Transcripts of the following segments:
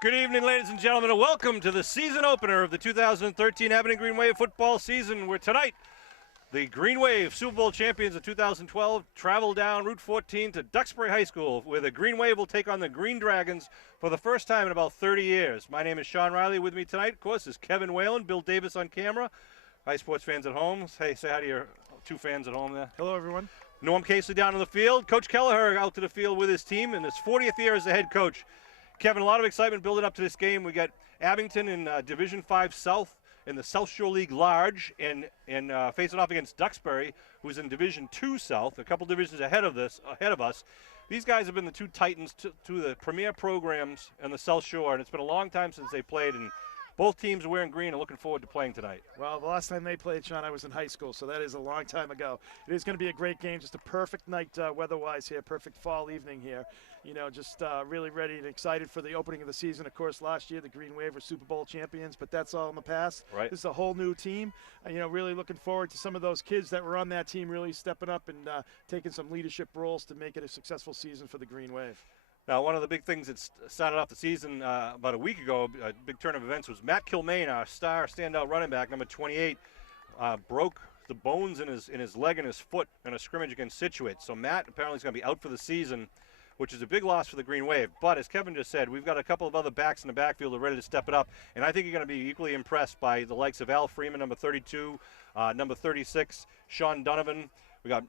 Good evening, ladies and gentlemen, and welcome to the season opener of the 2013 Abington Green Wave football season, where tonight the Green Wave Super Bowl champions of 2012 travel down Route 14 to Duxbury High School, where the Green Wave will take on the Green Dragons for the first time in about 30 years. My name is Sean Riley. With me tonight, of course, is Kevin Whalen, Bill Davis on camera. Hi, sports fans at home. Hey, say hi to your two fans at home there. Hello, everyone. Norm Casey down on the field. Coach Kelleher out to the field with his team in his 40th year as the head coach. Kevin, a lot of excitement building up to this game. We got Abington in Division 5 South in the South Shore League Large, and facing off against Duxbury, who's in Division 2 South, a couple divisions ahead of us. These guys have been the two titans to the premier programs in the South Shore, and it's been a long time since they played, and both teams are wearing green and looking forward to playing tonight. Well, the last time they played, Sean, I was in high school, so that is a long time ago. It is going to be a great game, just a perfect night weather-wise here, perfect fall evening here. You know, just really ready and excited for the opening of the season. Of course, last year the Green Wave were Super Bowl champions, but that's all in the past. Right. This is a whole new team. You know, really looking forward to some of those kids that were on that team really stepping up and taking some leadership roles to make it a successful season for the Green Wave. Now, one of the big things that started off the season about a week ago, a big turn of events, was Matt Kilmaine, our star standout running back, number 28, broke the bones in his leg and his foot in a scrimmage against Scituate. So Matt apparently is going to be out for the season, which is a big loss for the Green Wave. But as Kevin just said, we've got a couple of other backs in the backfield that are ready to step it up, and I think you're going to be equally impressed by the likes of Al Freeman, number 32, number 36, Sean Donovan. We got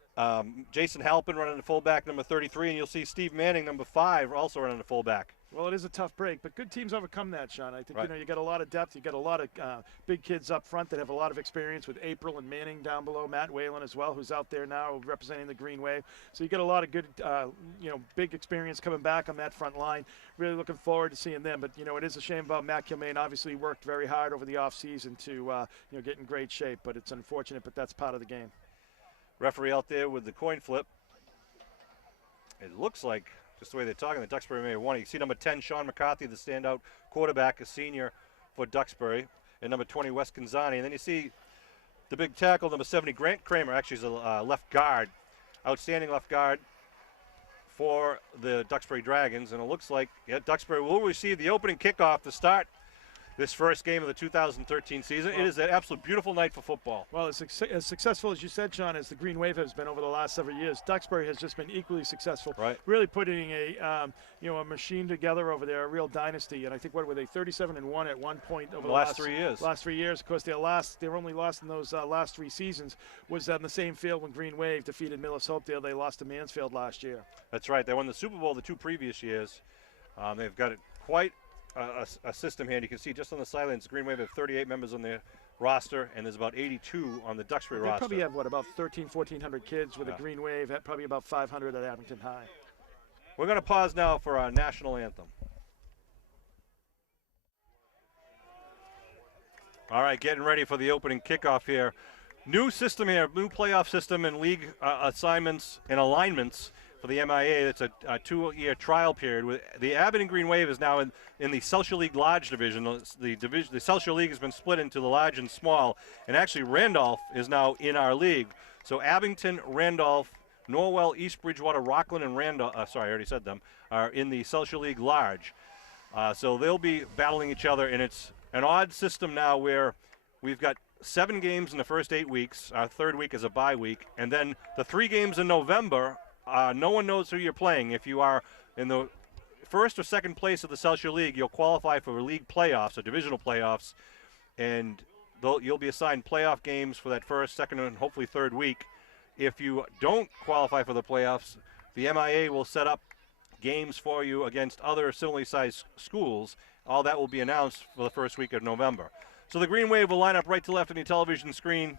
Jason Halpin running the fullback, number 33, and you'll see Steve Manning, number 5, also running the fullback. Well, it is a tough break, but good teams overcome that, Sean. I think, right. You know, you got a lot of depth. You got a lot of big kids up front that have a lot of experience with April and Manning down below, Matt Whalen as well, who's out there now representing the Green Wave. So you got a lot of good, big experience coming back on that front line. Really looking forward to seeing them. But, you know, it is a shame about Matt Kilmaine. Obviously worked very hard over the offseason to, get in great shape. But it's unfortunate, but that's part of the game. Referee out there with the coin flip. It looks like, just the way they're talking, the Duxbury may have won. You see number 10, Sean McCarthy, the standout quarterback, a senior for Duxbury, and number 20, Wes Gonzani. And then you see the big tackle, number 70, Grant Kramer, actually is a left guard, outstanding left guard for the Duxbury Dragons. And it looks like Duxbury will receive the opening kickoff to start this first game of the 2013 season. It is an absolute beautiful night for football. Well, as successful as you said, Sean, as the Green Wave has been over the last several years, Duxbury has just been equally successful. Right. Really putting a machine together over there, a real dynasty. And I think, what were they, 37-1 at one point over the last 3 years. Last 3 years. Of course, their only loss in those last 3 seasons was on the same field when Green Wave defeated Millis Hopedale. They lost to Mansfield last year. That's right. They won the Super Bowl the 2 previous years. They've got it quite a system here. And you can see just on the sidelines, Green Wave have 38 members on their roster, and there's about 82 on the Duxbury roster. They probably have, about 1,400 kids with a Green Wave, probably about 500 at Abington High. We're going to pause now for our national anthem. All right, getting ready for the opening kickoff here. New system here, new playoff system and league assignments and alignments for the MIA. It's a 2-year trial period. The Abington Green Wave is now in the South Shore League Large division. The South Shore League has been split into the large and small, and actually Randolph is now in our league. So Abington, Randolph, Norwell, East Bridgewater, Rockland, and Randolph, I already said them, are in the South Shore League Large. So they'll be battling each other, and it's an odd system now where we've got 7 games in the first 8 weeks. Our third week is a bye week, and then the 3 games in November, no one knows who you're playing. If you are in the first or second place of the South Shore League, you'll qualify for league playoffs or divisional playoffs, and you'll be assigned playoff games for that first, second, and hopefully third week. If you don't qualify for the playoffs, the MIA will set up games for you against other similarly sized schools. All that will be announced for the first week of November. So the Green Wave will line up right to left on your television screen.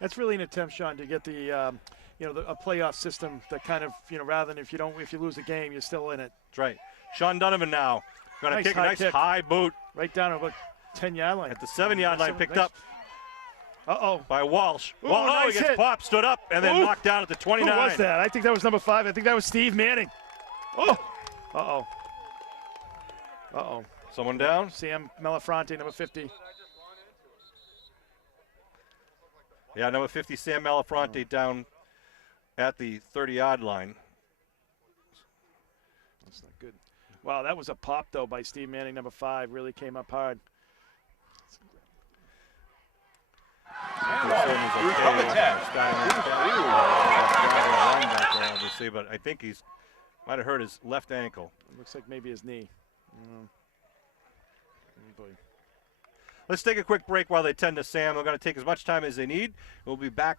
That's really an attempt, Sean, to get the a playoff system that kind of, rather than if you lose a game, you're still in it. That's right. Sean Donovan now going to kick a nice high boot. Right down about 10-yard line. At the 7-yard line, picked up. Uh-oh. by Walsh. Ooh, Well, nice he gets hit. popped, stood up, and then Ooh. knocked down at the 29. Who was that? I think that was number 5. I think that was Steve Manning. Oh. Uh-oh. Uh-oh. Someone down? Sam Melafronte, number 50. Yeah, number 50, Sam Melafronte, down at the 30-yard line. That's not good. Wow, that was a pop, though, by Steve Manning, number 5. Really came up hard. Obviously, but I think he's might have hurt his left ankle. It looks like maybe his knee. Oh, boy. Let's take a quick break while they tend to Sam. They're going to take as much time as they need. We'll be back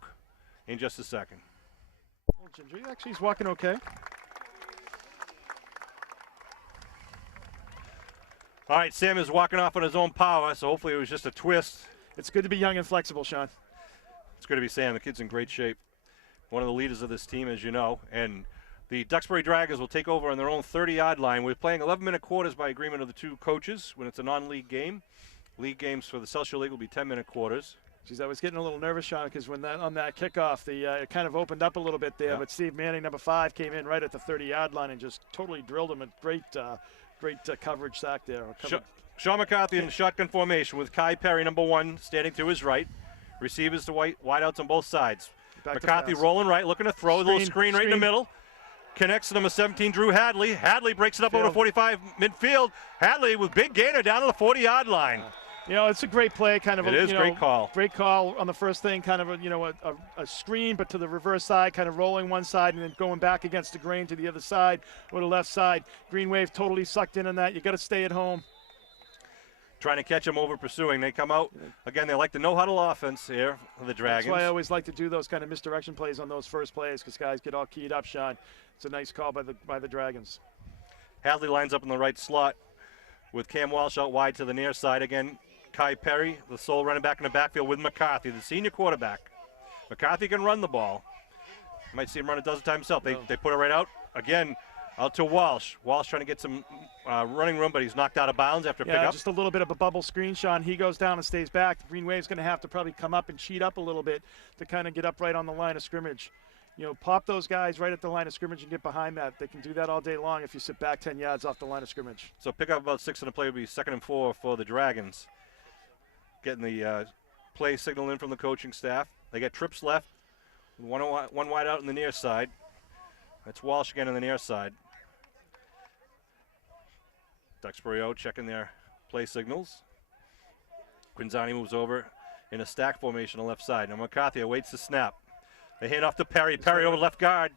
in just a second. Oh, Ginger, actually, he's walking okay. All right, Sam is walking off on his own power, so hopefully it was just a twist. It's good to be young and flexible, Sean. It's good to be Sam. The kid's in great shape. One of the leaders of this team, as you know. And the Duxbury Dragons will take over on their own 30-yard line. We're playing 11-minute quarters by agreement of the two coaches when it's a non-league game. League games for the South Shore League will be 10-minute quarters. Geez, I was getting a little nervous, Sean, because when that on that kickoff, it kind of opened up a little bit there. Yeah. But Steve Manning, number 5, came in right at the 30-yard line and just totally drilled him. A great coverage sack there. Sean McCarthy in shotgun formation with Kai Perry, number 1, standing to his right. Receivers to wideouts on both sides. Back to McCarthy pass. rolling right, looking to throw. A little screen right in the middle. Connects to number 17, Drew Hadley. Hadley breaks it up over 45 midfield. Hadley with big gainer down to the 40-yard line. You know, it's a great play, kind of. It is great call. Great call on the first thing, kind of a screen, but to the reverse side, kind of rolling one side and then going back against the grain to the other side or the left side. Green Wave totally sucked in on that. You got to stay at home. Trying to catch them over pursuing. They come out again. They like the no-huddle offense here for the Dragons. That's why I always like to do those kind of misdirection plays on those first plays because guys get all keyed up. Sean, it's a nice call by the Dragons. Hadley lines up in the right slot with Cam Walsh out wide to the near side again. Kai Perry, the sole running back in the backfield with McCarthy, the senior quarterback. McCarthy can run the ball. You might see him run it a dozen times himself. They put it right out again. Out to Walsh. Walsh trying to get some running room, but he's knocked out of bounds after pickup. Just a little bit of a bubble screen, Sean. He goes down and stays back. The Green Wave's going to have to probably come up and cheat up a little bit to kind of get up right on the line of scrimmage. You know, pop those guys right at the line of scrimmage and get behind that. They can do that all day long if you sit back 10 yards off the line of scrimmage. So pick up about 6 on the play would be 2nd and 4 for the Dragons. Getting the play signal in from the coaching staff. They got trips left. One wide out in the near side. That's Walsh again on the near side. Duxbury checking their play signals. Quinzani moves over in a stack formation on the left side. Now McCarthy awaits the snap. They hand off to Perry. Perry over left guard.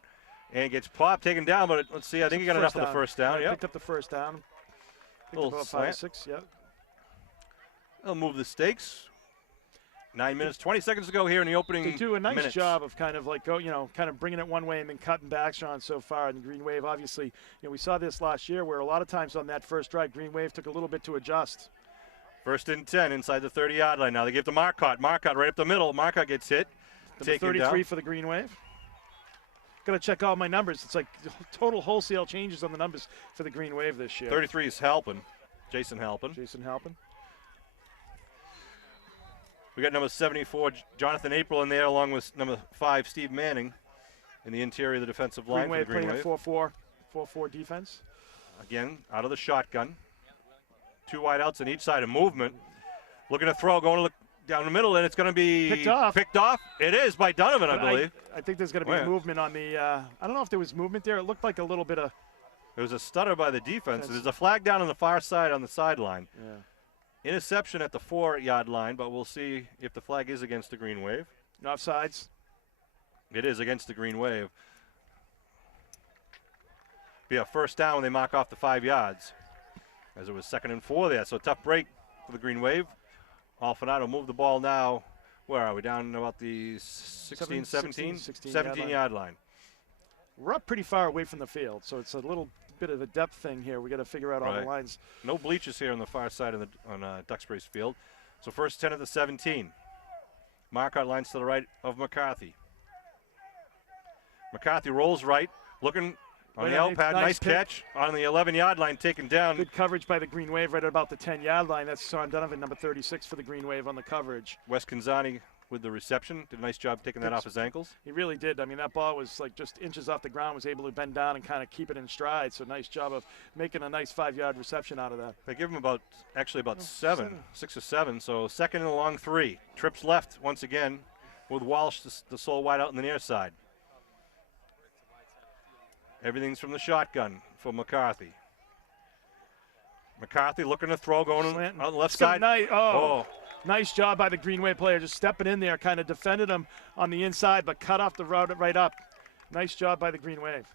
And gets popped, taken down, but let's see. I think he got enough of the first down. Picked up the first down. Picked up about 5 or 6, yeah. They'll move the stakes. 9 minutes, 20 seconds to go here in the opening They do a nice minutes. job of kind of like kind of bringing it one way and then cutting back, Sean, so far. And Green Wave, obviously, we saw this last year where a lot of times on that first drive, Green Wave took a little bit to adjust. 1st and 10 inside the 30-yard line. Now they give to Marcotte. Marcotte right up the middle. Marcotte gets hit. Number 33 for the Green Wave. Got to check all my numbers. It's like total wholesale changes on the numbers for the Green Wave this year. 33 is Halpin. Jason Halpin. We got number 74, Jonathan April, in there, along with number 5, Steve Manning, in the interior of the defensive line. Green Wave for the Green Wave. playing a 4-4 defense. Again, out of the shotgun. 2 wideouts on each side of movement. Looking to throw, going to look down the middle, and it's going to be picked off. It is by Donovan, I believe. I think there's going to be movement on the I don't know if there was movement there. It looked like a little bit of. There was a stutter by the defense. There's a flag down on the far side on the sideline. Yeah. Interception at the 4-yard line, but we'll see if the flag is against the Green Wave. Offsides. It is against the Green Wave. Be a first down when they mark off the 5 yards, as it was 2nd and 4 there. So a tough break for the Green Wave. Alfanato move the ball now. Where are we? Down about the 16, 17-yard line. We're up pretty far away from the field, so it's a little bit of a depth thing here. We got to figure out all the lines. No bleachers here on the far side of on Duxbury's field. So 1st 10 at the 17. Marcotte lines to the right of McCarthy. McCarthy rolls right, looking on the out-pad. Nice catch on the 11-yard line, taken down. Good coverage by the Green Wave right at about the 10-yard line. That's Sean Donovan, number 36 for the Green Wave on the coverage. Wes Canzani with the reception. Did a nice job taking that off his ankles. He really did. I mean, that ball was like just inches off the ground, was able to bend down and kind of keep it in stride. So nice job of making a nice 5-yard reception out of that. They give him about 6 or 7. So second and a long 3. Trips left once again with Walsh, the sole wide out in the near side. Everything's from the shotgun for McCarthy. McCarthy looking to throw, going on the left side. Nice job by the Green Wave player, just stepping in there, kind of defended him on the inside, but cut off the route right up. Nice job by the Green Wave.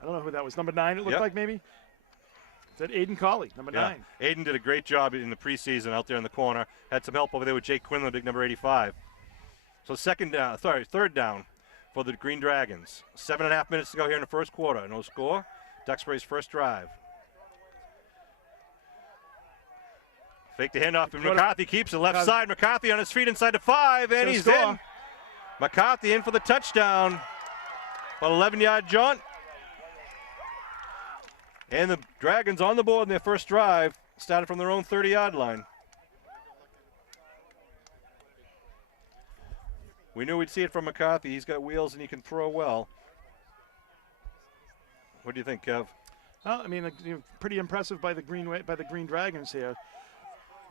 I don't know who that was. Number 9, it looked like maybe? Is that Aiden Colley, number 9? Aiden did a great job in the preseason out there in the corner. Had some help over there with Jake Quinlan, big number 85. So third down for the Green Dragons. 7.5 minutes to go here in the first quarter. No score. Duxbury's first drive. Fake the handoff, and McCarthy keeps it left side. McCarthy on his feet inside the 5, and he's in. McCarthy in for the touchdown. About 11-yard jaunt. And the Dragons on the board in their first drive. Started from their own 30-yard line. We knew we'd see it from McCarthy. He's got wheels and he can throw well. What do you think, Kev? Well, I mean, pretty impressive by the Green Dragons here.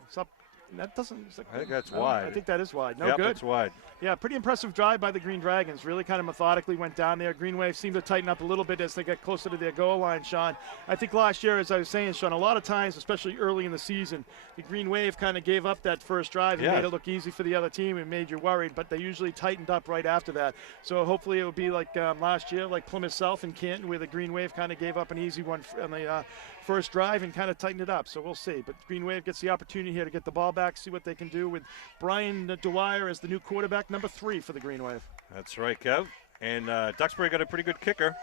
It's up. That doesn't. I think that's wide. I think that is wide. Yep, good. It's wide. Yeah, pretty impressive drive by the Green Dragons. Really kind of methodically went down there. Green Wave seemed to tighten up a little bit as they got closer to their goal line, Sean. I think last year, as I was saying, Sean, a lot of times, especially early in the season, the Green Wave kind of gave up that first drive and made it look easy for the other team and made you worried, but they usually tightened up right after that. So hopefully it will be like last year, like Plymouth South and Canton, where the Green Wave kind of gave up an easy one on the first drive and kind of tightened it up. So we'll see. But Green Wave gets the opportunity here to get the ball back, see what they can do with Brian Dwyer as the new quarterback, number 3 for the Green Wave. That's right, Kev. And Duxbury got a pretty good kicker,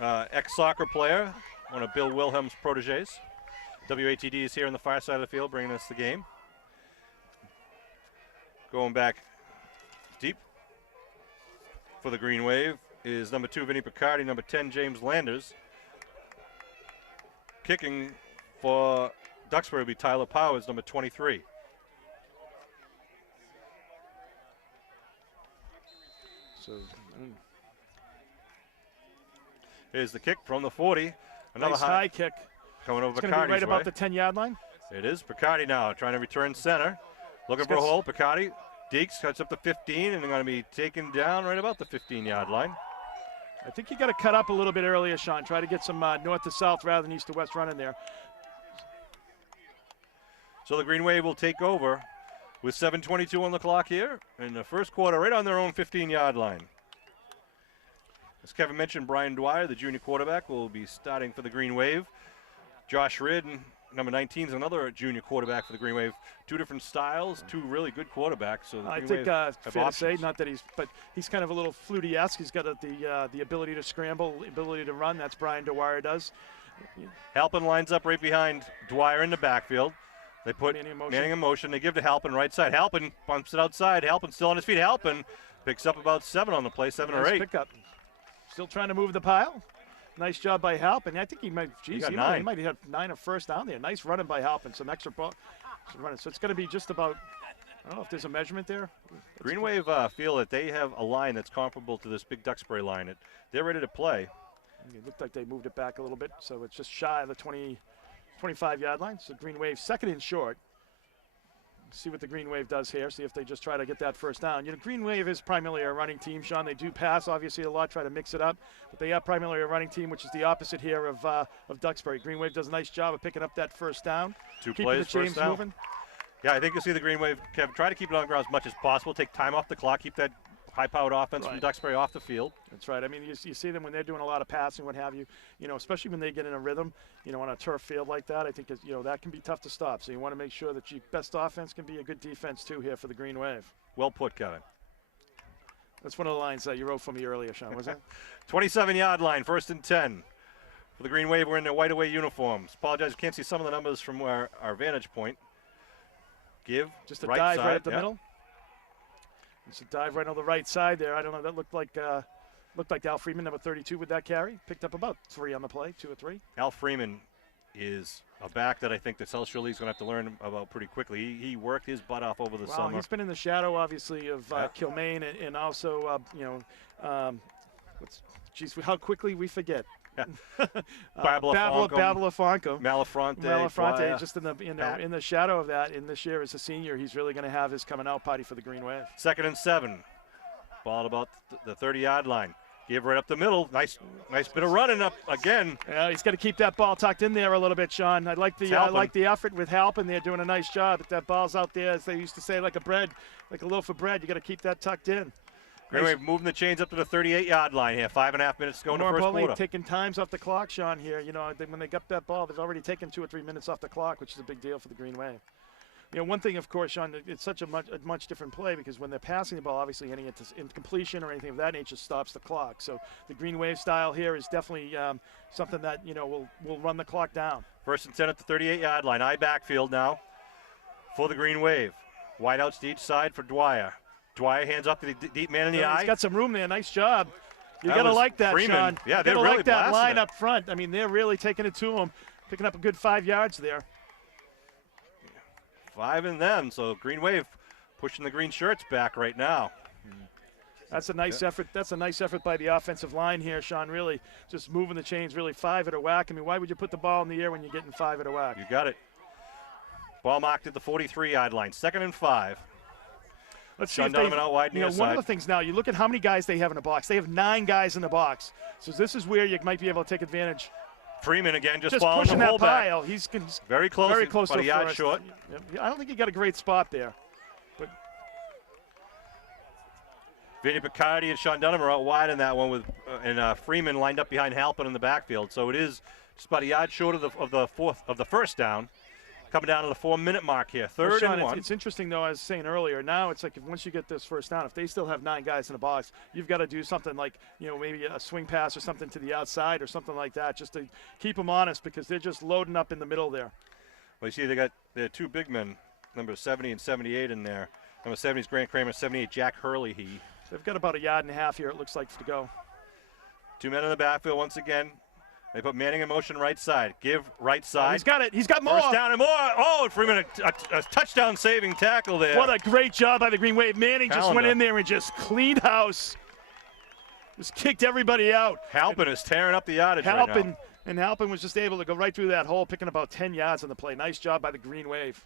ex-soccer player, one of Bill Wilhelm's proteges. WATD is here on the far side of the field bringing us the game. Going back deep for the Green Wave is number 2, Vinny Picardi, number 10, James Landers. Kicking for Duxbury will be Tyler Powers, number 23. So here's the kick from the 40. Another nice high kick. Coming over It's Picardi's going to be right way. about the 10-yard line. It is Picardi now trying to return center. Looking for a hole. Picardi Deeks cuts up to 15 and they're going to be taken down right about the 15-yard line. I think you got to cut up a little bit earlier, Sean. Try to get some north to south rather than east to west running there. So the Green Wave will take over with 7:22 on the clock here in the first quarter, right on their own 15-yard line. As Kevin mentioned, Brian Dwyer, the junior quarterback, will be starting for the Green Wave. Josh Ridden, number 19, is another junior quarterback for the Green Wave. 2 different styles, 2 really good quarterbacks. So I think fair to say, not that he's kind of a little Flutie-esque. He's got the ability to scramble, ability to run. That's Brian Dwyer does. Halpin lines up right behind Dwyer in the backfield. They put Manning in motion. They give to Halpin right side. Halpin bumps it outside. Halpin still on his feet. Halpin picks up about 7 on the play, 7 or 8. Pickup. Still trying to move the pile. Nice job by Halpin. I think he might. Geez, he might have 9 or first down there. Nice running by Halpin. Some extra ball. So it's going to be just about. I don't know if there's a measurement there. Green Wave feel that they have a line that's comparable to this big Duxbury line. They're ready to play. It looked like they moved it back a little bit, so it's just shy of the 25-yard line. So Green Wave second and short. See what the Green Wave does here. See if they just try to get that first down. Green Wave is primarily a running team, Sean. They do pass, obviously, a lot, try to mix it up. But they are primarily a running team, which is the opposite here of Duxbury. Green Wave does a nice job of picking up that first down. 2 plays, first down. Moving. Yeah, I think you'll see the Green Wave, Kevin, try to keep it on the ground as much as possible. Take time off the clock. Keep that high-powered offense from Duxbury off the field. That's right. I mean, you see them when they're doing a lot of passing, what have you. Especially when they get in a rhythm. On a turf field like that, I think that can be tough to stop. So you want to make sure that your best offense can be a good defense too here for the Green Wave. Well put, Kevin. That's one of the lines that you wrote for me earlier, Sean, was it? 27-yard line, 1st and 10. For the Green Wave, we're in their white away uniforms. Apologize, you can't see some of the numbers from our vantage point. Give just a right dive side, right at the middle. It's a dive right on the right side there. I don't know. That looked like Al Freeman, number 32, with that carry. Picked up about 3 on the play, 2 or 3. Al Freeman is a back that I think the South Shore League's going to have to learn about pretty quickly. He worked his butt off over the summer. He's been in the shadow, obviously, of Kilmaine and also, how quickly we forget. Yeah. Malafronte, just in the shadow of that. In this year as a senior, he's really going to have his coming out party for the Green Wave. 2nd and 7. Ball at about the 30-yard line. Give right up the middle. Nice bit of running up again. Yeah, he's got to keep that ball tucked in there a little bit, Sean. I like the effort with Halpin. They're doing a nice job. If that ball's out there, as they used to say, like a loaf of bread, you got to keep that tucked in. Green Wave moving the chains up to the 38-yard line here. 5.5 minutes to go in the first quarter. Taking times off the clock, Sean. Here, when they got that ball, they've already taken 2 or 3 minutes off the clock, which is a big deal for the Green Wave. One thing, of course, Sean, it's such a much different play because when they're passing the ball, obviously any incompletion or anything of that nature stops the clock. So the Green Wave style here is definitely something that will run the clock down. 1st and 10 at the 38-yard line. I backfield now for the Green Wave. Wideouts to each side for Dwyer. Dwyer hands up to the deep man in the eye. He's got some room there. Nice job. You got to like that, Freeman. Sean. Yeah, they're really like that line it. up front. I mean, they're really taking it to him, picking up a good 5 yards there. 5 and them. So Green Wave pushing the green shirts back right now. That's a nice effort. That's a nice effort by the offensive line here, Sean. Really just moving the chains, really 5 at a whack. I mean, why would you put the ball in the air when you're getting 5 at a whack? You got it. Ball marked at the 43-yard line. 2nd and 5. Let's Sean Donovan out wide near one side. of the things now, you look at how many guys they have in the box. They have 9 guys in the box. So this is where you might be able to take advantage. Freeman again just pushing the that pile. He's very close to a yard short. I don't think he got a great spot there. But Vinny Picardi and Sean Dunham are out wide in that one with Freeman lined up behind Halpin in the backfield. So it is just about a yard short of the first down. Coming down to the 4-minute mark here. 3rd and 1. It's interesting, though, as I was saying earlier, now it's like once you get this first down, if they still have 9 guys in the box, you've got to do something like, maybe a swing pass or something to the outside or something like that, just to keep them honest because they're just loading up in the middle there. Well, you see they got their 2 big men, number 70 and 78 in there. Number 70 is Grant Kramer, 78 Jack Hurley. They've got about a yard and a half here, it looks like, to go. 2 men in the backfield once again. They put Manning in motion right side. Give right side. He's got it. He's got more. First down and more. Oh, Freeman, a touchdown-saving tackle there. What a great job by the Green Wave. Manning just went in there and just cleaned house. Just kicked everybody out. Halpin is tearing up the yardage right now. And Halpin was just able to go right through that hole, picking about 10 yards on the play. Nice job by the Green Wave.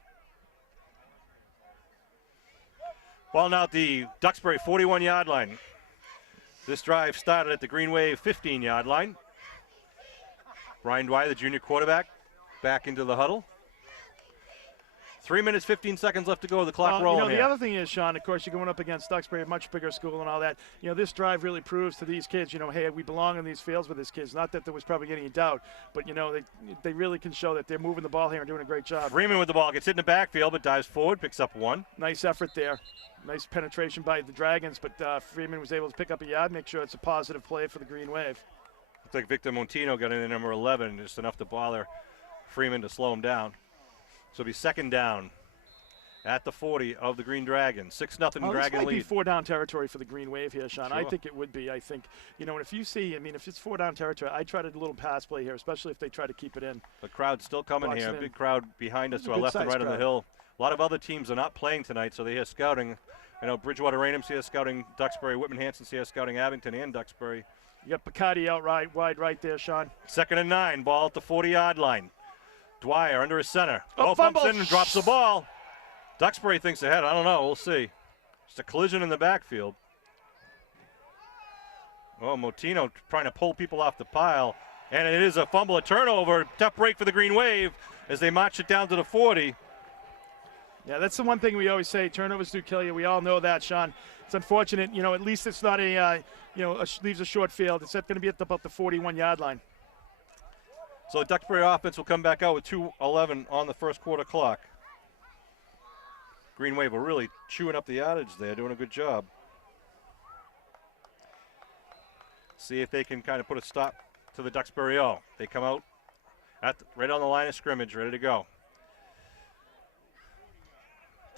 Ball now at the Duxbury 41-yard line. This drive started at the Green Wave 15-yard line. Brian Dwyer, the junior quarterback, back into the huddle. 3 minutes, 15 seconds left to go. The clock rolling The other thing is, Sean, of course, you're going up against Duxbury, a much bigger school and all that. This drive really proves to these kids, hey, we belong in these fields with these kids. Not that there was probably any doubt, but, they really can show that they're moving the ball here and doing a great job. Freeman with the ball. Gets hit in the backfield, but dives forward, picks up 1. Nice effort there. Nice penetration by the Dragons, but Freeman was able to pick up a yard, make sure it's a positive play for the Green Wave. Looks like Victor Montino got in at number 11, just enough to bother Freeman to slow him down. So it'll be 2nd down at the 40 of the Green Dragons. 6-0 Dragon this might lead. Be 4-down territory for the Green Wave here, Sean. Sure. I think it would be. I think, if you see, if it's 4-down territory, I try to do a little pass play here, especially if they try to keep it in. The crowd's still coming here. Big crowd behind us to our left and right on the hill. A lot of other teams are not playing tonight, so they're here scouting. I know Bridgewater Raynham's here scouting Duxbury. Whitman Hanson's here scouting Abington and Duxbury. You got Picardi out wide right there, Sean. 2nd and 9, ball at the 40-yard line. Dwyer under his center. Fumble. Bumps in and drops the ball. Duxbury thinks ahead. I don't know. We'll see. Just a collision in the backfield. Oh, Motino trying to pull people off the pile. And it is a fumble, a turnover. Tough break for the Green Wave as they march it down to the 40. Yeah, that's the one thing we always say. Turnovers do kill you. We all know that, Sean. It's unfortunate. At least it's not leaves a short field. It's going to be at about the 41-yard line. So the Duxbury offense will come back out with 2:11 on the first quarter clock. Green Wave are really chewing up the yardage there, doing a good job. See if they can kind of put a stop to the Duxbury O. They come out right on the line of scrimmage, ready to go.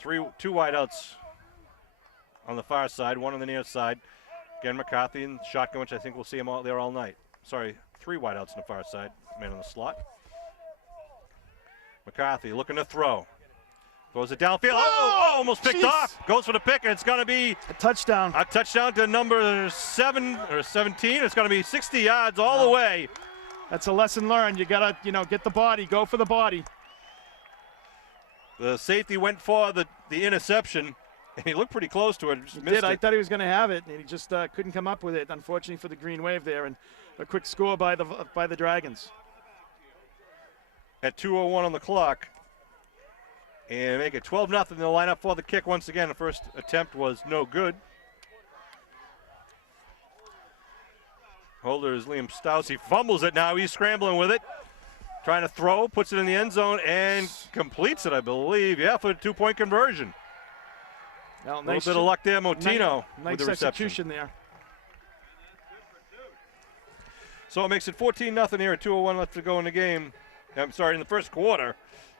Two wideouts on the far side, one on the near side. Again, McCarthy and shotgun, which I think we'll see him out there all night. Sorry, 3 wideouts on the far side, man on the slot. McCarthy looking to throw. Throws it downfield. Oh, almost picked off. Goes for the pick, and it's going to be a touchdown. A touchdown to number 7 or 17. It's going to be 60 yards all the way. That's a lesson learned. You got to, get the body. Go for the body. The safety went for the interception, and he looked pretty close to it. Just missed it. I thought he was going to have it, and he just couldn't come up with it, unfortunately, for the Green Wave there. And a quick score by the Dragons. At 2:01 on the clock. And make it 12-0. They'll line up for the kick once again. The first attempt was no good. Holder is Liam Stouse. He fumbles it now. He's scrambling with it. Trying to throw, puts it in the end zone, and completes it, I believe. Yeah, for a 2-point conversion. Well, a little bit of luck there, Motino, nice with the reception. Execution there. So it makes it 14-0 here at 2:01 left to go in the game. I'm sorry, in the first quarter.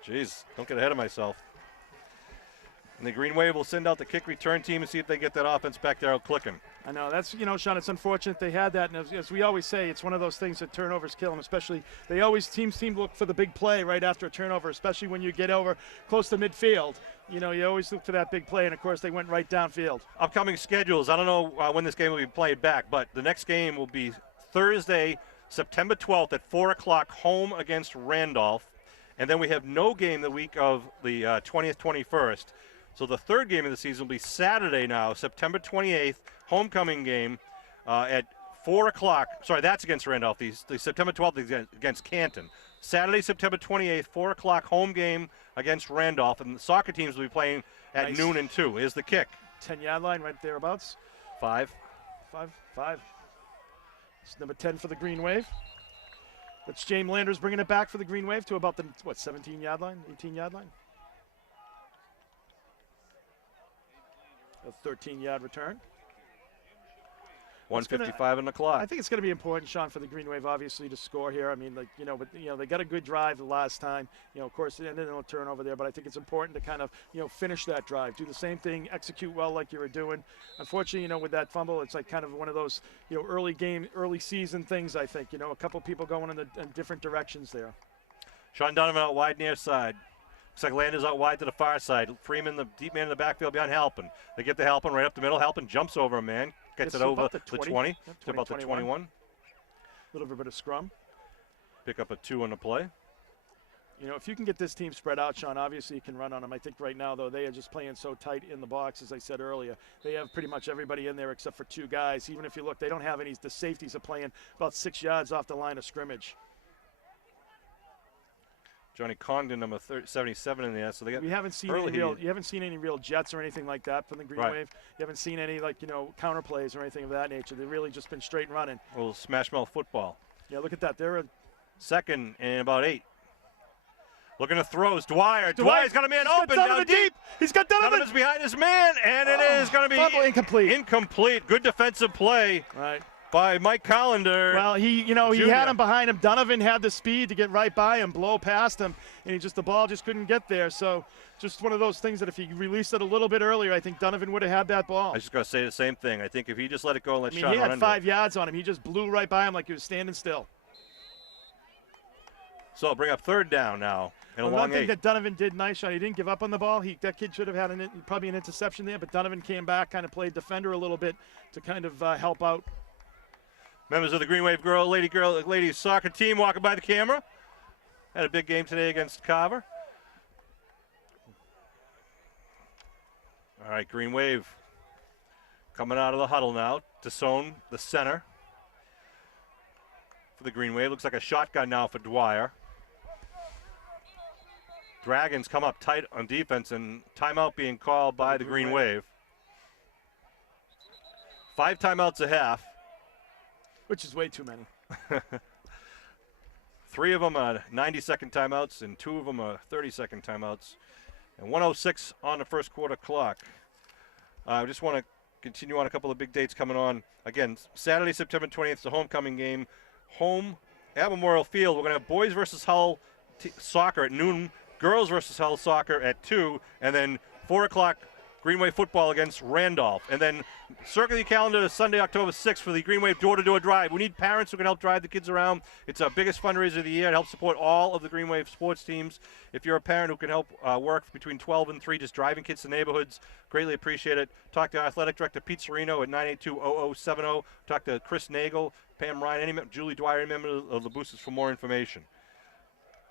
Jeez, don't get ahead of myself. And the Green Wave will send out the kick return team and see if they get that offense back there out clicking. I know. That's, Sean, it's unfortunate they had that. And as we always say, it's one of those things that turnovers kill them, especially teams seem to look for the big play right after a turnover, especially when you get over close to midfield. You always look for that big play, and, of course, they went right downfield. Upcoming schedules. I don't know when this game will be played back, but the next game will be Thursday, September 12th at 4 o'clock, home against Randolph. And then we have no game the week of the 20th, 21st. So the third game of the season will be Saturday now, September 28th, homecoming game at 4 o'clock. Sorry, that's against Randolph. The September 12th is against Canton. Saturday, September 28th, 4 o'clock, home game against Randolph. And the soccer teams will be playing at noon and 2. Here's the kick. 10-yard line right thereabouts. 5. It's number 10 for the Green Wave. That's James Landers bringing it back for the Green Wave to about the, 17-yard line, 18-yard line? A 13-yard return. 1:55 on the clock. I think it's going to be important, Sean, for the Green Wave, obviously, to score here. I mean, they got a good drive the last time. Of course, it ended in a turnover there, but I think it's important to kind of, finish that drive. Do the same thing, execute well like you were doing. Unfortunately, with that fumble, it's like kind of one of those, early season things, I think. A couple people going in different directions there. Sean Donovan out wide near side. Looks like Landers out wide to the far side. Freeman, the deep man in the backfield behind Halpin. They get the Halpin right up the middle. Halpin jumps over a man. Gets it over the 20 to about the 21. A little bit of scrum. Pick up a 2 on the play. If you can get this team spread out, Sean, obviously you can run on them. I think right now, though, they are just playing so tight in the box, as I said earlier. They have pretty much everybody in there except for 2 guys. Even if you look, they don't have any. The safeties are playing about 6 yards off the line of scrimmage. Johnny Congdon, number 77 in there. So they got. You haven't seen any real jets or anything like that from the Green Wave. You haven't seen any counter plays or anything of that nature. They've really just been straight running. A little smash mouth football. Yeah, look at that. They're a second and about 8. Looking to throws. Dwyer's got a man open now deep. He's got Donovan. Donovan's behind his man, and it is going to be incomplete. Good defensive play. Right. By Mike Collender. Well, he had him behind him. Donovan had the speed to get right by him, blow past him, and the ball just couldn't get there. So just one of those things that if he released it a little bit earlier, I think Donovan would have had that ball. I was just going to say the same thing. I think if he just let it go and let Sean run he had 5 yards on him. He just blew right by him like he was standing still. So I'll bring up third down now and a long 8. One thing that Donovan did nice, Sean, he didn't give up on the ball. That kid should have had probably an interception there, but Donovan came back, kind of played defender a little bit to kind of help out. Members of the Green Wave ladies soccer team walking by the camera. Had a big game today against Carver. All right, Green Wave coming out of the huddle now. Tassone, the center for the Green Wave. Looks like a shotgun now for Dwyer. Dragons come up tight on defense, and timeout being called by the Green Wave. 5 timeouts a half. Which is way too many. 3 of them are 90-second timeouts, and 2 of them are 30-second timeouts. And 1:06 on the first quarter clock. I just want to continue on a couple of big dates coming on. Again, Saturday, September 20th is the homecoming game. Home at Memorial Field. We're going to have boys versus Hull soccer at noon, girls versus Hull soccer at 2, and then 4 o'clock Greenway football against Randolph. And then circle your calendar to Sunday, October 6th for the Greenway door-to-door drive. We need parents who can help drive the kids around. It's our biggest fundraiser of the year. It helps support all of the Greenway sports teams. If you're a parent who can help work between 12 and 3, just driving kids to neighborhoods, greatly appreciate it. Talk to our athletic director, Pete Serino, at 982-0070. Talk to Chris Nagel, Pam Ryan, Julie Dwyer, any member of the Boosters for more information.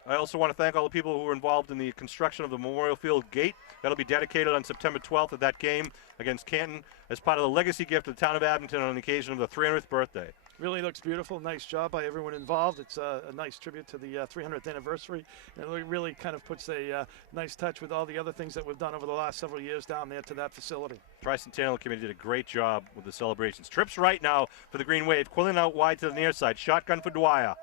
I also want to thank all the people who were involved in the construction of the Memorial Field gate. That'll be dedicated on September 12th at that game against Canton as part of the legacy gift to the town of Abington on the occasion of the 300th birthday. Really looks beautiful. Nice job by everyone involved. It's a nice tribute to the 300th anniversary. And it really kind of puts a nice touch with all the other things that we've done over the last several years down there to that facility. Tricentennial Committee did a great job with the celebrations. Trips right now for the Green Wave. Quillen out wide to the near side. Shotgun for Dwyer.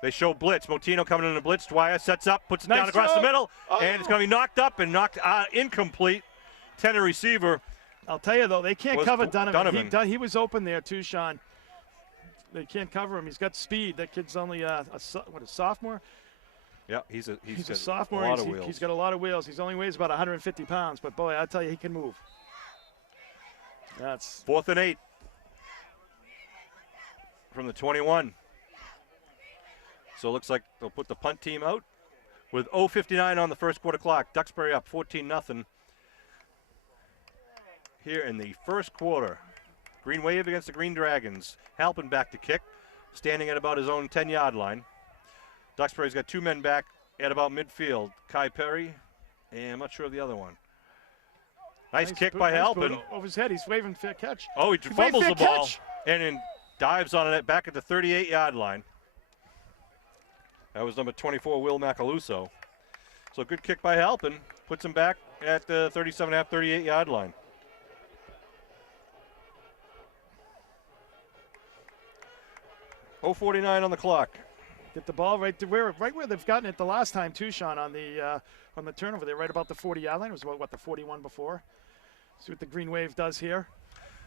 They show blitz. Motino coming in the blitz. Dwyer sets up, puts it down across the middle, and it's going to be knocked up and knocked incomplete. Tender receiver. I'll tell you, though, they can't cover Donovan. He was open there, too, Sean. They can't cover him. He's got speed. That kid's only a sophomore? Yeah, he's a sophomore. A lot of wheels. He's got a lot of wheels. He only weighs about 150 pounds, but, boy, I tell you, he can move. That's 4th and 8 from the 21. So it looks like they'll put the punt team out with 0:59 on the first quarter clock. Duxbury up 14-0 here in the first quarter. Green Wave against the Green Dragons. Halpin back to kick, standing at about his own 10-yard line. Duxbury's got 2 men back at about midfield. Kai Perry, and I'm not sure of the other one. Nice kick by Halpin. Over his head, he's waving fair catch. Oh, he fumbles the ball and then dives on it back at the 38-yard line. That was number 24, Will Macaluso. So good kick by Halpin. Puts him back at the 37.5, 38-yard line. .49 on the clock. Get the ball right where they've gotten it the last time too, Sean, on the turnover. They're right about the 40-yard line. It was what, the 41 before. See what the Green Wave does here.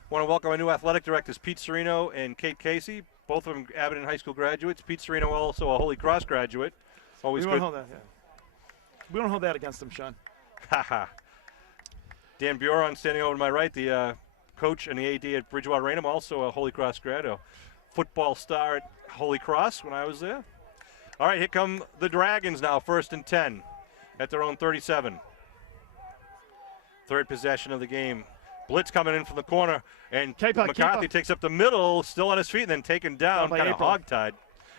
Want to welcome our new athletic directors, Pete Serino and Kate Casey. Both of them Abington High School graduates. Pete Serino also a Holy Cross graduate. Always good. We don't hold that against them, Sean. Dan Buron standing over to my right, the coach and the AD at Bridgewater Raynham, also a Holy Cross grad, a football star at Holy Cross when I was there. All right, here come the Dragons now, 1st and 10 at their own 37. Third possession of the game. Blitz coming in from the corner, and McCarthy takes up the middle, still on his feet, and then taken down, kind of hogtied.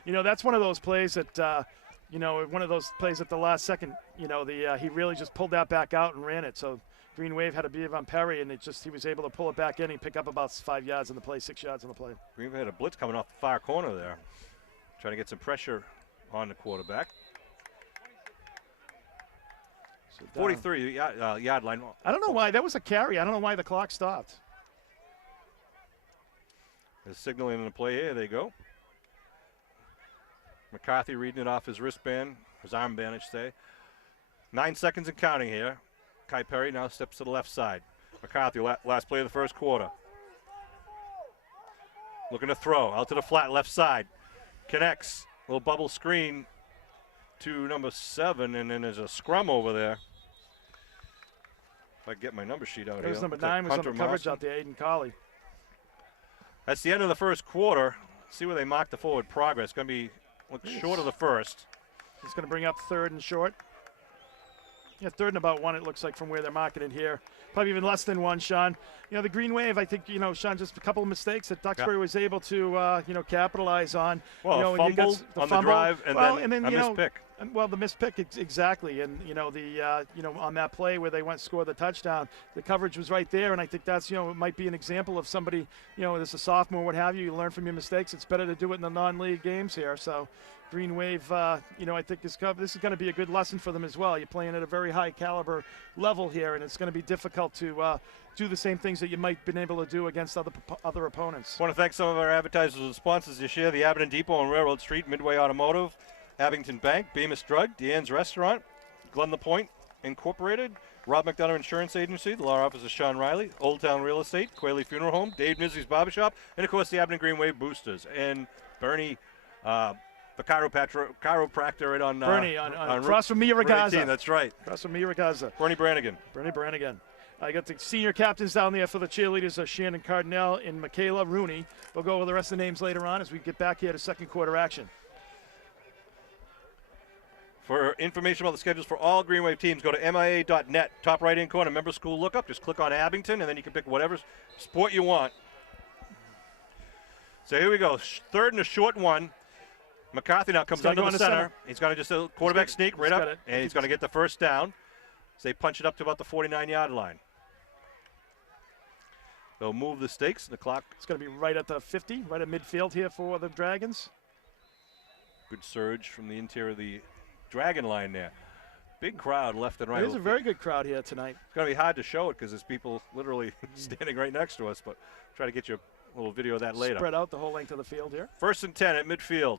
You know, that's one of those plays that, one of those plays at the last second, he really just pulled that back out and ran it. So Green Wave had a beat on Perry, and he was able to pull it back in and pick up about 5 yards on the play, 6 yards on the play. Green Wave had a blitz coming off the far corner there, trying to get some pressure on the quarterback. 43 yard line. I don't know why. That was a carry. I don't know why the clock stopped. They're signaling the play. Here they go. McCarthy reading it off his wristband, his armband, I should say. 9 seconds and counting here. Kai Perry now steps to the left side. McCarthy, last play of the first quarter. Looking to throw out to the flat left side. Connects. Little bubble screen to number 7, and then there's a scrum over there. If I get my number sheet out here. There's number 9 was on the coverage out there, Aiden Colley. That's the end of the first quarter. See where they mark the forward progress. Going to be short of the first. He's going to bring up 3rd and short. Yeah, 3rd and about 1, it looks like, from where they're marking it here. Probably even less than 1, Sean. The Green Wave, I think, Sean, just a couple of mistakes that Duxbury was able to, capitalize on. Well, a fumble on the drive, and then a missed pick. Well, the missed pick, exactly. And, on that play where they went score the touchdown, the coverage was right there. And I think that's, it might be an example of somebody, as a sophomore, what have you. You learn from your mistakes. It's better to do it in the non-league games here. So Green Wave, I think this is going to be a good lesson for them as well. You're playing at a very high caliber level here, and it's going to be difficult to do the same things that you might have been able to do against other opponents. I want to thank some of our advertisers and sponsors this year: the Abington Depot on Railroad Street, Midway Automotive, Abington Bank, Bemis Drug, Deanne's Restaurant, Glen the Point Incorporated, Rob McDonough Insurance Agency, the law office of Sean Riley, Old Town Real Estate, Quayle Funeral Home, Dave Nizzi's Barbershop, and of course the Abington Green Wave Boosters. And Bernie, the chiropractor right on Bernie on across from Mia Ragazza. That's right. Across from Mia Ragazza. Bernie Brannigan. Bernie Brannigan. I got the senior captains down there for the cheerleaders, Shannon Cardinale and Michaela Rooney. We'll go over the rest of the names later on as we get back here to second quarter action. For information about the schedules for all Green Wave teams, go to MIA.net. Top right-hand corner, member school lookup. Just click on Abington, and then you can pick whatever sport you want. So here we go. Third and a short one. McCarthy now comes under the center. He's going to just a quarterback sneak right up, and he's going to get the first down. So they punch it up to about the 49-yard line. They'll move the stakes. The clock. It's going to be right at the 50, right at midfield here for the Dragons. Good surge from the interior of the Dragon line there. Big crowd left and right. There's a very good crowd here tonight. It's going to be hard to show it because there's people literally standing right next to us, but try to get you a little video of that later. Spread out the whole length of the field here. 1st and 10 at midfield.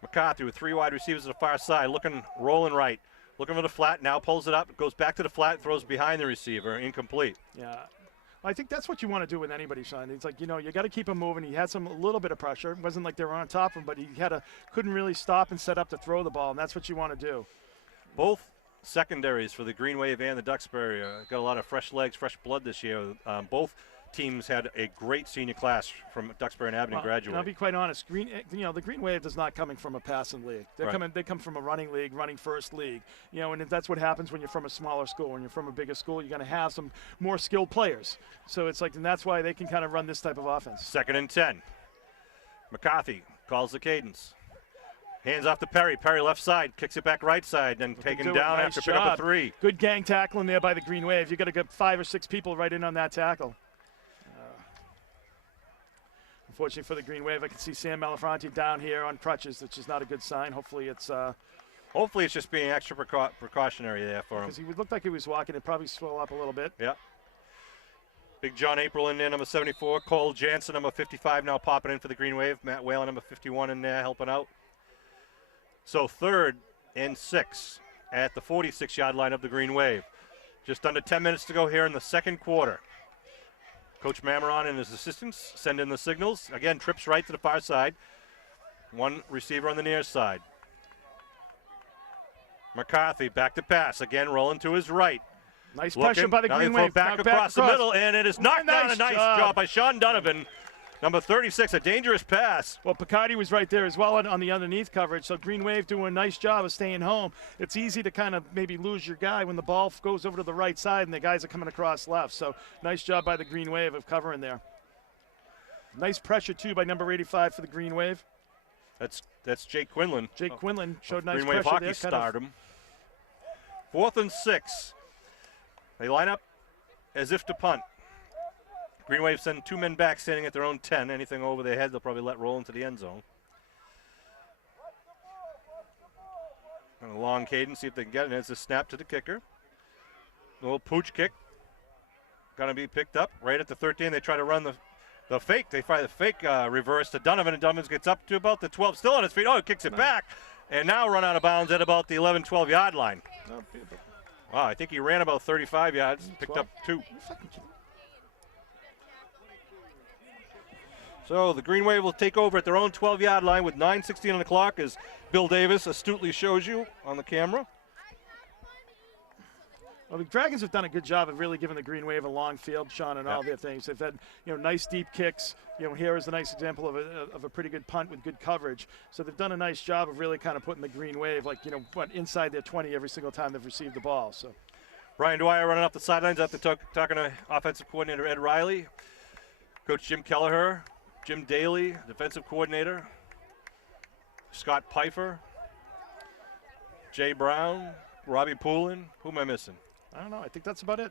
McCarthy with 3 wide receivers to the far side, rolling right. Looking for the flat, now pulls it up, goes back to the flat, throws behind the receiver, incomplete. Yeah, I think that's what you want to do with anybody, Sean. It's like, you got to keep him moving. He had a little bit of pressure. It wasn't like they were on top of him, but he couldn't really stop and set up to throw the ball, and that's what you want to do. Both secondaries for the Green Wave and the Duxbury got a lot of fresh legs, fresh blood this year. Both teams had a great senior class from Duxbury and Abington graduate. I'll be quite honest. The Green Wave is not coming from a passing league. They come from a running league, running first league. And that's what happens when you're from a smaller school. When you're from a bigger school, you're going to have some more skilled players. So it's like, and that's why they can kind of run this type of offense. 2nd and 10. McCarthy calls the cadence. Hands off to Perry. Perry left side, kicks it back right side, then taken down after pick up a 3. Good gang tackling there by the Green Wave. You got to get 5 or 6 people right in on that tackle. Unfortunately for the Green Wave, I can see Sam Malafronte down here on crutches, which is not a good sign. Hopefully it's just being extra precautionary there for him. Because he would look like he was walking. It probably swell up a little bit. Yeah. Big John April in there, number 74. Cole Jansen, number 55, now popping in for the Green Wave. Matt Whalen, number 51 in there, helping out. So 3rd and 6 at the 46-yard line of the Green Wave. Just under 10 minutes to go here in the second quarter. Coach Mameron and his assistants send in the signals. Again, trips right to the far side. 1 receiver on the near side. McCarthy back to pass. Again, rolling to his right. Nice pressure by the Green Wave. Back across the middle, and it is knocked down. A nice job by Sean Donovan. Number 36, a dangerous pass. Well, Picardi was right there as well on the underneath coverage, so Green Wave doing a nice job of staying home. It's easy to kind of maybe lose your guy when the ball goes over to the right side and the guys are coming across left. So nice job by the Green Wave of covering there. Nice pressure, too, by number 85 for the Green Wave. That's Jake Quinlan. Jake Quinlan showed nice Green Wave pressure hockey there. stardom. 4th and 6. They line up as if to punt. Green Wave send 2 men back standing at their own 10. Anything over their head, they'll probably let roll into the end zone. And a long cadence, see if they can get it. It's a snap to the kicker. A little pooch kick. Going to be picked up right at the 13. They try to run the fake. They try the fake reverse to Donovan, and Donovan gets up to about the 12. Still on his feet. Oh, he kicks it back. And now run out of bounds at about the 11, 12-yard line. Wow, I think he ran about 35 yards, picked up 2. So the Green Wave will take over at their own 12-yard line with 9:16 on the clock, as Bill Davis astutely shows you on the camera. Well, the Dragons have done a good job of really giving the Green Wave a long field, Sean, and all their things. They've had, nice deep kicks. Here is a nice example of a pretty good punt with good coverage. So they've done a nice job of really kind of putting the Green Wave, inside their 20 every single time they've received the ball. So Brian Dwyer running off the sidelines after talking to offensive coordinator Ed Riley, Coach Jim Kelleher, Jim Daly, defensive coordinator, Scott Pfeiffer, Jay Brown, Robbie Poulin. Who am I missing? I don't know. I think that's about it.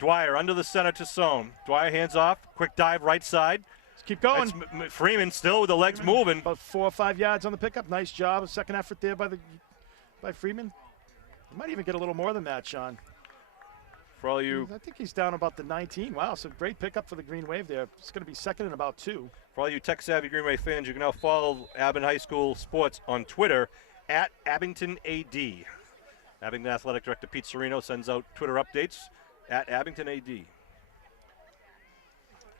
Dwyer under the center to Sohn. Dwyer hands off. Quick dive right side. Let's keep going. Freeman still with the legs moving. About 4 or 5 yards on the pickup. Nice job. Second effort there by Freeman. He might even get a little more than that, Sean. For all you, I think he's down about the 19. Wow, so great pickup for the Green Wave there. It's going to be second and about 2. For all you tech-savvy Green Wave fans, you can now follow Abington High School Sports on Twitter at AbingtonAD. Abington Athletic Director Pete Serino sends out Twitter updates at AbingtonAD.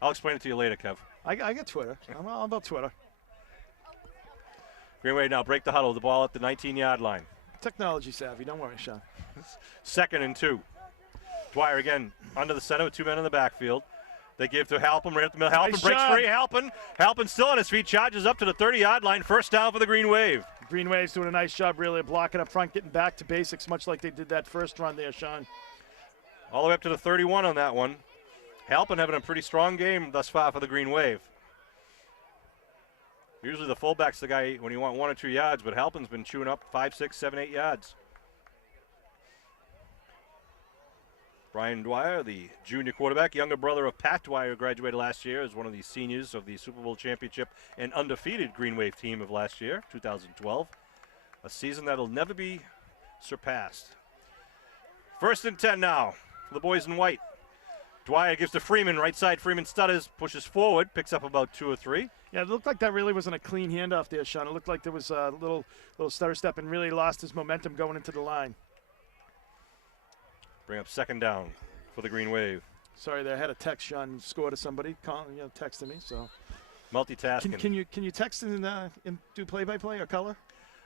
I'll explain it to you later, Kev. I got Twitter. I'm all about Twitter. Green Wave now break the huddle. The ball at the 19-yard line. Technology savvy. Don't worry, Sean. 2nd and 2. Dwyer again under the center with 2 men in the backfield. They give to Halpin right at the middle. Halpin Nice breaks job. free. Halpin still on his feet, charges up to the 30-yard line. First down for the Green Wave. Green Wave's doing a nice job really blocking up front, getting back to basics, much like they did that first run there, Sean. All the way up to the 31 on that one. Halpin having a pretty strong game thus far for the Green Wave. Usually the fullback's the guy when you want 1 or 2 yards, but Halpin's been chewing up 5, 6, 7, 8 yards. Brian Dwyer, the junior quarterback, younger brother of Pat Dwyer, who graduated last year as one of the seniors of the Super Bowl championship and undefeated Green Wave team of last year, 2012. A season that'll never be surpassed. 1st and 10 now for the boys in white. Dwyer gives to Freeman, right side. Freeman stutters, pushes forward, picks up about 2 or 3. Yeah, it looked like that really wasn't a clean handoff there, Sean. It looked like there was a little stutter step and really lost his momentum going into the line. Bring up 2nd down for the Green Wave. Sorry, there I had a text, Sean, score to somebody, texting me. So Multitasking. can you text and do play-by-play or color?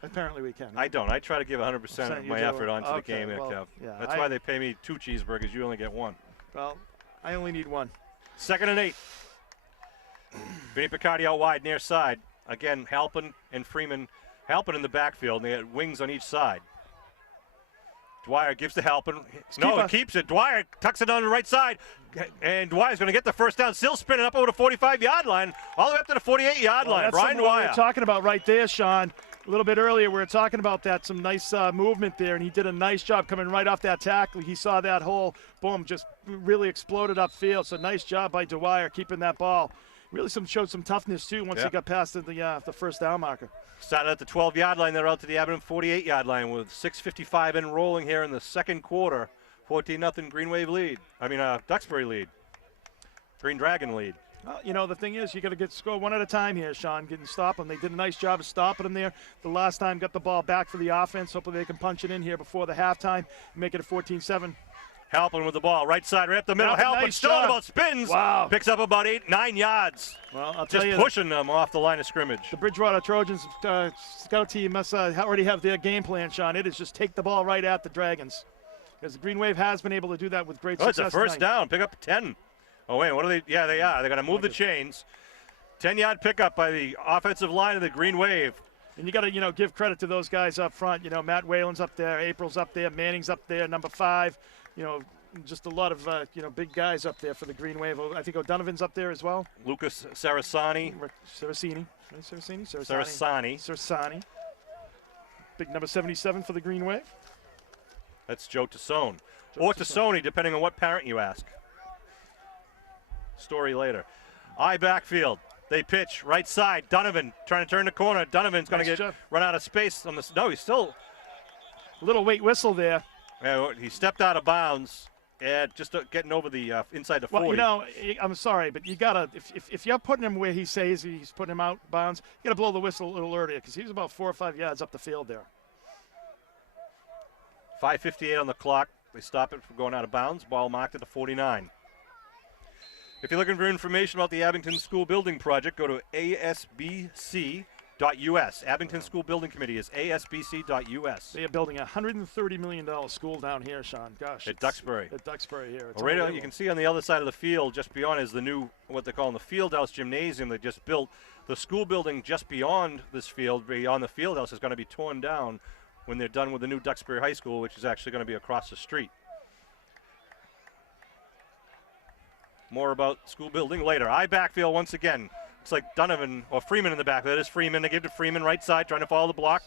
Apparently we can. I don't. I try to give 100% of my effort onto the game, well, Kev. yeah, That's why they pay me 2 cheeseburgers. You only get 1. Well, I only need 1. 2nd and 8. Vinny Picardi out wide, near side. Again, Halpin and Freeman. Halpin in the backfield, and they had wings on each side. Dwyer gives to Halpin. No, he keeps it. Dwyer tucks it on the right side. And Dwyer's going to get the first down, still spinning up over the 45-yard line, all the way up to the 48-yard line. That's Brian what we Dwyer. were talking about right there, Sean. A little bit earlier, we were talking about that, some nice movement there, and he did a nice job coming right off that tackle. He saw that hole, boom, just really exploded upfield. So nice job by Dwyer keeping that ball. Really showed some toughness, too, once he got past the first down marker. Started at the 12-yard line. They're out to the Abington 48-yard line with 6:55 in rolling here in the second quarter. 14-0 Green Wave lead. Duxbury lead. Green Dragon lead. Well, the thing is, you got to score one at a time here, Sean. Stop them. They did a nice job of stopping them there. The last time got the ball back for the offense. Hopefully they can punch it in here before the halftime and make it a 14-7. Halpin with the ball, right side, right up the middle. Halpin nice still job. about spins. Wow. Picks up about 8, 9 yards. Well, I'll tell you, just pushing them off the line of scrimmage. The Bridgewater Trojans scout team must already have their game plan, Sean. It is just take the ball right at the Dragons. Because the Green Wave has been able to do that with great success. It's a first down. Pick up 10. Oh, wait, what are they? Yeah, they are. They're going to move the chains. 10-yard pickup by the offensive line of the Green Wave. And you got to, give credit to those guys up front. Matt Whalen's up there, April's up there, Manning's up there, number 5. Just a lot of, big guys up there for the Green Wave. I think O'Donovan's up there as well. Lucas Sarasani. Sarasani. Big number 77 for the Green Wave. That's Joe Tassone. Or Tassoni, depending on what parent you ask. Story later. I backfield. They pitch right side. Donovan trying to turn the corner. Donovan's going to run out of space on the. No, he's still. A little late whistle there. He stepped out of bounds and just getting over the inside the 40. Well, I'm sorry, but you gotta if you're putting him where he says he's putting him out bounds, you gotta blow the whistle a little earlier because he was about 4 or 5 yards up the field there. 5:58 on the clock. They stop it from going out of bounds. Ball marked at the 49. If you're looking for information about the Abington School Building Project, go to asbc.us. Abington School Building Committee is asbc.us. They are building a $130 million school down here, Sean. Gosh. At Duxbury. At Duxbury here. Right, you can see on the other side of the field, just beyond, is the new, what they're calling the Fieldhouse Gymnasium they just built. The school building just beyond this field, beyond the Fieldhouse, is going to be torn down when they're done with the new Duxbury High School, which is actually going to be across the street. More about school building later. I backfield once again. Looks like Donovan or Freeman in the back. That is Freeman. They give to Freeman right side, trying to follow the block.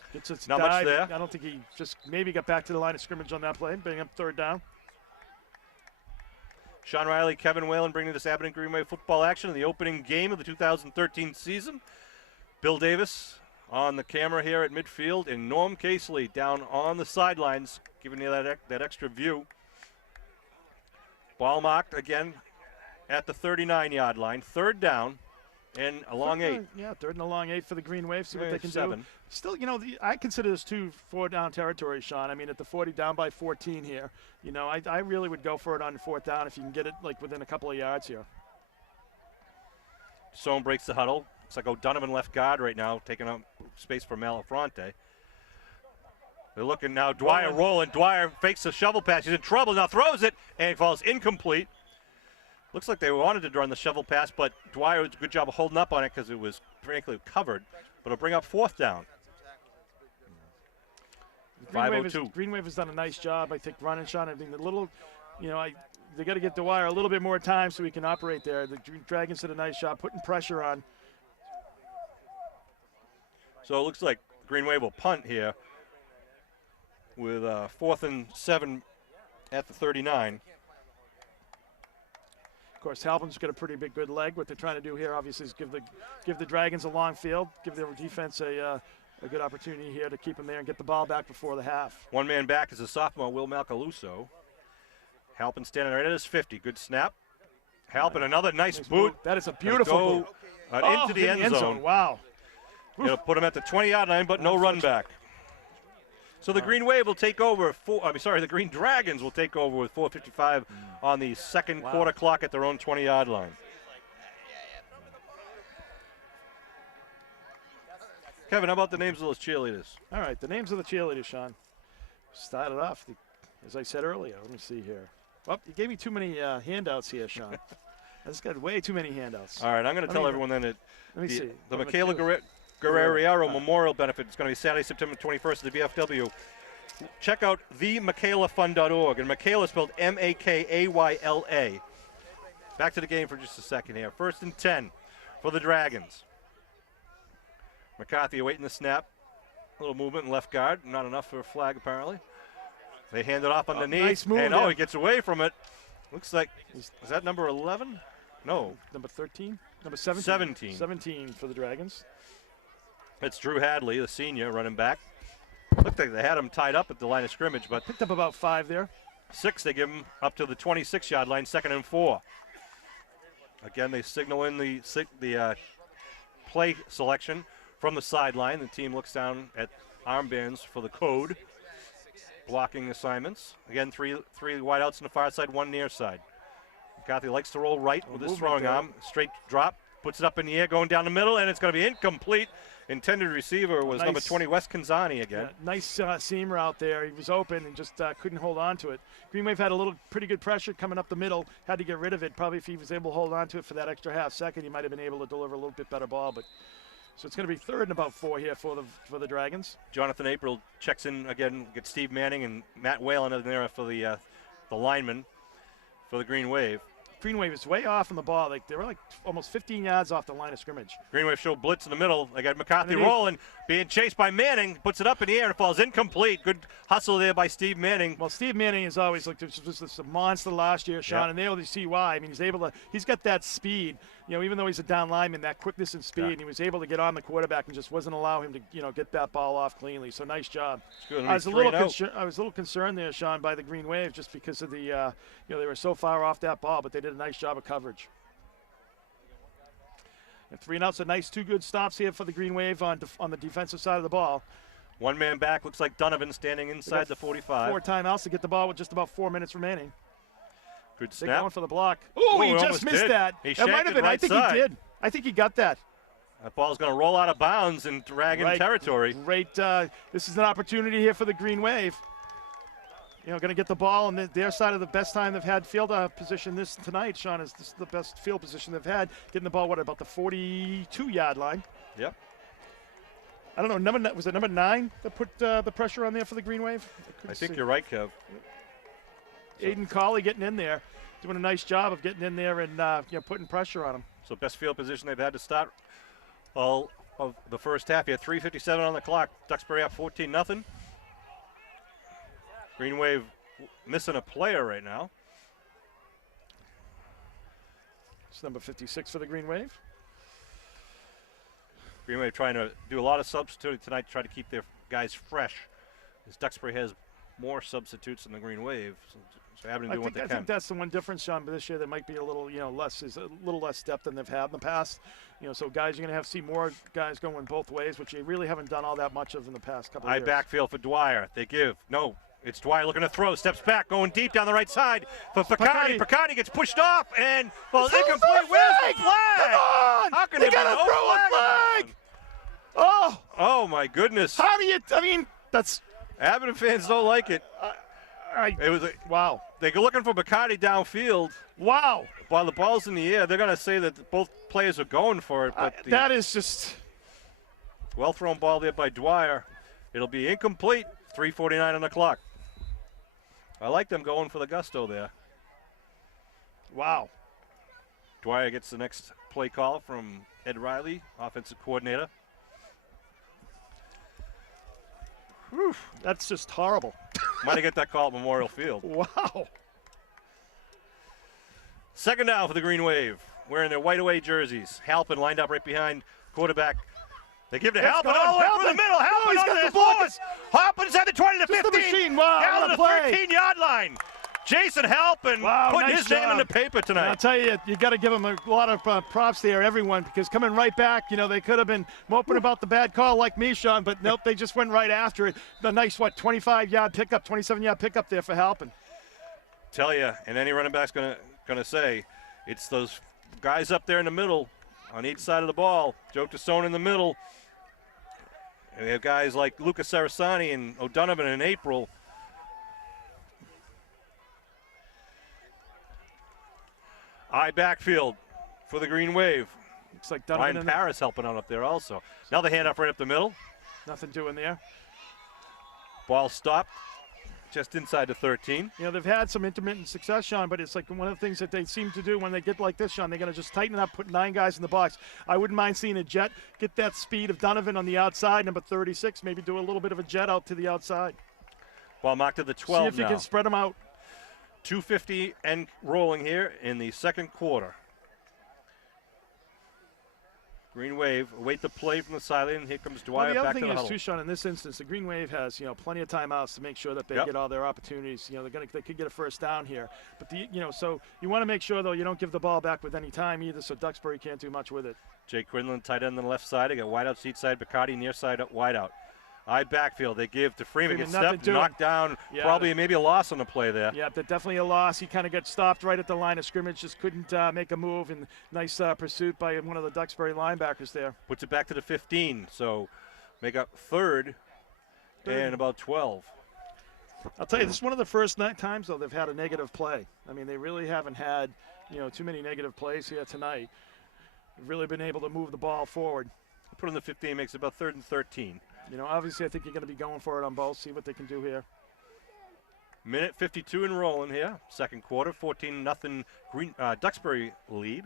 Not much there. I don't think he just maybe got back to the line of scrimmage on that play, bringing up 3rd down. Sean Riley, Kevin Whalen bringing this Abington Green Wave football action in the opening game of the 2013 season. Bill Davis on the camera here at midfield, and Norm Casely down on the sidelines, giving you that extra view. Ball marked again at the 39-yard line. 3rd down and a long 8. Yeah, 3rd and a long 8 for the Green Wave. See what they can 7. do. Still, I consider this 2 4-down territory, Sean. I mean, at the 40, down by 14 here. I really would go for it on 4th down if you can get it like within a couple of yards here. Sohn breaks the huddle. Looks like O'Donovan left guard right now, taking up space for Malafronte. They're looking now. Dwyer rolling. Dwyer fakes a shovel pass. He's in trouble. Now throws it, and it falls incomplete. Looks like they wanted to run the shovel pass, but Dwyer did a good job of holding up on it because it was frankly covered. But it'll bring up 4th down. 5:02. Green Wave has done a nice job, I think, running, Sean. I think the little, they got to get Dwyer a little bit more time so he can operate there. The Dragons did a nice job putting pressure on. So it looks like Green Wave will punt here with 4th and 7 at the 39. Of course, Halpin's got a pretty good leg. What they're trying to do here, obviously, is give the Dragons a long field, give their defense a good opportunity here to keep them there and get the ball back before the half. One man back is a sophomore, Will Malcaluso. Halpin standing right at his 50. Good snap. Halpin, another nice boot. That is a beautiful boot. Into the end zone. Wow. It'll put him at the 20-yard line, but no run back. So the Green Wave will take over. The Green Dragons will take over with 4:55 on the second quarter clock at their own 20-yard line. Kevin, how about the names of those cheerleaders? All right, the names of the cheerleaders, Sean. Started off, as I said earlier. Let me see here. Well, you gave me too many handouts here, Sean. I just got way too many handouts. All right, I'm going to tell everyone then that the Michaela Guerrero Memorial Benefit is going to be Saturday, September 21st at the VFW. Check out themichaelafund.org, and Michaela spelled M-A-K-A-Y-L-A. Back to the game for just a second here. 1st and 10 for the Dragons. McCarthy awaiting the snap. A little movement in left guard. Not enough for a flag, apparently. They hand it off underneath. Nice move. And he gets away from it. Looks like, is that number 11? No. Number 13? Number 17? 17. 17 for the Dragons. It's Drew Hadley, the senior, running back. Looked like they had him tied up at the line of scrimmage, but picked up about 5 there. 6, they give him up to the 26-yard line, 2nd and 4. Again, they signal in the play selection from the sideline. The team looks down at armbands for the code. Blocking assignments. Again, three wideouts on the far side, 1 near side. McCarthy likes to roll right with his throwing arm. Straight drop, puts it up in the air, going down the middle, and it's going to be incomplete. Intended receiver was number 20, Wes Kanzani again. Nice seam route there. He was open and just couldn't hold on to it. Green Wave had a pretty good pressure coming up the middle. Had to get rid of it. Probably if he was able to hold on to it for that extra half second, he might have been able to deliver a little bit better ball. But so it's going to be 3rd and about 4 here for the Dragons. Jonathan April checks in again. Gets Steve Manning and Matt Whalen in there for the lineman for the Green Wave. Green Wave is way off on the ball. They were almost 15 yards off the line of scrimmage. Green Wave show blitz in the middle. They got McCarthy rolling, being chased by Manning. Puts it up in the air and falls incomplete. Good hustle there by Steve Manning. Well, Steve Manning is always just a monster last year, Sean, and they only see why. I mean, he's got that speed. Even though he's a down lineman, that quickness and speed, and he was able to get on the quarterback and just wasn't allow him to, get that ball off cleanly. So nice job. I was a little concerned there, Sean, by the Green Wave just because of the, they were so far off that ball, but they did a nice job of coverage. And 3 and out's a nice 2 good stops here for the Green Wave on the defensive side of the ball. 1 man back. Looks like Donovan standing inside the 45. 4 timeouts to get the ball with just about 4 minutes remaining. Good snap. They're going for the block. Oh, he just missed that. That might have been. I think he did. I think he got that. That ball's going to roll out of bounds in Dragon territory. Great. This is an opportunity here for the Green Wave. Going to get the ball on their side of the best time they've had field position tonight, Sean. This is the best field position they've had. Getting the ball, about the 42-yard line. Yep. I don't know. Was it number 9 that put the pressure on there for the Green Wave? I think you're right, Kev. Aiden Colley getting in there, doing a nice job of getting in there and putting pressure on him. So best field position they've had to start all of the first half. You had 3:57 on the clock. Duxbury up 14-0. Green Wave missing a player right now. It's number 56 for the Green Wave. Green Wave trying to do a lot of substituting tonight to try to keep their guys fresh. As Duxbury has more substitutes than the Green Wave. So having to do what they can. I think that's the one difference, Sean, but this year there might be a little, less depth than they've had in the past. So guys, you're going to see more guys going both ways, which you really haven't done all that much of in the past couple of years. High backfield for Dwyer. They give. No. It's Dwyer looking to throw. Steps back, going deep down the right side for Picardi. Picardi gets pushed off and falls incomplete. Where's the flag? Come on! How can they gotta throw a flag? Oh! Oh, my goodness. How do you, that's Abington fans don't like it. It was wow. They're looking for Bacardi downfield. Wow. While the ball's in the air, they're going to say that both players are going for it. But that is just well thrown ball there by Dwyer. It'll be incomplete. 3:49 on the clock. I like them going for the gusto there. Wow. Dwyer gets the next play call from Ed Riley, offensive coordinator. Whew, that's just horrible. Might have got that call at Memorial Field. Wow. Second down for the Green Wave. Wearing their white away jerseys. Halpin lined up right behind quarterback. They give it to Halpin all the way through the middle. Halpin on the boards. Halpin's at the 20 to 15. The machine. Wow, down to the 13-yard line. Jason Halpin putting nice his name in the job. paper tonight. And I'll tell you, you got to give them a lot of props there, everyone, because coming right back, they could have been moping about the bad call like me, Sean, but nope, they just went right after it. The nice, 25-yard pickup, 27-yard pickup there for Halpin. Tell you, and any running back's gonna say, it's those guys up there in the middle on each side of the ball. Joe Tassone in the middle. And we have guys like Lucas Sarasani and O'Donovan in April. Backfield for the Green Wave. Looks like Donovan Ryan Paris helping out up there also. Now the handoff right up the middle. Nothing doing there. Ball stopped just inside the 13. They've had some intermittent success, Sean, but it's like one of the things that they seem to do when they get like this, Sean. They're going to just tighten it up, put 9 guys in the box. I wouldn't mind seeing a jet get that speed of Donovan on the outside, number 36, maybe do a little bit of a jet out to the outside. Ball marked at the 12 See if you can spread them out. 2:50 and rolling here in the second quarter. Green Wave await the play from the sideline. Here comes Dwyer back to the huddle. The other thing is, too, Sean, in this instance, the Green Wave has plenty of timeouts to make sure that they get all their opportunities. They could get a first down here, but so you want to make sure though you don't give the ball back with any time either, so Duxbury can't do much with it. Jay Quinlan, tight end on the left side. They got wide out, seat side. Bacardi near side, wide out. Backfield. They give to Freeman. Gets stepped, knocked down. Yeah, probably maybe a loss on the play there. Yeah, definitely a loss. He kind of got stopped right at the line of scrimmage. Just couldn't make a move. And nice pursuit by one of the Duxbury linebackers there. Puts it back to the 15. So make up third. And about 12. I'll tell you, this is one of the first times, though, they've had a negative play. I mean, they really haven't had, too many negative plays here tonight. They've really been able to move the ball forward. Put in the 15, makes it about 3rd and 13. Obviously, I think you're going to be going for it on both. See what they can do here. Minute 52 and rolling here. Second quarter, 14-0 Duxbury lead.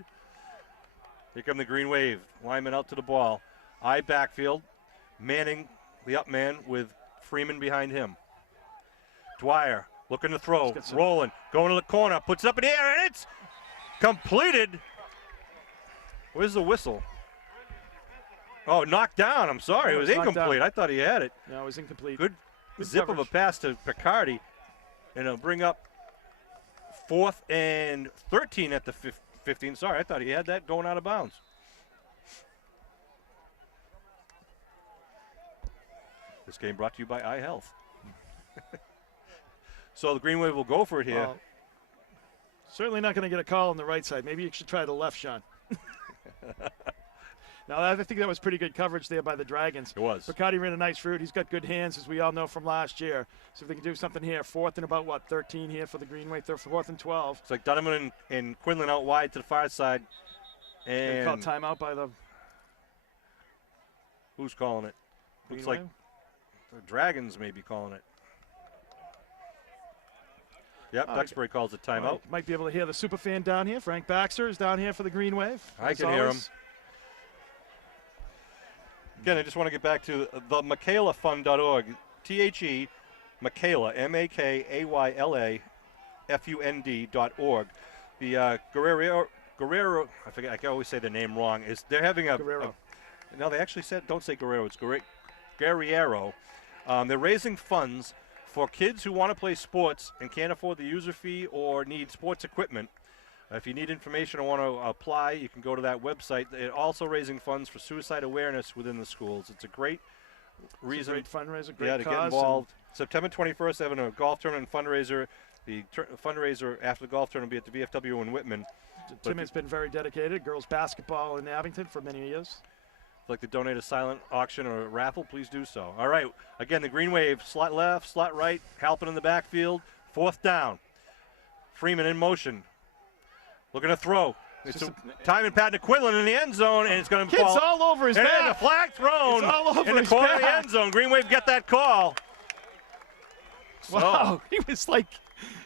Here come the Green Wave. Lineman out to the ball. Backfield. Manning, the up man, with Freeman behind him. Dwyer looking to throw. Rolling. Going to the corner. Puts it up in the air, and it's completed. Where's the whistle? Oh, knocked down. I'm sorry. It was incomplete. I thought he had it. No, it was incomplete. Good zip coverage of a pass to Bacardi. And it'll bring up 4th and 13 at the 15. Sorry, I thought he had that going out of bounds. This game brought to you by iHealth. So the Green Wave will go for it here. Well, certainly not going to get a call on the right side. Maybe you should try the left, Sean. Now, I think that was pretty good coverage there by the Dragons. It was. Bacardi ran a nice route. He's got good hands, as we all know from last year. So if they can do something here, 4th and about, 13 here for the Green Wave, 4th and 12. It's like Donovan and Quinlan out wide to the far side. And called timeout by the... Who's calling it? Looks like the Dragons may be calling it. Yep, Duxbury calls it timeout. Right. Might be able to hear the super fan down here. Frank Baxter is down here for the Green Wave. I can hear him. Again, I just want to get back to the McKaylaFund.org. THE, Michaela, MAKAYLA, FUND.org. The Guerrero, I forget, I can always say the name wrong, they're having no, they actually don't say Guerrero, it's Guerriero. They're raising funds for kids who want to play sports and can't afford the user fee or need sports equipment. If you need information or want to apply, you can go to that website. They're also raising funds for suicide awareness within the schools. It's a great reason. It's a great fundraiser, great to cause. Get involved. September 21st, they're having a golf tournament and fundraiser. The fundraiser after the golf tournament will be at the VFW in Whitman. Tim has been very dedicated. Girls basketball in Abington for many years. If you'd like to donate a silent auction or a raffle, please do so. All right, again, the Green Wave, slot left, slot right, Halpin in the backfield, 4th down. Freeman in motion, looking to throw. It's a timing pat to Quinlan in the end zone, and it's going to fall. Kid's all over his and back. And a flag thrown all over in the his corner of the back. end zone. Green Wave get that call. Wow, he was like,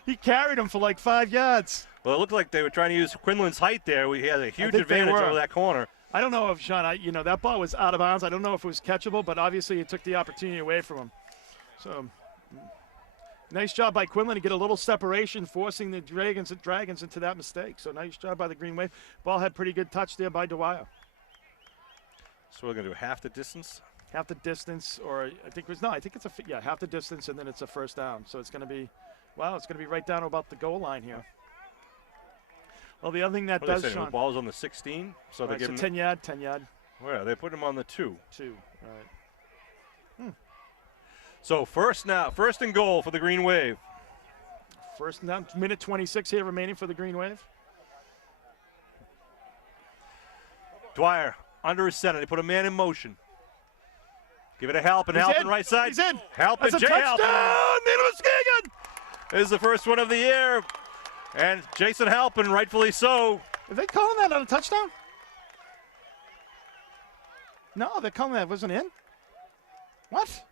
he carried him for like 5 yards. Well, it looked like they were trying to use Quinlan's height there. He had a huge advantage over that corner. I don't know if, Sean, that ball was out of bounds. I don't know if it was catchable, but obviously it took the opportunity away from him. So, nice job by Quinlan to get a little separation, forcing the Dragons into that mistake. So, nice job by the Green Wave. Ball had pretty good touch there by Dwyer. So we're going to do half the distance? Half the distance, or I think it's half the distance, and then it's a first down. So it's going to be, it's going to be right down about the goal line here. Well, the other thing that does, Sean. The ball's on the 16, so they give him 10 yard. Where they put him on the 2. 2, all right. So first and goal for the Green Wave. First down, minute 26 here remaining for the Green Wave. Dwyer under his center. They put a man in motion. Give it a Halpin. Halpin right side. He's in. Halpin. That's a touchdown. This is the first one of the year. And Jason Halpin, rightfully so. Are they calling that on a touchdown? No, they're calling that wasn't in. What?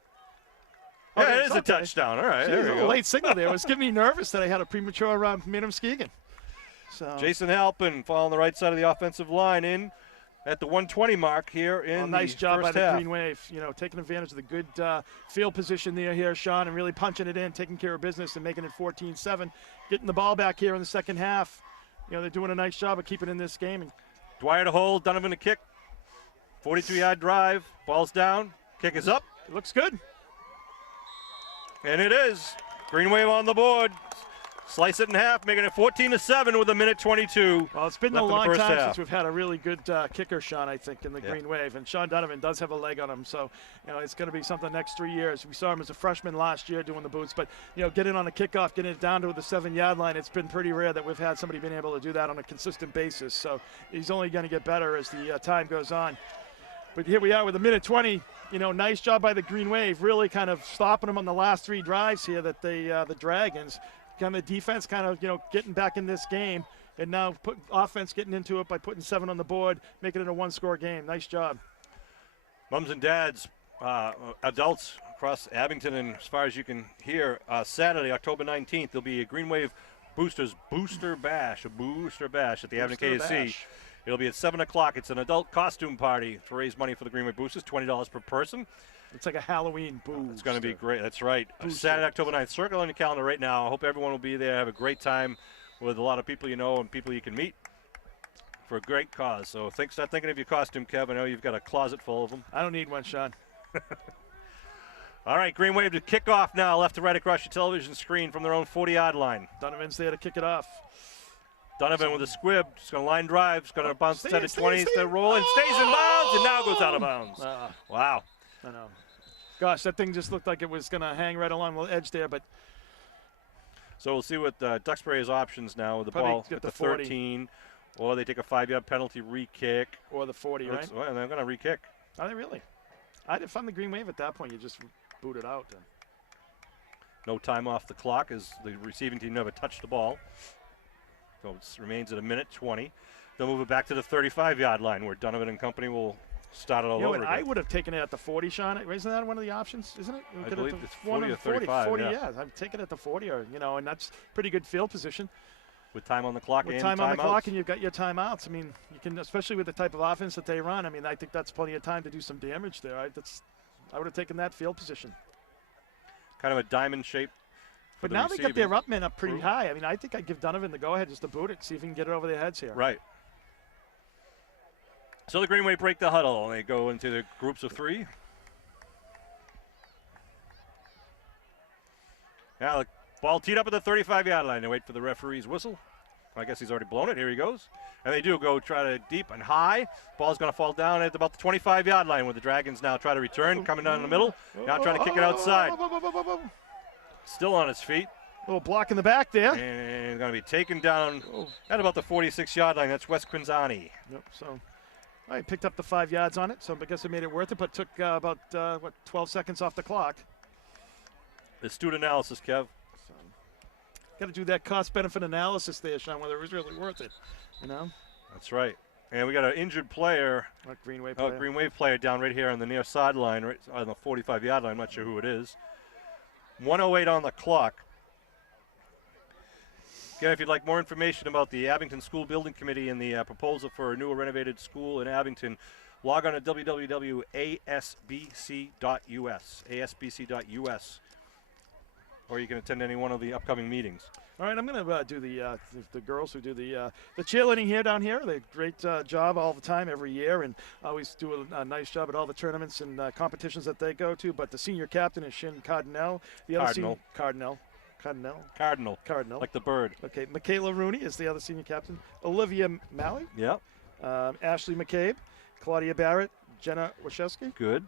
Yeah, okay, it is a touchdown. All right, there we go. A late signal there. It was getting me nervous that I had a premature Minham Skegan. So Jason Halpin following the right side of the offensive line in at the 120 mark here in nice job by the Green Wave. Taking advantage of the good field position there here, Sean, and really punching it in, taking care of business and making it 14-7. Getting the ball back here in the second half. They're doing a nice job of keeping in this game. And Dwyer to hold, Donovan to kick. 42-yard drive. Ball's down. Kick is up. It looks good. And it is. Green Wave on the board. Slice it in half, making it 14-7 with a minute 22. Well, it's been a long time since we've had a really good kicker, Sean, I think, in the Green Wave. And Sean Donovan does have a leg on him, so it's going to be something next 3 years. We saw him as a freshman last year doing the boots, but getting on a kickoff, getting it down to the 7-yard line, it's been pretty rare that we've had somebody been able to do that on a consistent basis. So he's only going to get better as the time goes on. But here we are with a minute 20. Nice job by the Green Wave, really kind of stopping them on the last 3 drives here that the Dragons. Kind of defense kind of, getting back in this game, and now offense getting into it by putting 7 on the board, making it a 1-score game. Nice job. Mums and dads, adults across Abington, and as far as you can hear, Saturday, October 19th, there'll be a Green Wave Boosters Booster Bash at the Abington KSC. It'll be at 7 o'clock. It's an adult costume party to raise money for the Green Wave Boosters, $20 per person. It's like a Halloween booster. It's going to be great. That's right. Saturday, October 9th. Circle on your calendar right now. I hope everyone will be there. Have a great time with a lot of people you know and people you can meet for a great cause. So start thinking of your costume, Kev. I know you've got a closet full of them. I don't need one, Sean. All right, Green Wave to kick off now, left to right across your television screen from their own 40-yard line. Donovan's there to kick it off. Donovan with a squib. Just going to line drive. Just going to bounce 10 to 20. Instead of rolling. Stays in bounds and now goes out of bounds. Wow. I know. Gosh, that thing just looked like it was going to hang right along the edge there, but. So we'll see what Duxbury's options now with the probably ball at the 13, or they take a 5-yard penalty re-kick. Or the 40, right? Well, they're going to re-kick. Are they really? If I'm the Green Wave at that point, you just boot it out. Then. No time off the clock as the receiving team never touched the ball. So it remains at a minute 20. They'll move it back to the 35-yard line where Donovan and company will start it all over again. I would have taken it at the 40, Sean. Isn't that one of the options? Isn't it? I believe it's 40 or 35. 40, yeah. I'd take it at the 40, and that's pretty good field position. With time on the clock with and time on the clock, outs. And you've got your timeouts. I mean, you can, especially with the type of offense that they run. I mean, I think that's plenty of time to do some damage there. I would have taken that field position. Kind of a diamond shape. But now they got their up men up pretty high. I mean, I think I'd give Donovan the go-ahead just to boot it, see if he can get it over their heads here. Right. So the Green Wave break the huddle, and they go into the groups of 3. Now the ball teed up at the 35-yard line. They wait for the referee's whistle. I guess he's already blown it. Here he goes. And they do go try to deep and high. Ball's going to fall down at about the 25-yard line where the Dragons now try to return, coming down in the middle. Now trying to kick it outside. Still on his feet. A little block in the back there. And going to be taken down at about the 46-yard line. That's Wes Quinzani. Yep, so All right, picked up the 5 yards on it, so I guess it made it worth it, but took about 12 seconds off the clock. Astute analysis, Kev. So, got to do that cost-benefit analysis there, Sean, whether it was really worth it, you know? That's right. And we got an injured player. Green Wave player. Green Wave player down right here on the near sideline, right on the 45-yard line. I'm not sure who it is. 1:08 on the clock. Again, if you'd like more information about the Abington School Building Committee and the proposal for a new or renovated school in Abington, log on to www.asbc.us, asbc.us, or you can attend any one of the upcoming meetings. All right, I'm going to do the girls who do the cheerleading here down here. They do a great job all the time, every year, and always do a nice job at all the tournaments and competitions that they go to. But the senior captain is Shin Cardinal. The other Cardinal, like the bird. Okay, Michaela Rooney is the other senior captain. Olivia Malley. Yeah. Ashley McCabe, Claudia Barrett, Jenna Wachowski. Good.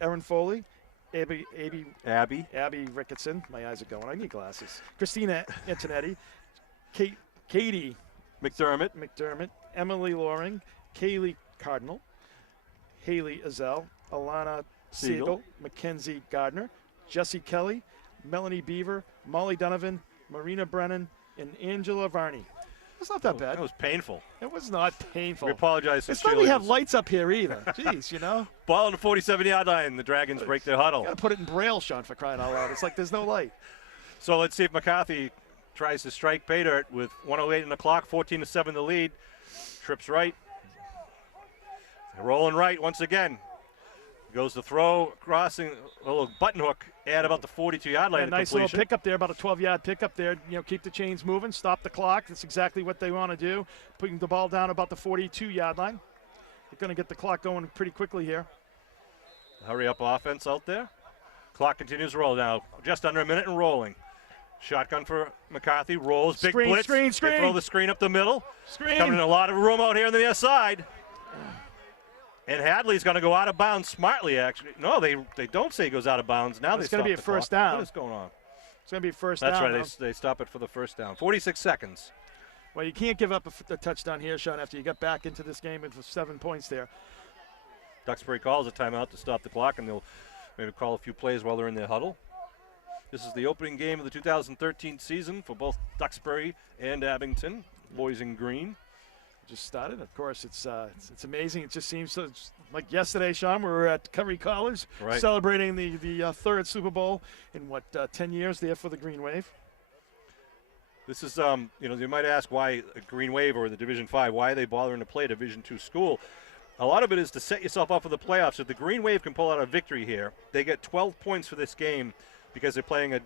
Erin Foley. Abby Ricketson. My eyes are going. I need glasses. Christina Antonetti. Katie McDermott. Emily Loring. Kaylee Cardinal. Haley Azell. Alana Siegel. Mackenzie Gardner. Jessie Kelly. Melanie Beaver. Molly Donovan. Marina Brennan. And Angela Varney. It's not that bad. That was painful. It was not painful. We apologize. It's not we have lights up here either. Jeez, you know. Ball on the 47-yard line. The Dragons break their huddle. Got to put it in Braille, Sean, for crying out loud. It's like there's no light. So let's see if McCarthy tries to strike pay dirt with 1:08 on the clock, 14-7 the lead. Trips right. Rolling right once again. Goes to throw, crossing a little button hook at about the 42-yard line. A nice little pickup there, about a 12-yard pickup there. You know, keep the chains moving, stop the clock. That's exactly what they want to do. Putting the ball down about the 42-yard line. They're going to get the clock going pretty quickly here. Hurry up offense out there. Clock continues to roll now. Just under a minute and rolling. Shotgun for McCarthy. Rolls. Big blitz. Screen. They throw the screen up the middle. Screen. Coming in a lot of room out here on the near side. And Hadley's going to go out of bounds smartly, actually. No, they don't say he goes out of bounds. Now it's going to be a first down. What is going on? It's going to be a first down. That's right. They stop it for the first down. 46 seconds. Well, you can't give up a touchdown here, Sean, after you got back into this game with 7 points there. Duxbury calls a timeout to stop the clock, and they'll maybe call a few plays while they're in their huddle. This is the opening game of the 2013 season for both Duxbury and Abington, boys in green. Just started. Of course, it's amazing. It just seems so, like yesterday, Sean, we were at Curry College celebrating the third Super Bowl in 10 years there for the Green Wave. This is you might ask why a Green Wave or the Division 5, why are they bothering to play a Division 2 school? A lot of it is to set yourself up for the playoffs. If the Green Wave can pull out a victory here, they get 12 points for this game because they're playing an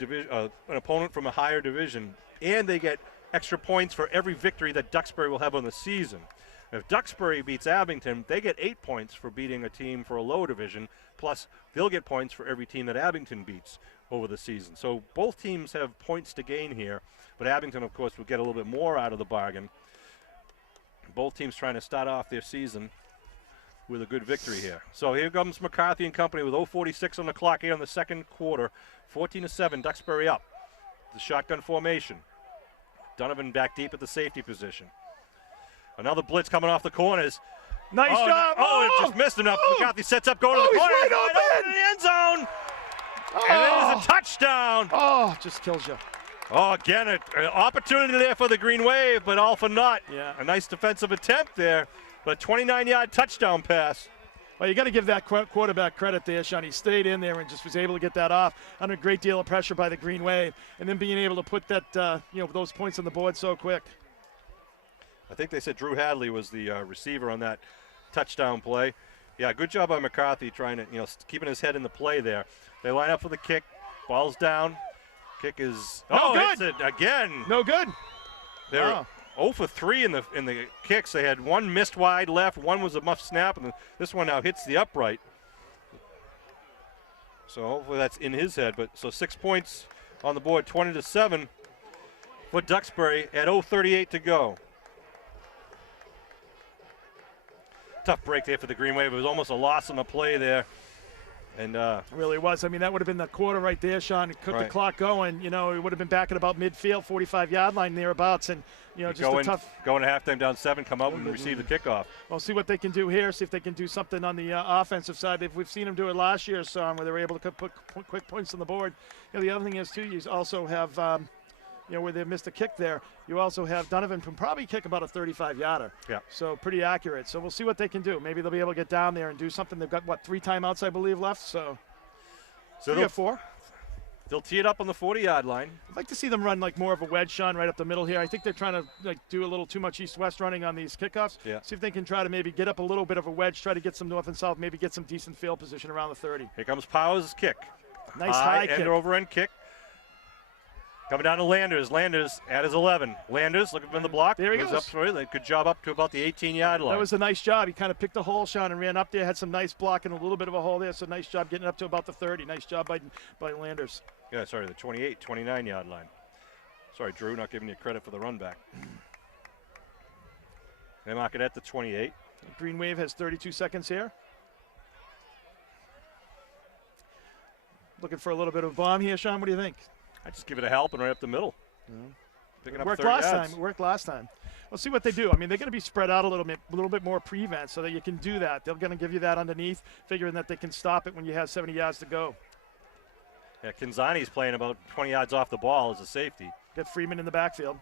opponent from a higher division, and they get extra points for every victory that Duxbury will have on the season. If Duxbury beats Abington, they get 8 points for beating a team for a lower division, plus they'll get points for every team that Abington beats over the season. So both teams have points to gain here, but Abington, of course, will get a little bit more out of the bargain. Both teams trying to start off their season with a good victory here. So here comes McCarthy and company with 0:46 on the clock here in the second quarter. 14-7, Duxbury up. The shotgun formation. Donovan back deep at the safety position. Another blitz coming off the corners. Nice job. It just missed enough. McCarthy sets up, going to the corner. He's right open in the end zone. And it is a touchdown. Oh, just kills you. Oh, again, an opportunity there for the Green Wave, but all for naught. Yeah. A nice defensive attempt there, but a 29-yard touchdown pass. Well, you got to give that quarterback credit there, Sean. He stayed in there and just was able to get that off under a great deal of pressure by the Green Wave, and then being able to put that, those points on the board so quick. I think they said Drew Hadley was the receiver on that touchdown play. Yeah, good job by McCarthy trying to, keeping his head in the play there. They line up for the kick. Ball's down. Kick is good. Hits it again. No good. They're 0 for 3 in the kicks. They had one missed wide left, one was a muff snap, and this one now hits the upright. So hopefully that's in his head. But so 6 points on the board, 20-7 for Duxbury at 0:38 to go. Tough break there for the Green Wave. It was almost a loss on the play there. And It really was. I mean, that would have been the quarter right there, Sean. Kept the clock going. You know, it would have been back at about midfield, 45-yard line thereabouts, and you know, just a tough. Going to halftime down 7, come out and receive the kickoff. We'll see what they can do here. See if they can do something on the offensive side. We've seen them do it last year, Sean, where they were able to put quick points on the board. You know, the other thing is too, you also have. You know, where they missed a kick there, you also have Donovan can probably kick about a 35-yarder. Yeah. So pretty accurate. So we'll see what they can do. Maybe they'll be able to get down there and do something. They've got, what, 3 timeouts, I believe, left? So 3 or 4. They'll tee it up on the 40-yard line. I'd like to see them run like more of a wedge, Sean, right up the middle here. I think they're trying to like do a little too much east-west running on these kickoffs. Yeah. See if they can try to maybe get up a little bit of a wedge, try to get some north and south, maybe get some decent field position around the 30. Here comes Powers' kick. Nice high kick. End over end kick. Coming down to Landers. Landers at his 11. Landers looking from the block. There he goes. Up for it. Good job up to about the 18-yard line. That was a nice job. He kind of picked a hole, Sean, and ran up there. Had some nice block and a little bit of a hole there. So nice job getting up to about the 30. Nice job by Landers. Yeah, sorry, the 28, 29-yard line. Sorry, Drew, not giving you credit for the run back. They mark it at the 28. Green Wave has 32 seconds here. Looking for a little bit of a bomb here, Sean. What do you think? I just give it a help and right up the middle. Picking It up worked 30 last yards. time. It worked last time. We'll see what they do. I mean, they're going to be spread out a little bit more prevent so that you can do that. They're going to give you that underneath, figuring that they can stop it when you have 70 yards to go. Yeah, Kinzani's playing about 20 yards off the ball as a safety. Got Freeman in the backfield.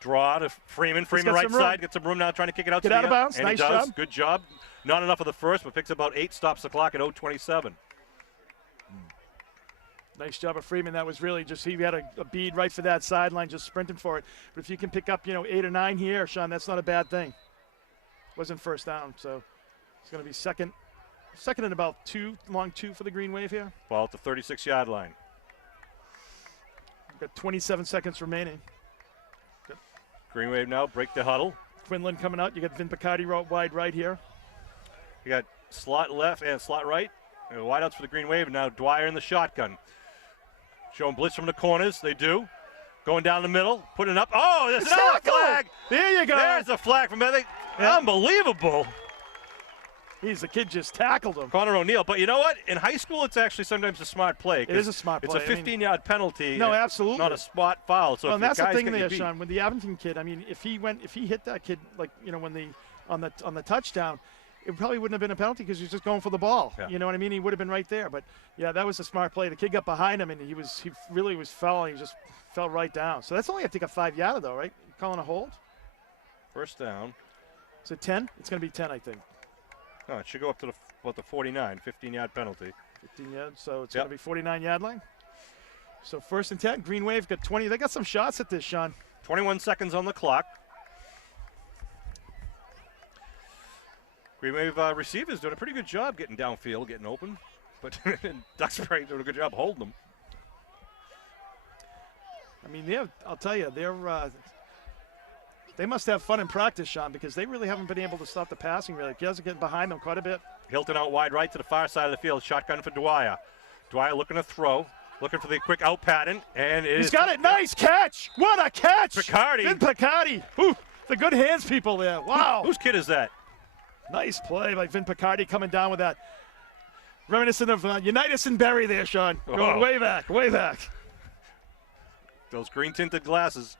Draw to Freeman. Freeman right side. Gets some room now trying to kick it out. Get out of bounds. And Nice he does. job. Good job. Not enough of the first, but picks about 8, stops the clock at 0:27. Nice job of Freeman. That was really just, he had a bead right for that sideline, just sprinting for it. But if you can pick up, 8 or 9 here, Sean, that's not a bad thing. Wasn't first down, so it's going to be second and about 2, long 2 for the Green Wave here. Ball at the 36-yard line. We've got 27 seconds remaining. Good. Green Wave now break the huddle. Quinlan coming out. You got Vin Picardi wide right here. You got slot left and slot right. Wideouts for the Green Wave, and now Dwyer in the shotgun. Showing blitz from the corners. They do. Going down the middle, putting it up. Oh, there's another flag. There you go. There's a flag from Bethany. Yeah. Unbelievable. The kid just tackled him. Connor O'Neill. But you know what? In high school, it's actually sometimes a smart play. It is a smart play. It's a 15-yard penalty. No, absolutely. Not a spot foul. So well, if and that's the thing there, beat, Sean. With the Abington kid, I mean, if he hit that kid, like, when on the touchdown, it probably wouldn't have been a penalty because he was just going for the ball. Yeah. You know what I mean? He would have been right there. But yeah, that was a smart play. The kid got behind him, and he really was falling. He just fell right down. So that's only, I think, a 5-yarder though, right? You're calling a hold? First down. Is it 10? It's going to be 10, I think. No, it should go up to the 49, 15-yard penalty. 15 yards, so it's going to be 49-yard line. So first and 10. Green Wave got 20. They got some shots at this, Sean. 21 seconds on the clock. Green Wave receivers doing a pretty good job getting downfield, getting open. But Duxbury doing a good job holding them. I mean, I'll tell you, they must have fun in practice, Sean, because they really haven't been able to stop the passing, really. Guys are getting behind them quite a bit. Hilton out wide right to the far side of the field. Shotgun for Dwyer. Dwyer looking to throw. Looking for the quick out pattern. And He's got it. Nice catch. What a catch. Picardi. Vin Picardi. Ooh, the good hands people there. Wow. Whose kid is that? Nice play by Vin Picardi coming down with that. Reminiscent of Unitas and Berry there, Sean. Going way back, way back. Those green tinted glasses.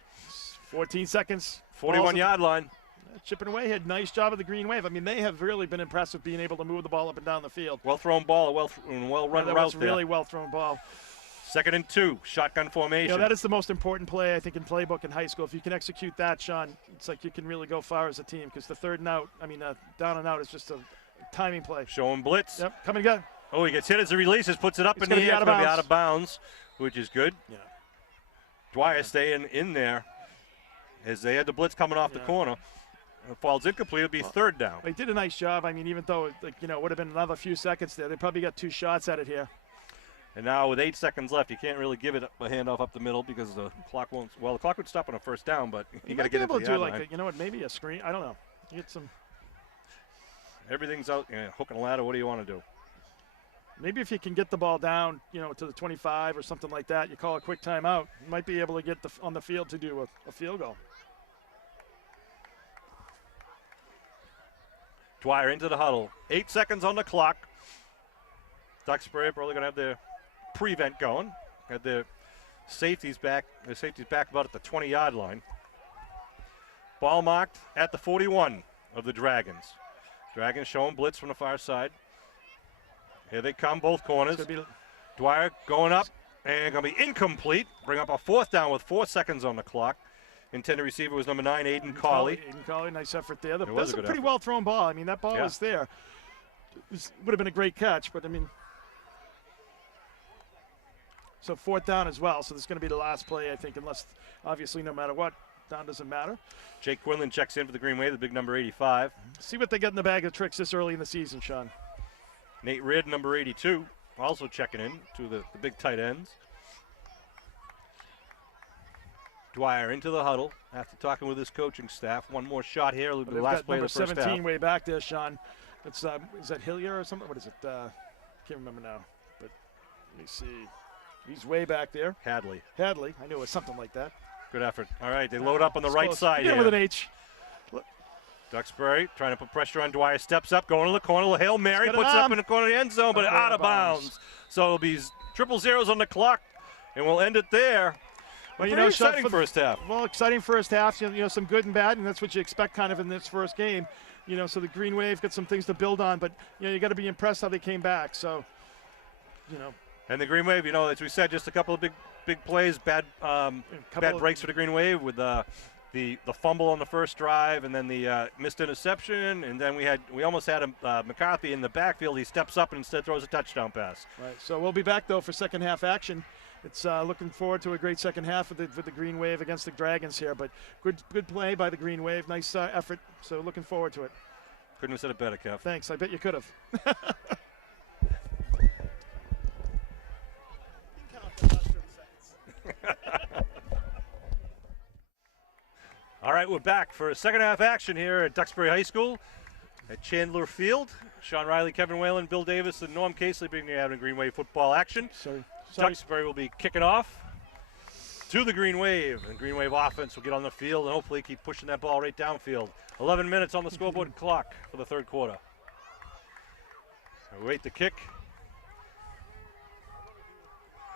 14 seconds. 41-yard line. Chipping away here. Nice job of the Green Wave. I mean, they have really been impressed with being able to move the ball up and down the field. Well thrown ball, well run that route was there. Really well thrown ball. 2nd and 2, shotgun formation. That is the most important play, I think, in playbook in high school. If you can execute that, Sean, it's like you can really go far as a team because the third and out, down and out is just a timing play. Showing blitz. Yep, come and go. Oh, he gets hit as he releases, puts it up in the air. It's going to be out of bounds, which is good. Yeah. Dwyer staying in there as they had the blitz coming off the corner. It falls incomplete. It'll be third down. They did a nice job. I mean, even though it would have been another few seconds there, they probably got 2 shots at it here. And now with 8 seconds left, you can't really give it a handoff up the middle because the clock won't. Well, the clock would stop on a first down, but you got to get it to the line. Maybe a screen. I don't know. You get some. Everything's out. Hook and ladder. What do you want to do? Maybe if you can get the ball down, to the 25 or something like that, you call a quick timeout. You might be able to get on the field to do a field goal. Dwyer into the huddle. 8 seconds on the clock. Duxbury probably going to have their prevent going. Had their safeties back. Their safeties back about at the 20-yard line. Ball marked at the 41 of the Dragons. Dragons showing blitz from the far side. Here they come, both corners. Dwyer going up and going to be incomplete. Bring up a 4th down with 4 seconds on the clock. Intended receiver was number 9, Aiden Cawley. Aiden Cawley, nice effort there. That was was a a good pretty effort. well thrown ball. I mean, that ball was there. Would have been a great catch, but I mean. So 4th down as well. So this is going to be the last play, I think, unless obviously no matter what, down doesn't matter. Jake Quinlan checks in for the Green Wave, the big number 85. See what they get in the bag of tricks this early in the season, Sean. Nate Ridd, number 82, also checking in to the big tight ends. Dwyer into the huddle after talking with his coaching staff. One more shot here. The last play of the first half. Number 17 way back there, Sean. It's is that Hillier or something? What is it? Can't remember now. But let me see. He's way back there. Hadley. I knew it was something like that. Good effort. All right, they load up on the right side here. With an H. Duxbury trying to put pressure on Dwyer. Steps up, going to the corner. Hail Mary puts up in the corner of the end zone, but out of bounds. So it'll be triple zeros on the clock, and we'll end it there. Well, you know, exciting first half. Well, exciting first half. You know, some good and bad, and that's what you expect kind of in this first game. You know, so the Green Wave got some things to build on, but you know, you got to be impressed how they came back. So, you know. And the Green Wave, you know, as we said, just a couple of big plays, bad breaks for the Green Wave with the fumble on the first drive, and then the missed interception, and then we almost had McCarthy in the backfield. He steps up and instead throws a touchdown pass. Right. So we'll be back though for second half action. It's looking forward to a great second half for the Green Wave against the Dragons here, but good play by the Green Wave. Nice effort. So looking forward to it. Couldn't have said it better, Kev. Thanks. I bet you could have. All right, we're back for second half action here at Duxbury High School at Chandler Field. Sean Riley, Kevin Whalen, Bill Davis, and Norm Casely bringing out in Green Wave football action. Sorry. Duxbury will be kicking off to the Green Wave, and Green Wave offense will get on the field and hopefully keep pushing that ball right downfield. 11 minutes on the scoreboard clock for the third quarter. We wait the kick.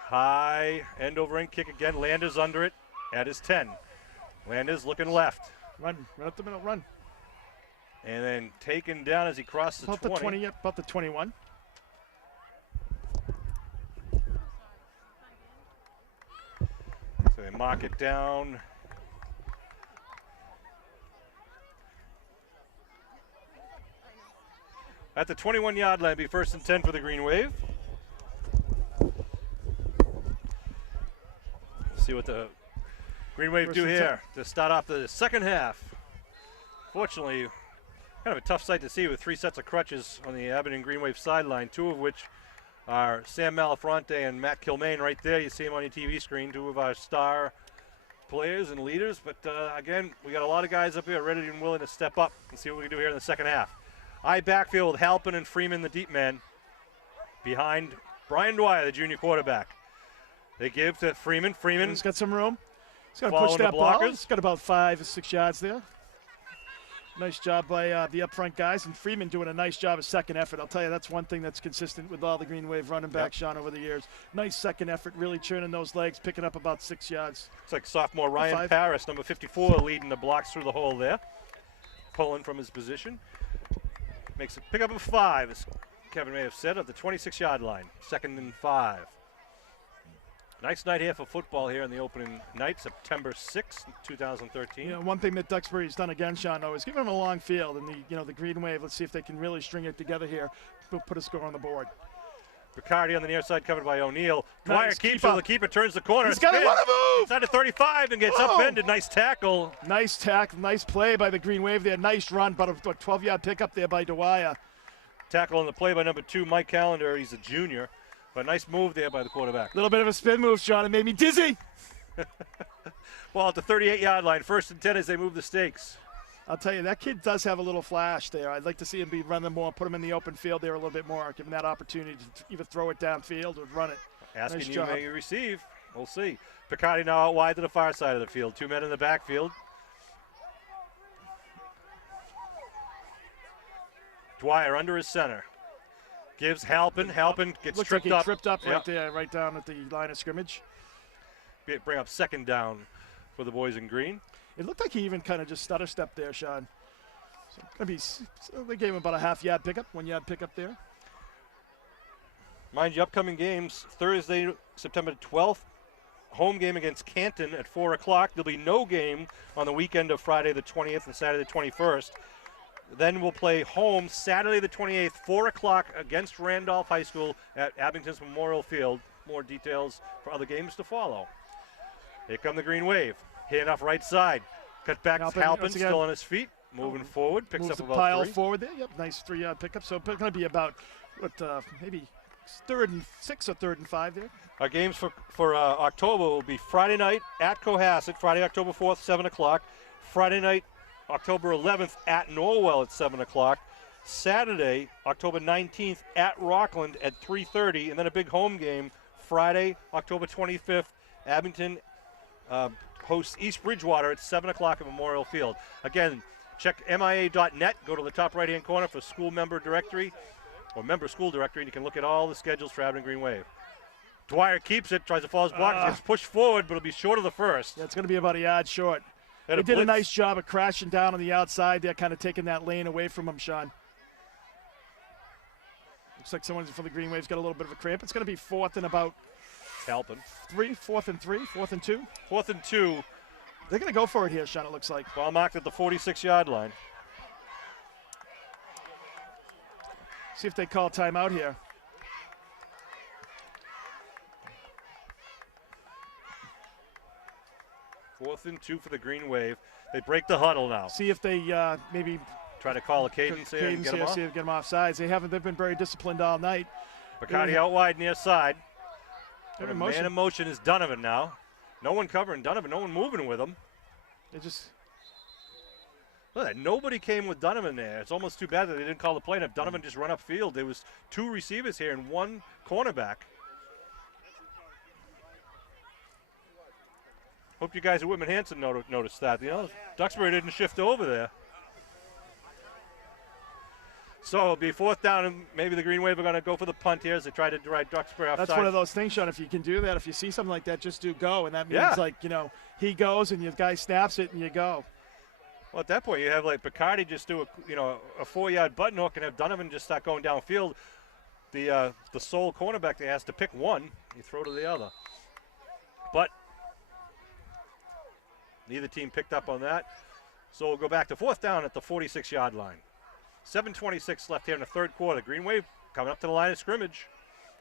High end over end kick again. Landers under it at his 10. Landers looking left. Run up the middle, run. And then taken down as he crosses the 20. About the 21. So they mark it down. At the 21-yard line, be 1st and 10 for the Green Wave. See what the Green Wave do here to start off the second half. Fortunately, kind of a tough sight to see with 3 sets of crutches on the Abington Green Wave sideline, 2 of which are Sam Malafronte and Matt Kilmaine right there. You see them on your TV screen, 2 of our star players and leaders. But again, we got a lot of guys up here ready and willing to step up and see what we can do here in the second half. High backfield with Halpin and Freeman, the deep man, behind Brian Dwyer, the junior quarterback. They give to Freeman. He's got some room. He's got to push that ball. He's got about 5 or 6 yards there. Nice job by the up front guys, and Freeman doing a nice job of second effort. I'll tell you, that's one thing that's consistent with all the Green Wave running backs, Sean, over the years. Nice second effort, really churning those legs, picking up about 6 yards. It's like sophomore Ryan Paris, number 54, leading the blocks through the hole there. Pulling from his position. Makes a pickup of 5, as Kevin may have said, at the 26-yard line. 2nd and 5. Nice night here for football here in the opening night, September 6th, 2013. You know, one thing that Duxbury's done again, Sean, though, is giving them a long field, and the Green Wave. Let's see if they can really string it together here, put a score on the board. Riccardi on the near side, covered by O'Neal. Dwyer Nice, keeps it. The keeper turns the corner. He's got a lot of move. Inside the 35 and gets upended. Nice tackle. Nice tackle. Nice play by the Green Wave there. Nice run, but a 12-yard pickup there by Dwyer. Tackle on the play by number 2, Mike Callender. He's a junior. But nice move there by the quarterback. A little bit of a spin move, Sean. It made me dizzy. Well, at the 38-yard line, 1st and 10 as they move the stakes. I'll tell you, that kid does have a little flash there. I'd like to see him be running more, put him in the open field there a little bit more, give him that opportunity to either throw it downfield or run it. Asking nice you job. may receive. We'll see. Picardi now out wide to the far side of the field. 2 men in the backfield. Dwyer under his center. Gives Halpin. Halpin gets Looks tripped like he up. tripped up Yep. right there, right down at the line of scrimmage. Bring up second down for the boys in green. It looked like he even kind of just stutter stepped there, Sean. So they gave him about a half-yard pickup, 1 yard pickup there. Mind you, upcoming games, Thursday, September 12th, home game against Canton at 4 o'clock. There'll be no game on the weekend of Friday the 20th and Saturday the 21st. Then we'll play home Saturday the 28th, 4 o'clock against Randolph High School at Abington's Memorial Field. More details for other games to follow. Here come the Green Wave. Hand off right side. Cut back to Halpin, still on his feet. Moving forward, picks up the about pile 3. forward there. Yep, nice 3-yard pickup. So it's going to be about, maybe 3rd and 6 or 3rd and 5 there. Our games for October will be Friday night at Cohasset, Friday, October 4th, 7 o'clock. Friday night, October 11th at Norwell at 7 o'clock. Saturday, October 19th at Rockland at 3:30. And then a big home game, Friday, October 25th, Abington hosts East Bridgewater at 7 o'clock at Memorial Field. Again, check MIA.net. Go to the top right-hand corner for school member directory or member school directory, and you can look at all the schedules for Abington Green Wave. Dwyer keeps it, tries to follow his block. It's pushed forward, but it'll be short of the first. Yeah, it's going to be about a yard short. They did blitz. a nice job of crashing down on the outside there, kind of taking that lane away from him, Sean. Looks like someone from the Green Wave's got a little bit of a cramp. It's going to be 4th and about Halpin. 4th and 3, 4th and 2. 4th and 2. They're going to go for it here, Sean, it looks like. Ball marked at the 46-yard line. See if they call timeout here. Fourth and 2 for the Green Wave. They break the huddle now. See if they maybe Try to call a cadence here and get him off. see if get them off sides. They've been very disciplined all night. Bacardi out wide near side. They're in Man motion. in motion is Donovan now. No one covering Donovan. No one moving with him. They just Look at that. Nobody came with Donovan there. It's almost too bad that they didn't call the play. And if Donovan just run upfield, there was 2 receivers here and 1 cornerback. Hope you guys at Whitman Hanson noticed that. You know, Duxbury didn't shift over there. So it'll be 4th down, and maybe the Green Wave are going to go for the punt here as they try to drive Duxbury offside. That's one of those things, Sean. If you can do that, if you see something like that, just do go. And that means, he goes and your guy snaps it and you go. Well, at that point, you have like Bacardi just do a 4-yard button hook and have Donovan just start going downfield. The sole cornerback there has to pick one. You throw to the other. But neither team picked up on that. So we'll go back to 4th down at the 46-yard line. 7:26 left here in the 3rd quarter. Green Wave coming up to the line of scrimmage.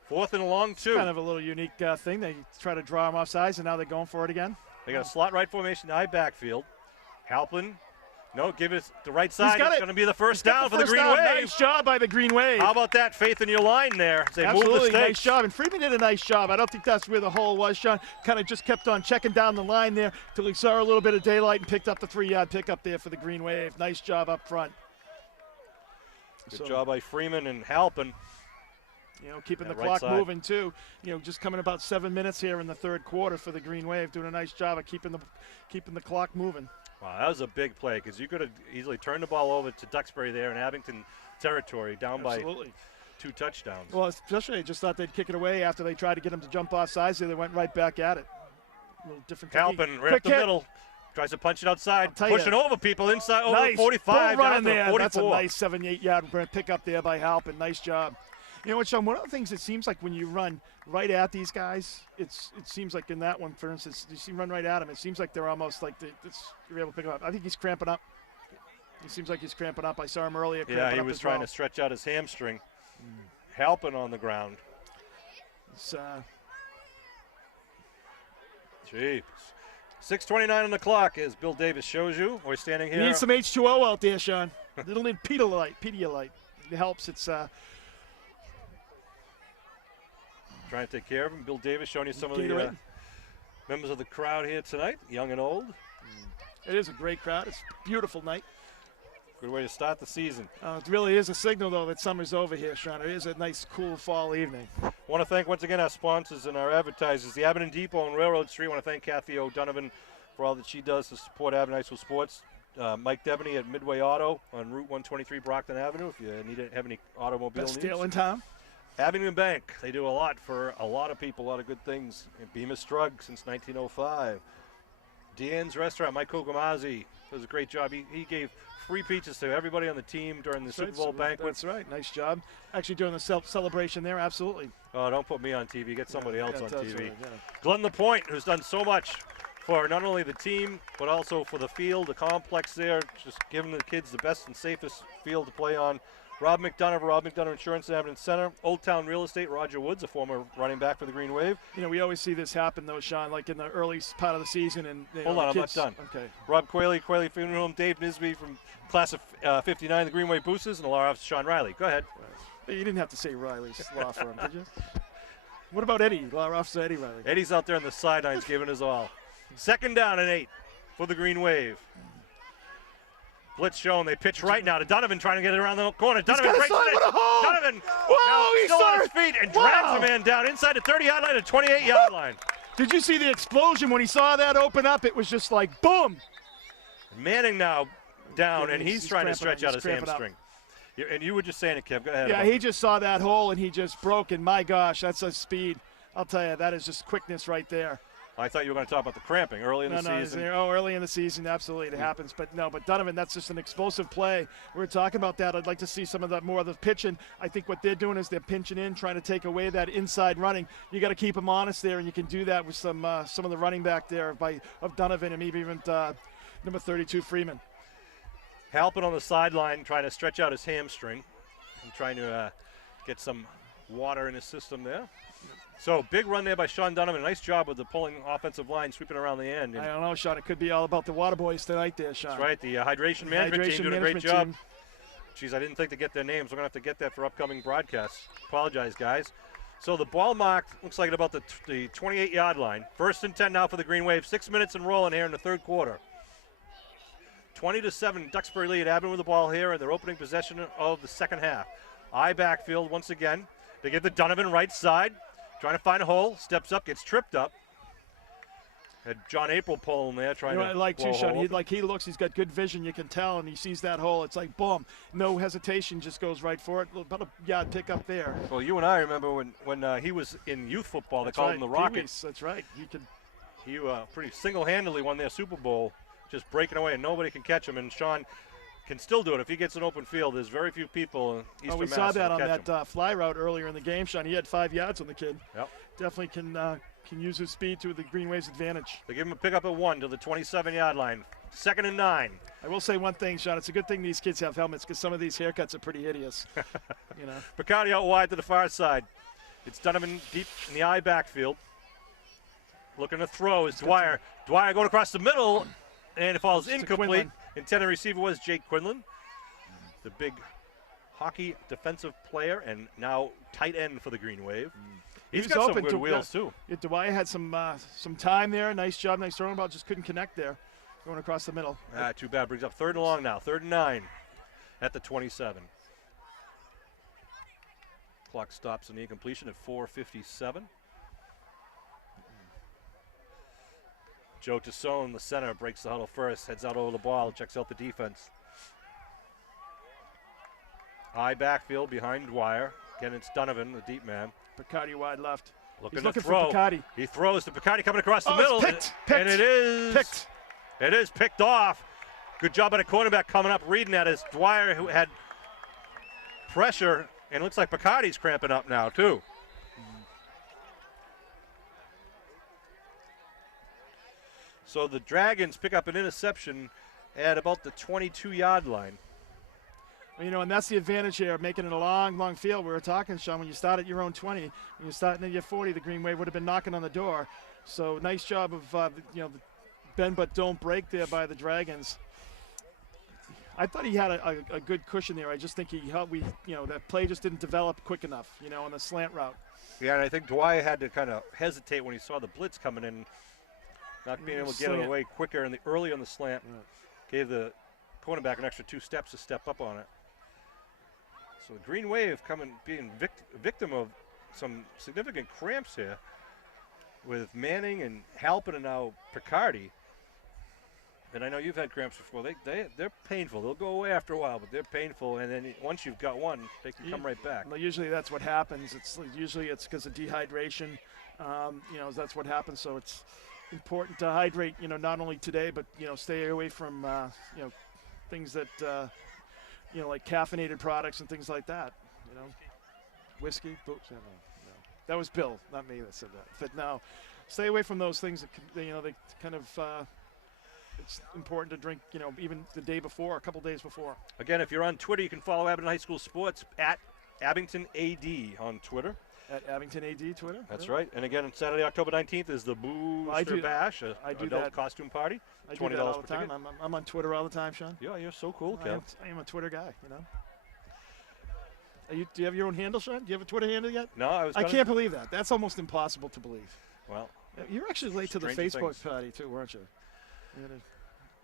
4th and a long 2. Kind of a little unique thing. They try to draw them off sides, and now they're going for it again. They got a slot right formation, eye backfield. Halpin, no, give it the right side. It's going to be the first down for the Green Wave. Nice job by the Green Wave. How about that faith in your line there? They Absolutely, moved the stakes. nice job. And Freeman did a nice job. I don't think that's where the hole was, Sean. Kind of just kept on checking down the line there till he saw a little bit of daylight and picked up the 3-yard pickup there for the Green Wave. Nice job up front. Good job by Freeman and Halpin. Keeping the right clock side. moving too. Just coming about 7 minutes here in the 3rd quarter for the Green Wave, doing a nice job of keeping the clock moving. Wow, that was a big play because you could have easily turned the ball over to Duxbury there in Abington territory, down Absolutely. by 2 touchdowns. Well, especially I just thought they'd kick it away after they tried to get him to jump off sides. They went right back at it. A little different technique. Halpin right Quick up the hit. middle. Tries to punch it outside, I'll tell pushing you. over people inside over Nice 45 bull run down in to there. 44. That's a nice 7-8 yard pickup there by Halpin. Nice job. You know what, Sean? One of the things it seems like when you run right at these guys, it seems like in that one, for instance, you see run right at him. It seems like they're almost like you're able to pick him up. I think he's cramping up. He seems like he's cramping up. I saw him earlier. Yeah, he up was as trying well. to stretch out his hamstring. Halpin on the ground. It's, Jeez. 6:29 on the clock as Bill Davis shows you. We're standing you here. need some H2O out there, Sean. Little need Pedialyte. It helps. It's trying to take care of him. Bill Davis showing you some of the Gatorade. members of the crowd here tonight, young and old. It is a great crowd. It's a beautiful night. Good way to start the season. It really is a signal, though, that summer's over here, Sean. It is a nice, cool fall evening. Want to thank once again our sponsors and our advertisers, the Abington Depot on Railroad Street. Want to thank Kathy O'Donovan for all that she does to support Abington High School sports. Mike Devaney at Midway Auto on Route 123 Brockton Avenue if you have any automobile Best needs. deal in town. Abington Bank, they do a lot for a lot of people, a lot of good things. And Bemis Drug since 1905. Deanne's Restaurant, Mike Kogamazi does a great job. He gave free pizzas to everybody on the team during the Super Bowl banquet. That's right. Nice job. Actually doing the celebration there, absolutely. Oh, don't put me on TV. Get somebody else on TV. Right, yeah. Glenn LaPointe, who's done so much for not only the team, but also for the field, the complex there, just giving the kids the best and safest field to play on. Rob McDonough, Rob McDonough Insurance and Abington Center. Old Town Real Estate, Roger Woods, a former running back for the Green Wave. You know, we always see this happen, though, Sean, like in the early part of the season. And Hold on, I'm not done. Okay. Rob Quayle Funeral Home, Dave Nisby from class of 59, the Green Wave Boosters, and the law office, Sean Riley. Go ahead. You didn't have to say Riley's law firm, did you? What about Eddie, law officer Eddie Riley? Eddie's out there on the sidelines giving his all. 2nd down and 8 for the Green Wave. Blitz shown. They pitch right now to Donovan trying to get it around the corner. Donovan breaks it. Donovan he's still on his feet and drags the man down inside the 30-yard line to 28-yard line. Did you see the explosion when he saw that open up? It was just like boom. Manning now down, Yeah, and he's trying to stretch out his hamstring. And you were just saying it, Kev. Go ahead. Yeah, he just saw that hole and he just broke. And my gosh, that's a speed. I'll tell you, that is just quickness right there. I thought you were going to talk about the cramping early in the season. Early in the season, absolutely, it happens. But Donovan, that's just an explosive play. We were talking about that. I'd like to see some of more of the pitching. I think what they're doing is they're pinching in, trying to take away that inside running. You got to keep them honest there, and you can do that with some of the running back there of Donovan and maybe even number 32 Freeman. Halpin on the sideline trying to stretch out his hamstring and trying to get some water in his system there. So big run there by Sean Donovan. Nice job with the pulling offensive line, sweeping around the end. I don't know, Sean. It could be all about the Water Boys tonight there, Sean. That's right. The hydration management team doing a great job. Jeez, I didn't think to get their names. We're going to have to get that for upcoming broadcasts. Apologize, guys. So the ball marked looks like at about the 28-yard line. 1st and 10 now for the Green Wave. 6 minutes and rolling here in the 3rd quarter. 20-7, Duxbury lead. Abington with the ball here in their opening possession of the 2nd half. I backfield once again. They give the Donovan right side. Trying to find a hole, steps up, gets tripped up. Had John April pulling there, trying to. I like too, Sean. He looks, he's got good vision. You can tell, and he sees that hole. It's like boom, no hesitation, just goes right for it. About a yard pick up there. Well, you and I remember when he was in youth football, they called him the Rockets. That's right. He pretty single-handedly won their Super Bowl, just breaking away, and nobody can catch him. And Sean can still do it if he gets an open field. There's very few people in Eastern we Mass saw that on that that fly route earlier in the game, Sean. He had 5 yards on the kid. Yep. Definitely can use his speed to the Green Wave's advantage. They give him a pickup at 1 to the 27-yard line. 2nd and 9. I will say one thing, Sean. It's a good thing these kids have helmets because some of these haircuts are pretty hideous. You know. Picardi out wide to the far side. It's Donovan deep in the I backfield. Looking to throw is Dwyer. Dwyer going across the middle, and it falls incomplete. Intended receiver was Jake Quinlan, the big hockey defensive player and now tight end for the Green Wave. He's got some good wheels too. Yeah, Dwyer had some time there. Nice job, nice throwing ball. Just couldn't connect there, going across the middle. Too bad. Brings up 3rd and long now. 3rd and 9 at the 27. Clock stops on the incompletion at 4:57. Joe Tassone, the center, breaks the huddle first, heads out over the ball, checks out the defense. High backfield behind Dwyer. Again, it's Donovan, the deep man. Picardi wide left. Looking to throw. For Picardi. He throws to Picardi coming across the middle. Picked. And it is picked. It is picked off. Good job by the cornerback coming up, reading that as Dwyer, who had pressure, and it looks like Picardi's cramping up now too. So the Dragons pick up an interception at about the 22-yard line. You know, and that's the advantage here, making it a long, long field. We were talking, Sean, when you start at your own 20, when you start at your 40, the Green Wave would have been knocking on the door. So nice job of, the bend but don't break there by the Dragons. I thought he had a good cushion there. I just think that play just didn't develop quick enough, on the slant route. Yeah, and I think Dwyer had to kind of hesitate when he saw the blitz coming in, not being able to get it away quicker early on the slant. Yeah. Gave the cornerback an extra 2 steps to step up on it. So the Green Wave being victim of some significant cramps here with Manning and Halpin and now Picardi. And I know you've had cramps before. They're painful. They'll go away after a while, but they're painful. And then once you've got one, they can come right back. Well, usually that's what happens. Usually it's because of dehydration. That's what happens. So it's important to hydrate. Not only today, but stay away from things that like caffeinated products and things like that. Whiskey. Oops, no. That was Bill, not me, that said that. But no, stay away from those things that they kind of. It's important to drink, even the day before, a couple days before. Again, if you're on Twitter, you can follow Abington High School Sports at Abington AD on Twitter. At Abington AD Twitter? That's right. And again, Saturday, October 19th is the Booster Bash, an adult costume party. I do that all the time. I'm on Twitter all the time, Sean. Yeah, you're so cool, Kev. I am a Twitter guy, Do you have your own handle, Sean? Do you have a Twitter handle yet? No, I can't believe that. That's almost impossible to believe. Well, you're actually late to the Facebook party, too, weren't you?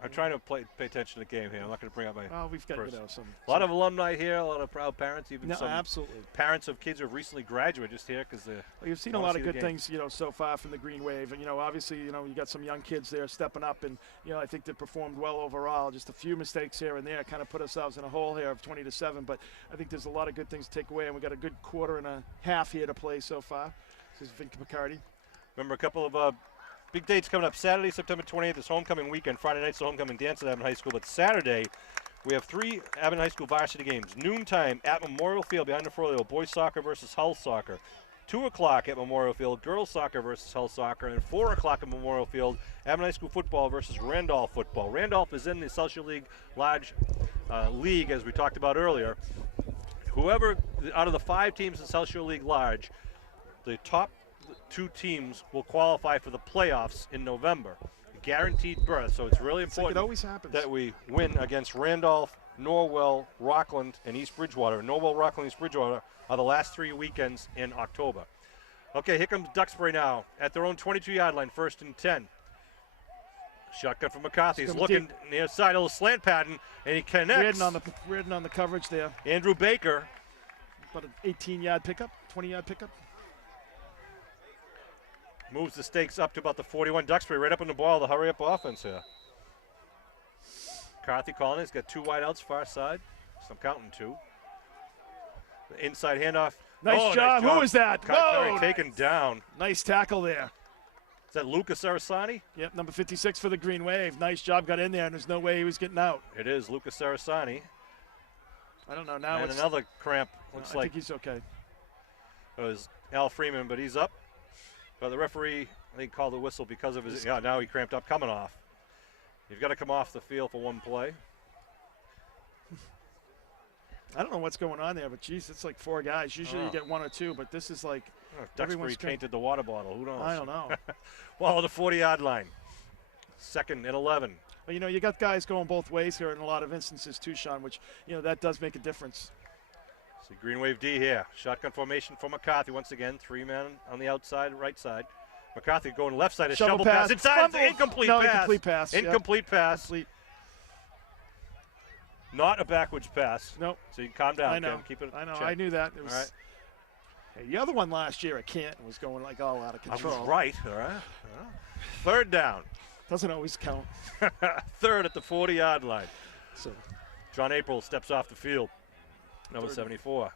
I'm trying to pay attention to the game here. I'm not going to bring up my. Oh, we've got some. A lot of alumni here, a lot of proud parents, even some absolutely. Parents of kids who have recently graduated just here because they're. Well, you've seen a lot of good things, so far from the Green Wave, and obviously, you got some young kids there stepping up, and I think they performed well overall. Just a few mistakes here and there, kind of put ourselves in a hole here of 20-7, but I think there's a lot of good things to take away, and we got a good quarter and a half here to play so far. This is Vince McCarty. Remember a couple of. Big dates coming up. Saturday, September 28th is homecoming weekend. Friday night's the homecoming dance at Abington High School. But Saturday, we have 3 Abington High School varsity games. Noontime at Memorial Field behind the Froyo. Boys soccer versus Hull soccer. 2 o'clock at Memorial Field. Girls soccer versus Hull soccer. And 4 o'clock at Memorial Field. Abington High School football versus Randolph football. Randolph is in the South Shore League large league, as we talked about earlier. Whoever, out of the 5 teams in South Shore League large, the top 2 teams will qualify for the playoffs in November. Guaranteed berth. So it's really important it always happens. that we win against Randolph, Norwell, Rockland, and East Bridgewater. Norwell, Rockland, East Bridgewater are the last 3 weekends in October. Okay, here comes Duxbury now at their own 22-yard line, 1st and 10. Shotgun from McCarthy. He's looking near side, a little slant pattern, and he connects. Reardon on the coverage there. Andrew Baker. About an 18-yard pickup, 20-yard pickup. Moves the stakes up to about the 41. Duxbury right up on the ball, the hurry-up offense here. McCarthy calling it. He's got 2 wideouts far side. So I'm counting 2. The inside handoff. Nice job. Who was that? Whoa! Taken down. Nice tackle there. Is that Lucas Sarasani? Yep, number 56 for the Green Wave. Nice job. Got in there, and there's no way he was getting out. It is Lucas Sarasani. I don't know. Now and another cramp. Looks like I think he's okay. It was Al Freeman, but he's up. But the referee, I think, called the whistle because of his. Now he cramped up, coming off. You've got to come off the field for 1 play. I don't know what's going on there, but geez, it's like 4 guys. Usually you get 1 or 2, but this is like. Duxbury tainted the water bottle. Who knows? I don't know. Well, the 40-yard line. 2nd and 11. Well, you got guys going both ways here in a lot of instances too, Sean, which that does make a difference. See Green Wave D here. Shotgun formation for McCarthy once again. 3 men on the outside, right side. McCarthy going left side. A shovel pass inside. Incomplete pass. Incomplete pass. Complete. Not a backwards pass. Nope. So you can calm down. I know. Ken. Keep it. I know. Check. I knew that. It was, all right. Hey, the other one last year at Canton was going like all out of control. I was right. All right. 3rd down. Doesn't always count. 3rd at the 40-yard line. So John April steps off the field. Number 74.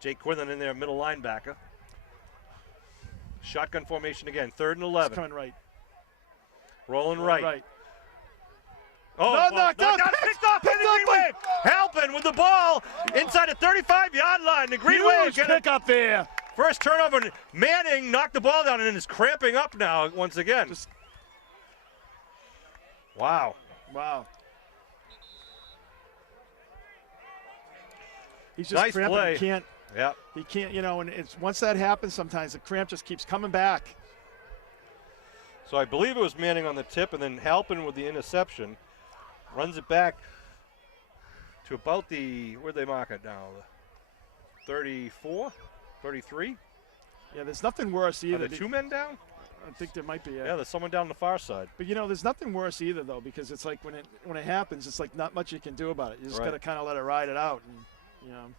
Jake Quinlan in there, middle linebacker. Shotgun formation again, 3rd and 11. He's coming right. Rolling right. Oh, knocked out. Picked off by the Green Wave. Halpin with the ball inside the 35-yard line. The Green Wave pick up there. First turnover. Manning knocked the ball down and is cramping up now once again. Wow. He's just nice cramping. play. He can't, and it's once that happens, sometimes the cramp just keeps coming back. So I believe it was Manning on the tip, and then Halpin with the interception runs it back to about where'd they mark it now? 34, 33. Yeah, there's nothing worse either. Are there 2 men down? I think there might be. Yeah, there's someone down the far side. But there's nothing worse either though, because it's like when it happens, it's like not much you can do about it. You just got to kind of let it ride it out, and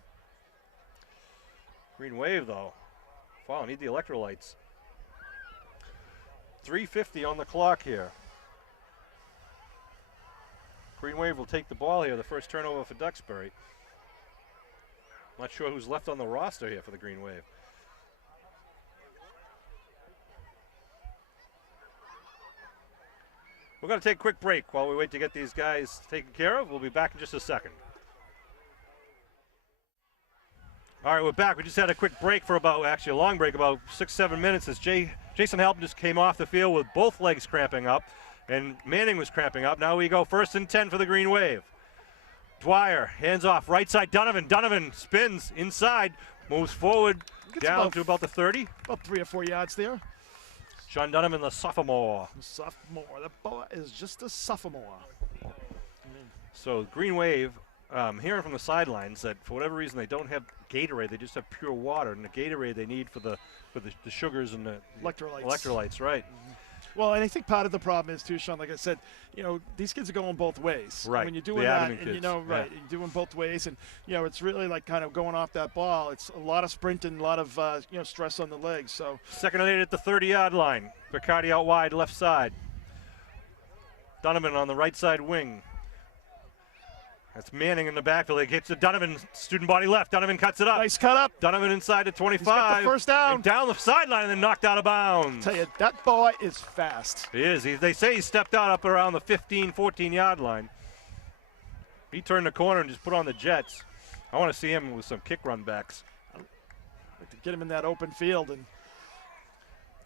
Green Wave though. Wow, I need the electrolytes. 3:50 on the clock here. Green Wave will take the ball here, the first turnover for Duxbury. Not sure who's left on the roster here for the Green Wave. We're going to take a quick break while we wait to get these guys taken care of. We'll be back in just a second. All right, we're back. We just had a quick break for actually a long break, about 6-7 minutes as Jason Halpin just came off the field with both legs cramping up, and Manning was cramping up. Now we go 1st and 10 for the Green Wave. Dwyer, hands off, right side, Donovan. Donovan spins inside, moves forward, down to about the 30. About 3 or 4 yards there. Sean Donovan, the sophomore. The boy is just a sophomore. So Green Wave, hearing from the sidelines that for whatever reason they don't have Gatorade, they just have pure water, and the Gatorade they need for the sugars and the electrolytes, right? Mm-hmm. Well, and I think part of the problem is too, Sean. Like I said, these kids are going both ways. Right. When you're doing the that, Abington and kids. right, you're doing both ways, and it's really like kind of going off that ball. It's a lot of sprinting, a lot of stress on the legs. So 2nd and 8 at the 30-yard line. Picardi out wide, left side. Donovan on the right side wing. That's Manning in the backfield. He gets to Donovan, student body left. Donovan cuts it up. Nice cut up. Donovan inside to 25. He's got the first down. And down the sideline and then knocked out of bounds. Tell you, that boy is fast. He is. They say he stepped out up around the 15, 14-yard line. He turned the corner and just put on the jets. I want to see him with some kick run backs. I'd like to get him in that open field. And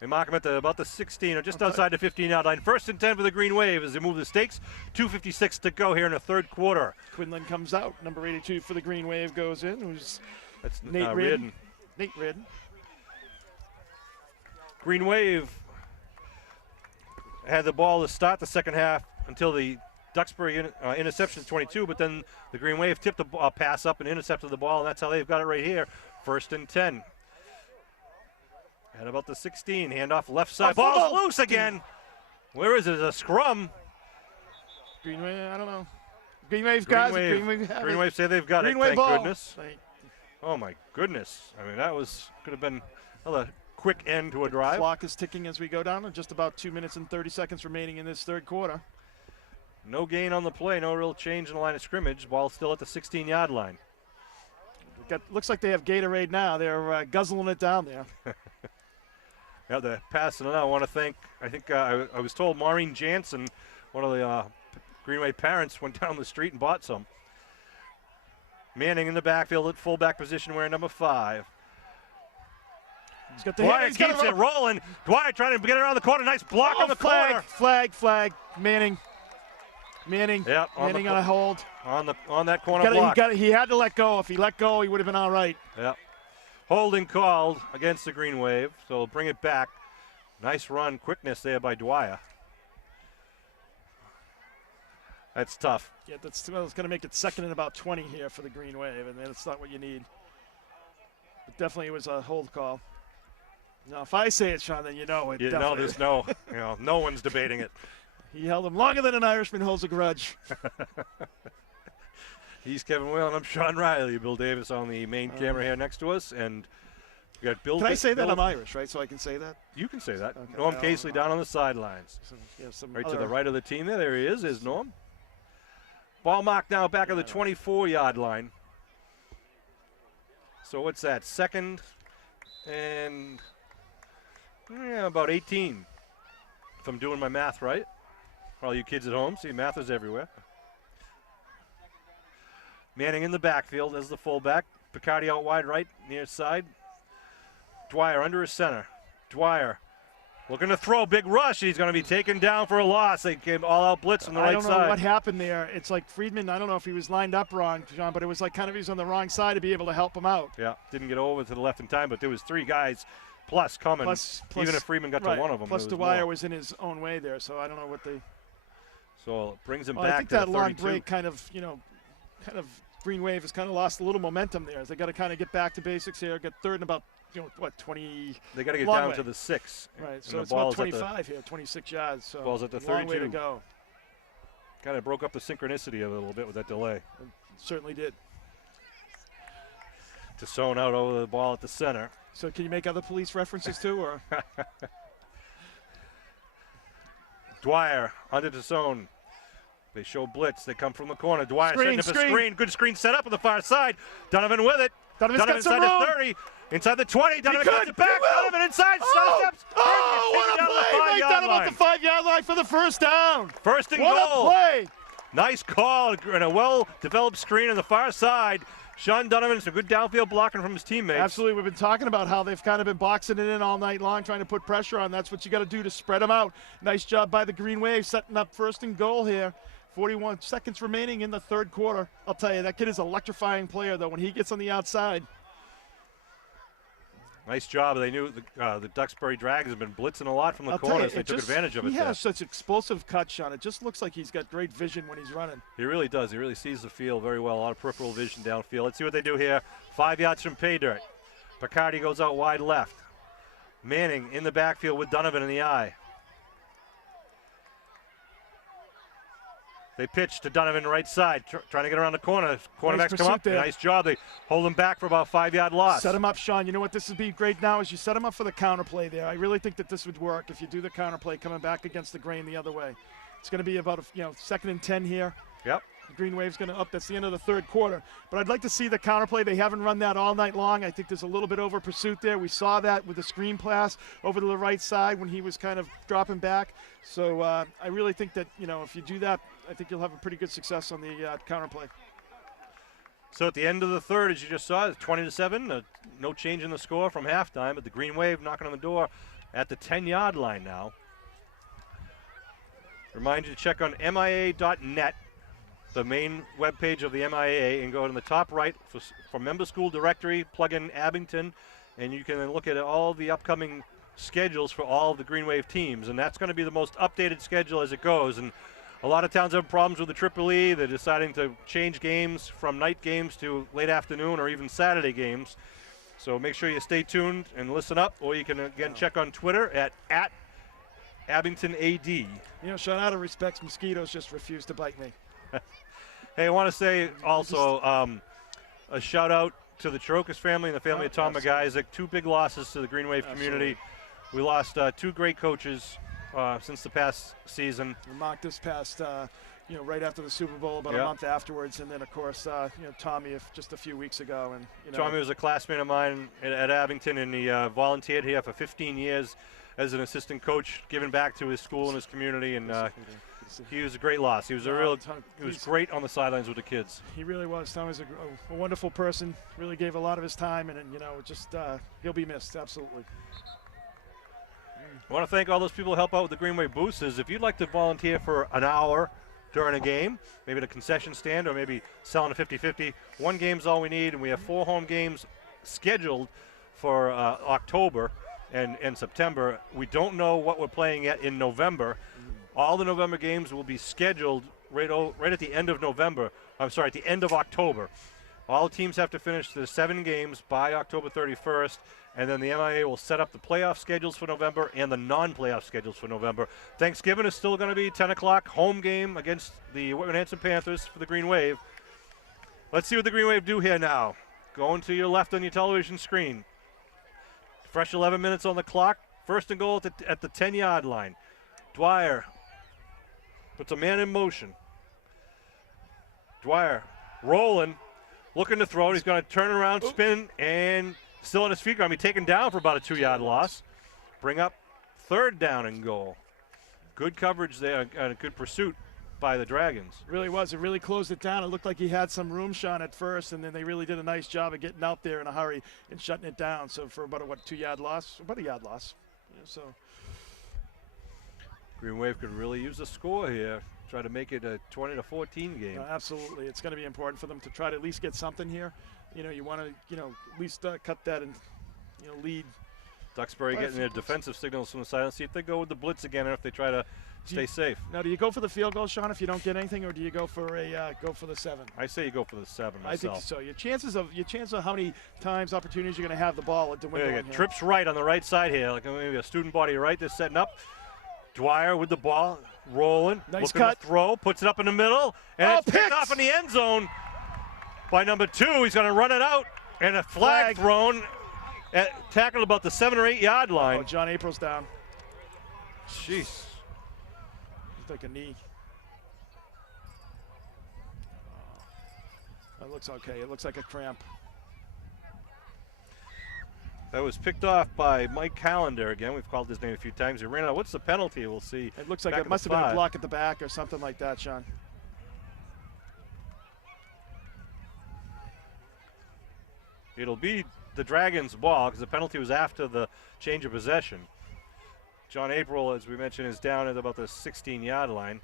they mark him at about the 16 or just outside the 15-yard line. 1st and 10 for the Green Wave as they move the stakes. 2:56 to go here in the 3rd quarter. Quinlan comes out. Number 82 for the Green Wave goes in. That's Nate Ridden. Nate Ridden. Green Wave had the ball to start the second half until the Duxbury interception at 22, but then the Green Wave tipped the pass up and intercepted the ball, and that's how they've got it right here. 1st and 10. At about the 16, handoff left side. Ball's loose again. Where is it? A scrum. Green Wave, I don't know. Green Wave's guys. Green Wave say they've got Green it. Wave Thank ball. goodness. Oh my goodness. I mean, that could have been another quick end to a drive. Clock is ticking as we go down. Just about 2 minutes and 30 seconds remaining in this 3rd quarter. No gain on the play. No real change in the line of scrimmage. Ball still at the 16-yard line. Looks like they have Gatorade now. They're guzzling it down there. Yeah, the passing it out. I want to thank, I was told Maureen Jansen, one of the Green Wave parents, went down the street and bought some. Manning in the backfield at fullback position wearing number 5. He's got the Dwyer keeps it rolling. Dwyer trying to get around the corner. Nice block on the corner. Flag. Manning. Yep, Manning on a hold. On that corner block. He had to let go. If he let go, he would have been all right. Yep. Holding called against the Green Wave, so we'll bring it back. Nice run, quickness there by Dwyer. That's tough. Yeah, it's going to make it 2nd and about 20 here for the Green Wave, and that's not what you need. But definitely it was a hold call. Now, if I say it, Sean, then you know it. You know, there's no one's debating it. He held him longer than an Irishman holds a grudge. He's Kevin Whalen. I'm Sean Riley. Bill Davis on the main camera here next to us, and we got Bill. Can I say that I'm Irish, right? So I can say that. You can say that. Okay. Norm Casely down on the sidelines. Right to the right of the team there. There he is Norm. Ball marked now back at the 24-yard line. So what's that? 2nd and about 18. If I'm doing my math right. For all you kids at home, see, math is everywhere. Manning in the backfield as the fullback. Picardi out wide right, near side. Dwyer under his center. Dwyer looking to throw, big rush. He's going to be taken down for a loss. They came all-out blitz on the right side. I don't know what happened there. It's like Friedman, I don't know if he was lined up wrong, John, but it was like kind of he was on the wrong side to be able to help him out. Yeah, didn't get over to the left in time, but there was 3 guys plus coming. Plus, even if Friedman got to one of them. Plus Dwyer was in his own way there, so I don't know what they. So it brings him back. I think to that the long 32. break kind of Green Wave has kind of lost a little momentum there. They got to kind of get back to basics here. Get 3rd and about 20. They got to get down to the 6. Right, so it's about 25 here, 26 yards. So ball's at the 32. Long way to go. Kind of broke up the synchronicity a little bit with that delay. It certainly did. Tassone out over the ball at the center. So can you make other police references too, or? Dwyer under Tassone. They show blitz. They come from the corner. Dwyer setting up a Screen. screen. Good screen set up on the far side. Donovan with it. Donovan's got some inside room. the 30. Inside the 20. Donovan gets it back. He will. Donovan inside. Oh, Steps. oh, what a play right down about line. the 5-yard line for the first down. First and What goal. a play. Nice call and a well-developed screen on the far side. Sean Donovan, some good downfield blocking from his teammates. Absolutely. We've been talking about how they've kind of been boxing it in all night long, trying to put pressure on. That's what you got to do to spread them out. Nice job by the Green Wave, setting up first and goal here. 41 seconds remaining in the third quarter. I'll tell you, that kid is an electrifying player, though, when he gets on the outside. Nice job. They knew the Duxbury Dragons have been blitzing a lot from the corners. They took advantage of it. He has such explosive cuts, Sean. It just looks like he's got great vision when he's running. He really does. He really sees the field very well. A lot of peripheral vision downfield. Let's see what they do here. 5 yards from pay dirt. Picardi goes out wide left. Manning in the backfield with Donovan in the eye. They pitch to Donovan right side, trying to get around the corner. Cornerbacks come up. There. Nice job. They hold him back for about 5-yard loss. Set him up, Sean. You know what this would be great now is you set him up for the counter play there. I really think that this would work if you do the counter play coming back against the grain the other way. It's going to be about a 2nd and 10 here. Yep. The Green Wave's going to up. That's the end of the third quarter. But I'd like to see the counter play. They haven't run that all night long. I think there's a little bit over pursuit there. We saw that with the screen pass over to the right side when he was kind of dropping back. So I really think that, if you do that, I think you'll have a pretty good success on the counter play. So at the end of the third, as you just saw, it's 20-7. No change in the score from halftime, but the Green Wave knocking on the door at the 10-yard line now. Remind you to check on MIA.net, the main webpage of the MIA, and go to the top right for member school directory, plug in Abington, and you can then look at all the upcoming schedules for all of the Green Wave teams, and that's going to be the most updated schedule as it goes. And a lot of towns have problems with the Triple E. They're deciding to change games from night games to late afternoon or even Saturday games. So make sure you stay tuned and listen up, or you can again check on Twitter at Abington AD. Sean, out of respect, mosquitoes just refuse to bite me. Hey, I want to say also a shout out to the Chirocas family and the family of Tom McIsaac. 2 big losses to the Green Wave community. We lost 2 great coaches since the past season. We mocked this past, right after the Super Bowl, about a month afterwards, and then of course, Tommy just a few weeks ago. And Tommy was a classmate of mine at Abington, and he volunteered here for 15 years as an assistant coach, giving back to his school and his community, and he was a great loss. He was he was great on the sidelines with the kids. He really was. Tom was a wonderful person. Really gave a lot of his time, and he'll be missed absolutely. I want to thank all those people who help out with the Green Wave Boosters. If you'd like to volunteer for an hour during a game, maybe at a concession stand or maybe selling a 50-50, 1 game's all we need, and we have 4 home games scheduled for October and September. We don't know what we're playing yet in November. All the November games will be scheduled right at the end of November. I'm sorry, at the end of October. All teams have to finish their 7 games by October 31st, and then the MIA will set up the playoff schedules for November and the non-playoff schedules for November. Thanksgiving is still going to be 10 o'clock, home game against the Whitman-Hanson Panthers for the Green Wave. Let's see what the Green Wave do here now. Going to your left on your television screen. Fresh 11 minutes on the clock. First and goal at the 10-yard line. Dwyer puts a man in motion. Dwyer rolling, looking to throw. He's going to turn around, spin, and still on his feet. Going to be taken down for about a 2-yard loss. Bring up 3rd down and goal. Good coverage there and a good pursuit by the Dragons. It really was. It really closed it down. It looked like he had some room, Sean, at first, and then they really did a nice job of getting out there in a hurry and shutting it down. So for about a 2-yard loss, about a yard loss. So Green Wave could really use a score here. Try to make it a 20-14 game. Absolutely. It's going to be important for them to try to at least get something here. You want to, at least cut that and, lead. Duxbury getting their defensive signals from the side. Let's see if they go with the blitz again or if they try to stay safe. Now, do you go for the field goal, Sean, if you don't get anything, or do you go for the 7? I say you go for the 7 myself. I think so. Your chance of how many times opportunities you're going to have the ball at the window. Trips right on the right side here, like maybe a student body right. They're setting up. Dwyer with the ball, rolling, nice looking cut. to throw, puts it up in the middle, and it's picked picked off in the end zone by number 2. He's going to run it out, and a flag thrown, tackled about the 7 or 8 yard line. Oh, John April's down. Jeez. It's like a knee. It looks okay. It looks like a cramp. That was picked off by Mike Callender again. We've called his name a few times. He ran out. What's the penalty? We'll see. It looks like it must have been a block at the back or something like that, Sean. It'll be the Dragons' ball because the penalty was after the change of possession. John April, as we mentioned, is down at about the 16-yard line.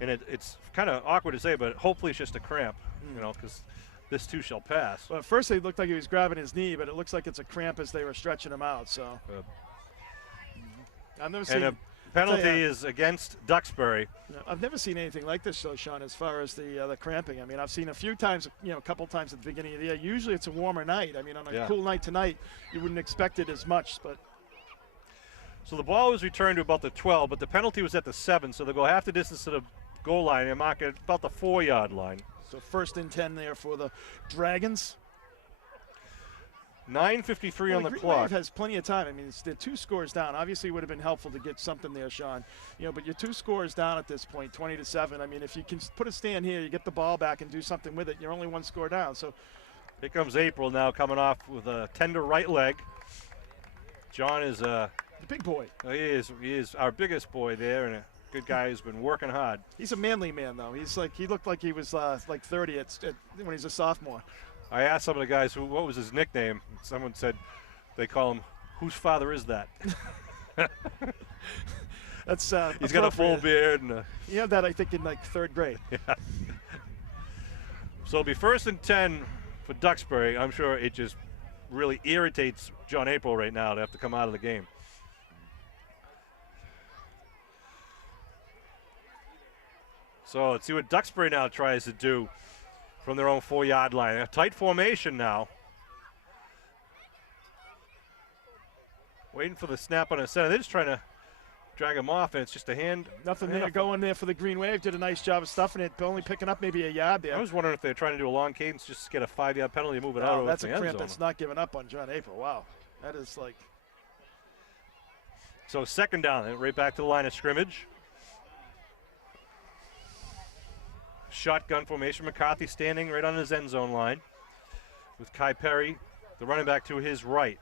And it's kind of awkward to say, but hopefully it's just a cramp, you know, because this too shall pass. Well, at first it looked like he was grabbing his knee, but it looks like it's a cramp as they were stretching him out. So I've never seen. And a penalty is against Duxbury. I've never seen anything like this, though, Sean, as far as the cramping. I mean, I've seen a few times, you know, a couple times at the beginning of the year. Usually it's a warmer night. I mean, on a cool night tonight, you wouldn't expect it as much, but. So the ball was returned to about the 12, but the penalty was at the 7, so they'll go half the distance to the goal line and mark it about the 4-yard line. So 1st and 10 there for the Dragons. 9:53 on the Green clock. Wave has plenty of time. I mean, they're 2 scores down. Obviously, it would have been helpful to get something there, Sean. You know, but you're 2 scores down at this point, 20-7. I mean, if you can put a stand here, you get the ball back and do something with it. You're only 1 score down. So here comes April now, coming off with a tender right leg. John is the big boy. He is our biggest boy there, and a good guy who's been working hard. He's a manly man, though. He looked like he was like 30 when he's a sophomore. I asked some of the guys what was his nickname. Someone said they call him "Whose father is that?" That's he's got a full beard and you have that, I think, in like 3rd grade. Yeah. So it'll be 1st and 10 for Duxbury. I'm sure it just really irritates John April right now to have to come out of the game. So let's see what Duxbury now tries to do from their own 4-yard line. A tight formation now. Waiting for the snap on the center. They're just trying to drag him off, and it's just a hand. Nothing there going there for the Green Wave. Did a nice job of stuffing it, only picking up maybe a yard there. I was wondering if they're trying to do a long cadence just to get a 5-yard penalty and move it out over that's the a end cramp zone. that's not giving up on John April. Wow. That is like. So 2nd down, right back to the line of scrimmage. Shotgun formation. McCarthy standing right on his end zone line with Kai Perry, the running back, to his right.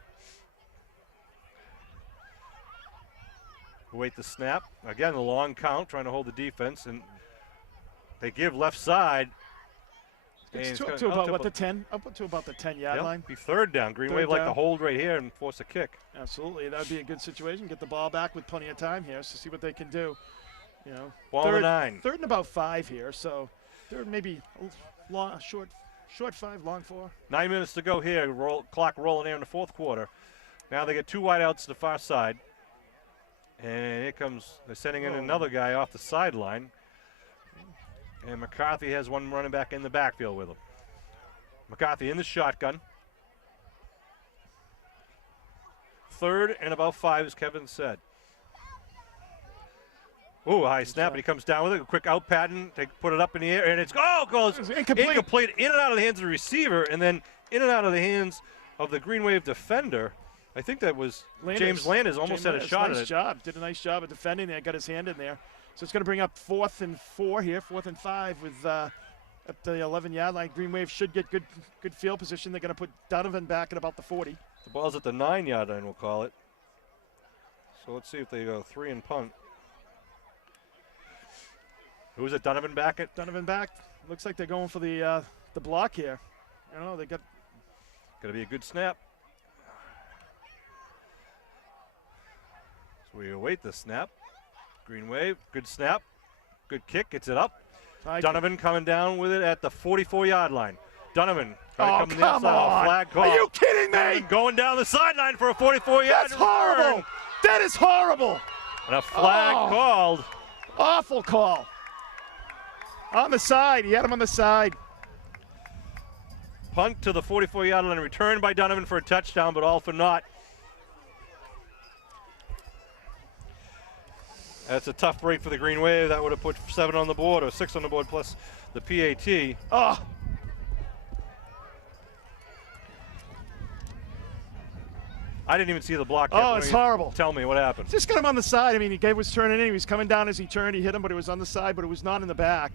Wait the snap. Again, the long count, trying to hold the defense, and they give left side. It's to about what, the 10? Up to about the 10-yard line. Be 3rd down. Green Wave like to hold right here and force a kick. Absolutely, that would be a good situation. Get the ball back with plenty of time here, so see what they can do. You know, ball on the 9. 3rd and about 5 here, so 3rd maybe long, short 5, long 4. 9 minutes to go here. Clock rolling here in the 4th quarter. Now they get 2 wideouts to the far side. And here comes, they're sending in another guy off the sideline. And McCarthy has one running back in the backfield with him. McCarthy in the shotgun. 3rd and about 5, as Kevin said. Ooh, high snap, and he comes down with it. A quick out pattern. They put it up in the air, and it goes incomplete. In and out of the hands of the receiver, and then in and out of the hands of the Green Wave defender. I think that was James Landers almost had a shot at it. Nice job. Did a nice job of defending there. Got his hand in there. So it's going to bring up 4th and 4 here, 4th and 5 with at the 11-yard line. Green Wave should get good field position. They're going to put Donovan back at about the 40. The ball's at the 9-yard line, we'll call it. So let's see if they go 3 and punt. Who's it? Donovan back at? Donovan back. Looks like they're going for the block here. I don't know. They got. Going to be a good snap. So we await the snap. Green Wave, good snap. Good kick, gets it up. Donovan coming down with it at the 44-yard line. Donovan coming the outside. Flag call. Are you kidding me? Donovan going down the sideline for a 44-yard. That's horrible. That is horrible. And a flag called. Awful call. On the side. He had him on the side. Punt to the 44-yard line. Returned by Donovan for a touchdown, but all for naught. That's a tough break for the Green Wave. That would have put 7 on the board, or 6 on the board, plus the PAT. Oh. I didn't even see the block yet. Oh, it's horrible. Tell me what happened. Just got him on the side. I mean, he was turning in. He was coming down as he turned. He hit him, but it was on the side, but it was not in the back.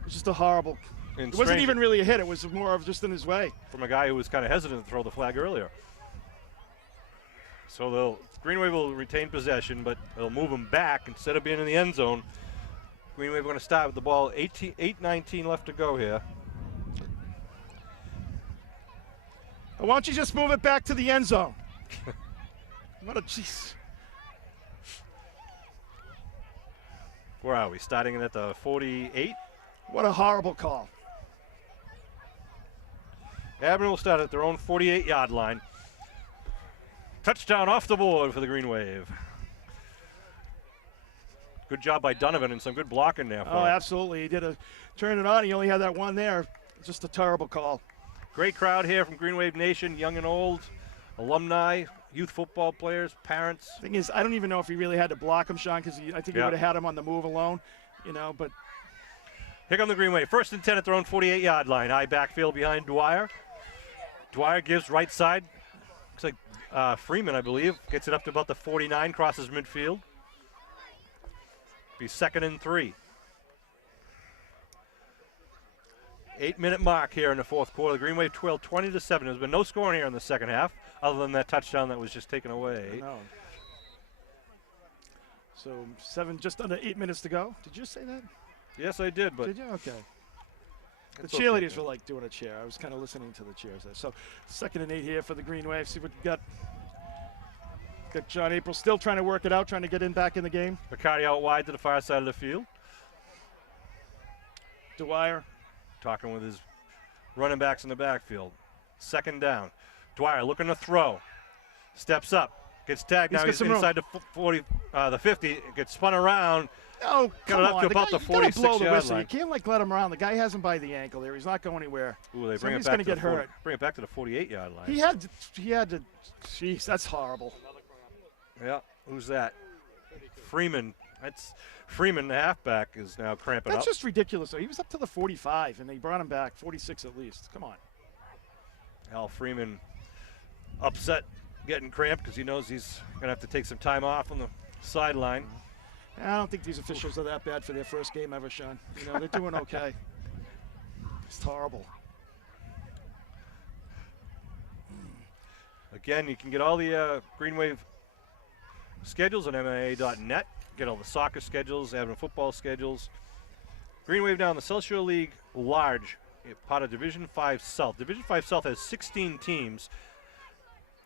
It was just a horrible And it wasn't even really a hit. It was more of just in his way. From a guy who was kind of hesitant to throw the flag earlier. So Green Wave will retain possession, but they'll move them back instead of being in the end zone. Green Wave going to start with the ball. 8:19 left to go here. Why don't you just move it back to the end zone? What a jeez. Where are we? Starting at the 48? What a horrible call. Abington will start at their own 48-yard line. Touchdown off the board for the Green Wave. Good job by Donovan and some good blocking there. Oh, absolutely. He did turn it on. He only had that one there. Just a terrible call. Great crowd here from Green Wave Nation, young and old, alumni, youth football players, parents. Thing is, I don't even know if he really had to block him, Sean, because I think he would have had him on the move alone, but. Here come the Green Wave. 1st and 10 at their own 48-yard line. High backfield behind Dwyer. Dwyer gives right side. Looks like Freeman, I believe, gets it up to about the 49, crosses midfield. Be 2nd and 3. 8-minute mark here in the fourth quarter. The Green Wave trailed 20-7. There's been no scoring here in the second half, other than that touchdown that was just taken away. So just under 8 minutes to go. Did you say that? Yes, I did. But did you? Okay. The cheerleaders were like doing a cheer. I was kind of listening to the cheers there. So 2nd and 8 here for the Green Wave. See what you got. Got John April still trying to work it out, trying to get back in the game. McCarty out wide to the far side of the field. Dwyer. Talking with his running backs in the backfield. 2nd down. Dwyer looking to throw. Steps up. Gets tagged. Now he's inside the 40, the 50. Gets spun around. Oh, come got it up on. to about the 46-yard line. You can't let him around. The guy has him by the ankle there. He's not going anywhere. Ooh, they bring it He's back going to get hurt. Bring it back to the 48-yard line. He had to. Jeez, that's horrible. Yeah, who's that? Freeman. That's Freeman, the halfback, is now cramping up. That's just ridiculous. Though. He was up to the 45, and they brought him back 46 at least. Come on. Al Freeman upset, getting cramped because he knows he's going to have to take some time off on the sideline. I don't think these officials are that bad for their first game ever, Sean. They're doing okay. It's horrible. Again, you can get all the Green Wave schedules on MIA.net. Get all the soccer schedules, Abington football schedules. Green Wave now in the South Shore League, large, part of Division 5 South. Division 5 South has 16 teams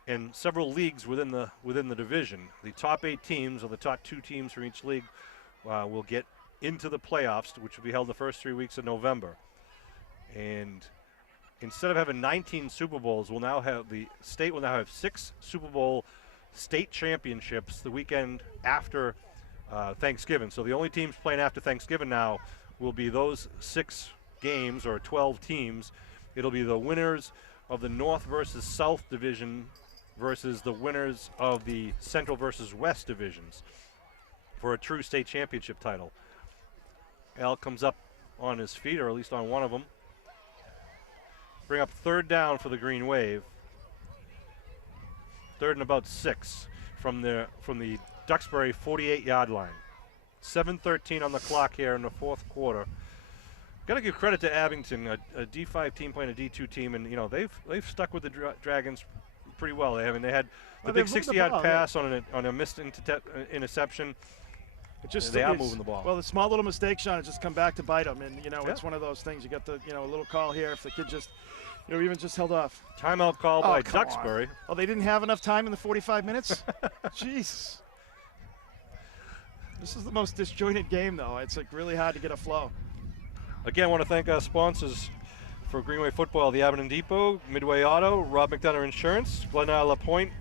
and several leagues within the division. The top 8 teams, or the top 2 teams from each league, will get into the playoffs, which will be held the first 3 weeks of November. And instead of having 19 Super Bowls, the state will now have 6 Super Bowl state championships the weekend after Thanksgiving. So the only teams playing after Thanksgiving now will be those 6 games, or 12 teams. It'll be the winners of the North versus South division versus the winners of the Central versus West divisions for a true state championship title. Al comes up on his feet, or at least on one of them. Bring up 3rd down for the Green Wave. 3rd and about 6 from the Duxbury 48-yard line. 7:13 on the clock here in the fourth quarter. Got to give credit to Abington, a D5 team playing a D2 team, and they've stuck with the Dragons pretty well. They had the big 60-yard pass on a missed interception. They are moving the ball. Well, the small little mistake, Sean, has just come back to bite them, and it's one of those things. You got the a little call here if the kid just even just held off. Timeout call by Duxbury. Oh, they didn't have enough time in the 45 minutes? Jeez. This is the most disjointed game, though. It's really hard to get a flow. Again, I want to thank our sponsors for Green Wave Football: the Abington Depot, Midway Auto, Rob McDonough Insurance, Glen Isle Point,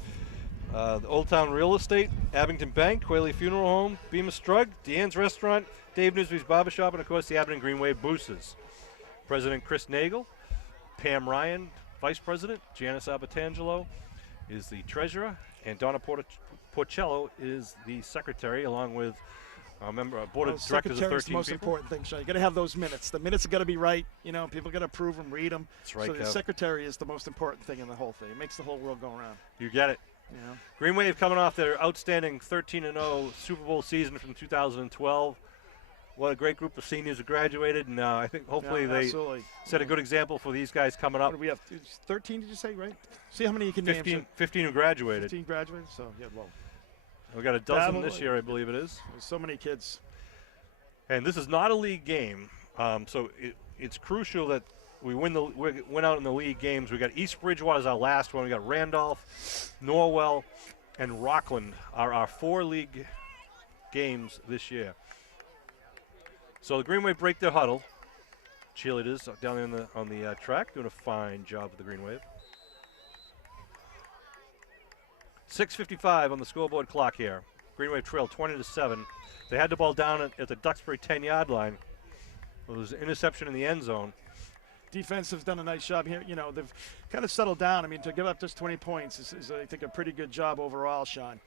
the Old Town Real Estate, Abington Bank, Quayle Funeral Home, Bemis Drug, Deanne's Restaurant, Dave Nisby's Barbershop, and of course the Abington Green Wave Boosters. President Chris Nagel, Pam Ryan, Vice President, Janice Abatangelo is the Treasurer, and Donna Porcello is the Secretary, along with a member of Board of Directors of 13 people. The most important thing, Sean. You got to have those minutes. The minutes are got to be right. People got to approve them, read them. That's right, so Kev. The Secretary is the most important thing in the whole thing. It makes the whole world go around. You get it. Green Wave coming off their outstanding 13-0 Super Bowl season from 2012. what a great group of seniors who graduated, and I think hopefully they absolutely. set a good example for these guys coming What up. do we have? 13, did you say, right? See how many you can 15, name. 15 who graduated. 15 graduated? So, yeah, well. We got a dozen this year, I believe it is. There's so many kids. And this is not a league game, so it's crucial that we win out in the league games. We got East Bridgewater as our last one. We got Randolph, Norwell, and Rockland are our 4 league games this year. So the Green Wave break their huddle. Cheerleaders down there on the track doing a fine job with the Green Wave. 6:55 on the scoreboard clock here. Green Wave trail 20-7. They had the ball down at the Duxbury 10-yard line. It was an interception in the end zone. Defense has done a nice job here. You know, they've kind of settled down. I mean, to give up just 20 points is I think, a pretty good job overall, Sean.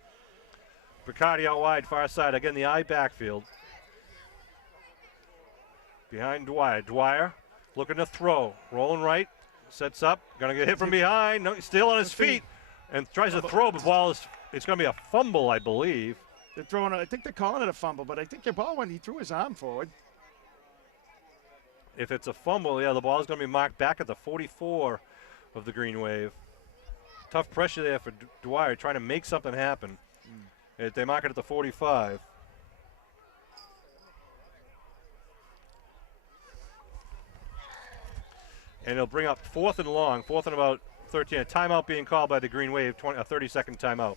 Riccardi out wide, far side. Again, the I backfield. Behind Dwyer. Dwyer looking to throw. Rolling right. Sets up. Going to get hit from behind. No, he's still on his feet. And tries to throw, but the ball it's going to be a fumble, I believe. They're throwing I think they're calling it a fumble, but I think the ball, when he threw his arm forward. If it's a fumble, yeah, the ball is going to be marked back at the 44 of the Green Wave. Tough pressure there for Dwyer trying to make something happen. They mark it at the 45. And it'll bring up 4th and long, 4th and about 13. A timeout being called by the Green Wave, a 30-second timeout.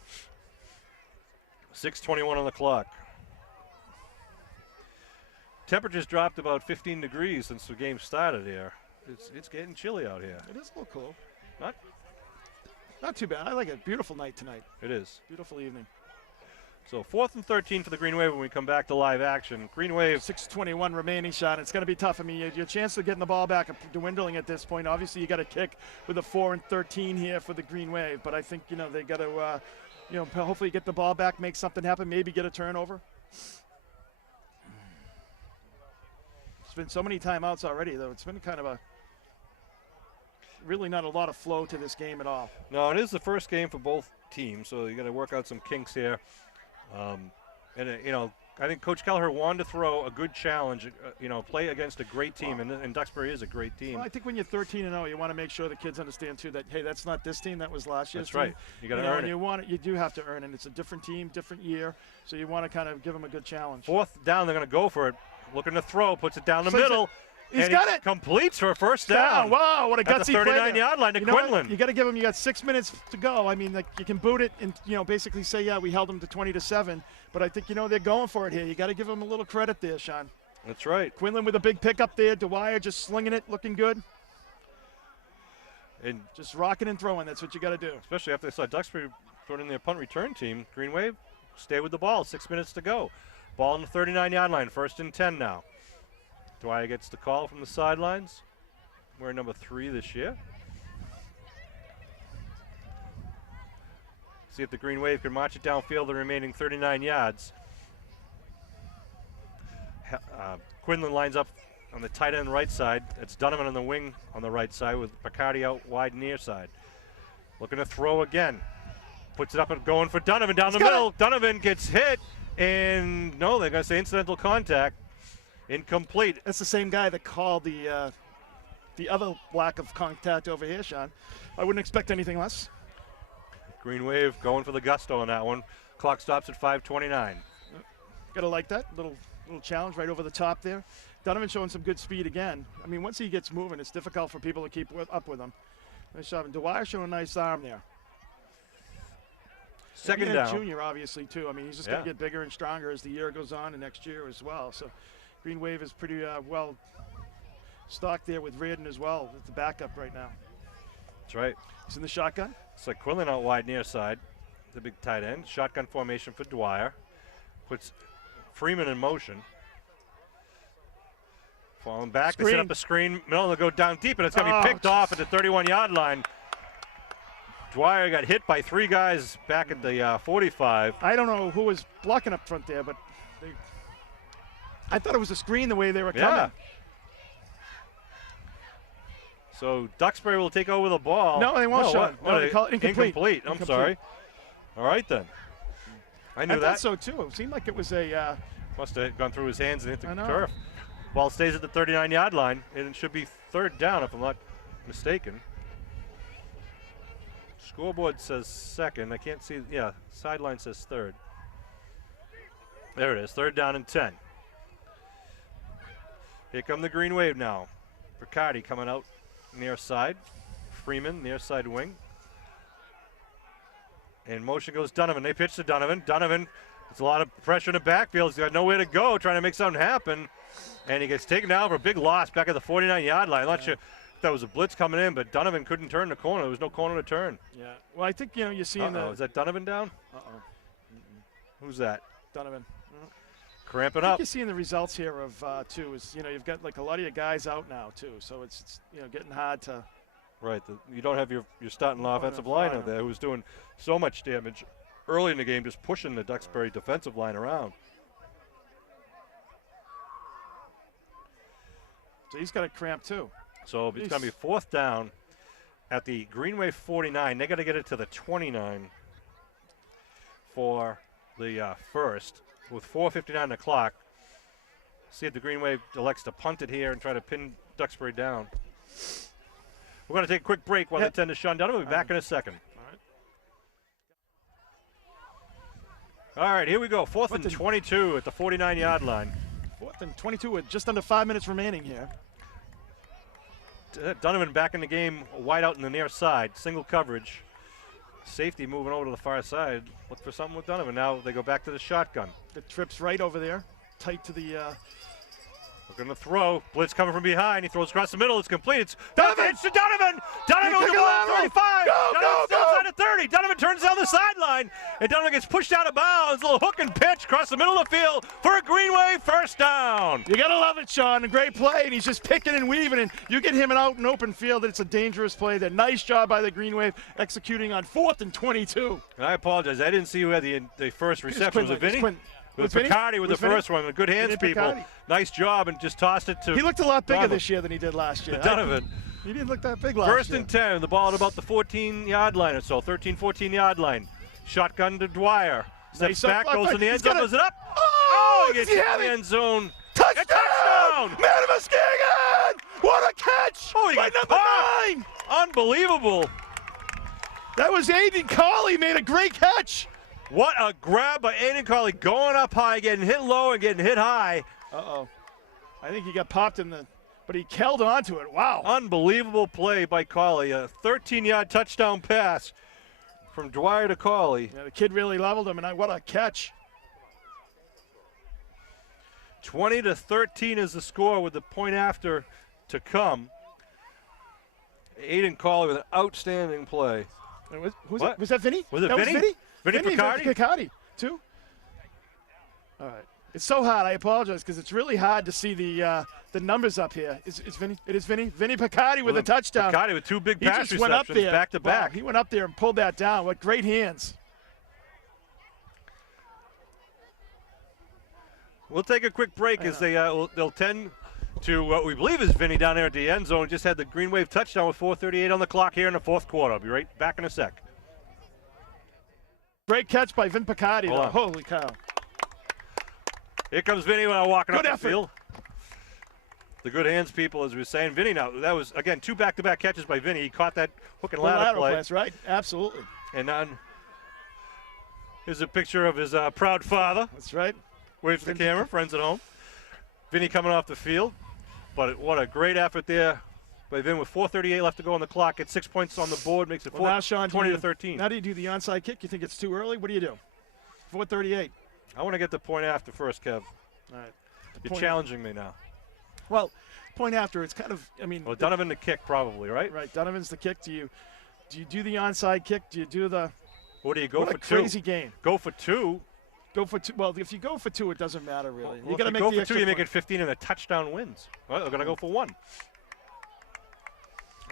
6:21 on the clock. Temperatures dropped about 15 degrees since the game started here. It's getting chilly out here. It is a little cool. Not too bad. I like it. Beautiful night tonight. It is. Beautiful evening. So 4th and 13 for the Green Wave when we come back to live action. Green Wave. 6:21 remaining shot. It's going to be tough. I mean, your chance of getting the ball back are dwindling at this point. Obviously, you got to kick with a 4 and 13 here for the Green Wave. But I think, you know, they got to, hopefully get the ball back, make something happen, maybe get a turnover. It's been so many timeouts already, though. It's been kind of really not a lot of flow to this game at all. No, it is the first game for both teams, so you got to work out some kinks here. I think Coach Kelleher wanted to throw a good challenge, play against a great team, and Duxbury is a great team. Well, I think when you're 13-0, you want to make sure the kids understand too that, hey, that's not this team, that was last year's team. That's right. You got to earn it. You do have to earn it. It's a different team, different year, so you want to kind of give them a good challenge. 4th down, they're going to go for it. Looking to throw, puts it down the middle. He's got it. Completes for a first down. Wow, what a gutsy play. At the 39-yard line to Quinlan. You got to give him. You got 6 minutes to go. I mean, like, you can boot it and basically say, yeah, we held them to 20-7. But I think they're going for it here. You got to give them a little credit there, Sean. That's right. Quinlan with a big pickup there. Dwyer just slinging it, looking good. And just rocking and throwing. That's what you got to do. Especially after they saw Duxbury throwing in their punt return team. Green Wave, stay with the ball. 6 minutes to go. Ball on the 39-yard line. 1st and 10 now. Dwyer gets the call from the sidelines. We're number 3 this year. See if the Green Wave can march it downfield the remaining 39 yards. Quinlan lines up on the tight end right side. It's Donovan on the wing on the right side with Bacardi out wide near side. Looking to throw again. Puts it up and going for Donovan down the middle. Donovan gets hit, and no, they're going to say incidental contact. Incomplete. That's the same guy that called the other lack of contact over here, Sean. I wouldn't expect anything less. Green Wave going for the gusto on that one. Clock stops at 5:29. Gotta like that little challenge right over the top there. Donovan showing some good speed again. I mean, once he gets moving, it's difficult for people to keep up with him. Nice job. And Dwyer showing a nice arm there. Second down. Junior, obviously, too. I mean, he's just going to get bigger and stronger as the year goes on and next year as well. So Green Wave is pretty well stocked there with Reardon as well as the backup right now. That's right. He's in the shotgun. It's like Quinlan out wide near side, the big tight end. Shotgun formation for Dwyer. Puts Freeman in motion. Falling back. They set up a screen. Middle will go down deep, and it's going to be picked off at the 31-yard line. Dwyer got hit by 3 guys back at the 45. I don't know who was blocking up front there, but I thought it was a screen the way they were coming. So Duxbury will take over the ball. No, they won't, Sean. No, they call it incomplete. I'm sorry. All right, then. I knew that. I thought so, too. It seemed like it was a Must have gone through his hands and hit the I know. turf. Ball stays at the 39-yard line, and it should be third down if I'm not mistaken. Scoreboard says second. I can't see. Yeah, sideline says third. There it is, third down and 10. Here come the green wave now. Riccardi coming out near side. Freeman, near side wing. And motion goes Donovan. They pitch to Donovan. Donovan, it's a lot of pressure in the backfield. He's got nowhere to go, trying to make something happen. And he gets taken down for a big loss back at the 49-yard line. I'm not sure if that was a blitz coming in, but Donovan couldn't turn the corner. There was no corner to turn. Yeah. Well, I think, you're seeing the. Is that Donovan down? Who's that? Donovan. Cramping I think up. you're seeing the results here of, too, is, you've got like a lot of your guys out now, too. So it's getting hard to. Right. You don't have your starting offensive line out there who's doing so much damage early in the game, just pushing the Duxbury defensive line around. So he's got a cramp, too. So it's going to be fourth down at the Greenway 49. They got to get it to the 29 for the first with 4:59 on the clock. See if the Green Wave elects to punt it here and try to pin Duxbury down. We're going to take a quick break while they tend to shun down. We'll be back in a second. All right, here we go. Fourth and 22 at the 49-yard line. Fourth and 22 with just under 5 minutes remaining here. Donovan back in the game, wide out in the near side, single coverage. Safety moving over to the far side. Look for something with Donovan. Now they go back to the shotgun. The trip's right over there, tight to the. Looking to throw. Blitz coming from behind. He throws across the middle. It's complete. It's Donovan. It's to Donovan. Donovan with the ball 35. Donovan still inside at 30. Donovan turns down the sideline, and Donovan gets pushed out of bounds. A little hook and pitch across the middle of the field for a Greenway first down. You got to love it, Sean. A great play, and he's just picking and weaving, and you get him out in open field, and it's a dangerous play. That nice job by the Green Wave executing on 4th and 22. And I apologize. I didn't see who had the first reception. Was it Vinny? With Picardi with the first one. Good hands, people. Nice job, and just tossed it to. He looked a lot bigger Donovan. this year than he did last year. Donovan. He didn't look that big last year. First and 10. The ball at about the 14-yard line or so. 13, 14-yard line. Shotgun to Dwyer. Steps back, goes in the end zone. Goes it up. Oh, he gets in the end zone. Touchdown! Madam Muskegon! What a catch! Oh, he by got number 9! Unbelievable. That was Aiden Colley, made a great catch. What a grab by Aiden Colley, going up high, getting hit low and getting hit high. Uh-oh. I think he got popped in the, but he held on to it. Wow. Unbelievable play by Colley. A 13-yard touchdown pass from Dwyer to Colley. Yeah, the kid really leveled him, and what a catch. 20-13 is the score with the point after to come. Aiden Colley with an outstanding play. Was that Vinny? Was it Vinny? Was Vinny? Vinny Picardi? Picardi, too? All right. It's so hard. I apologize because it's really hard to see the numbers up here. It's Vinny. It is Vinny. Vinny Picardi with a touchdown. Picardi with 2 big pass receptions went up there. back to back. Wow, he went up there and pulled that down. What great hands. We'll take a quick break as they'll tend to what we believe is Vinny down there at the end zone. Just had the Green Wave touchdown with 4:38 on the clock here in the fourth quarter. I'll be right back in a sec. Great catch by Vin Picardi. Holy cow. Here comes Vinny when I'm walking Good up the field. The good hands people, as we were saying. Vinny now, that was, again, 2 back-to-back catches by Vinny. He caught that hook and ladder play. That's right. Absolutely. And here's a picture of his proud father. That's right. Wave to the camera, friends at home. Vinny coming off the field. But what a great effort there by Vin with 4:38 left to go on the clock. Gets 6 points on the board, makes it 20-13. Now do you do the onside kick? You think it's too early? What do you do? 4:38. I want to get the point after first, Kev. All right. You're challenging me now. Well, point after, it's kind of, Well, Donovan the kick probably, right? Right, Donovan's the kick. Do you do the onside kick? Do you do the... Or do you go for 2? Crazy game. Go for 2. Go for 2. Well, if you go for 2, it doesn't matter really. Well, you got to make go the for extra 2, you point. make it 15 and a touchdown wins. Well, they're going to go for 1.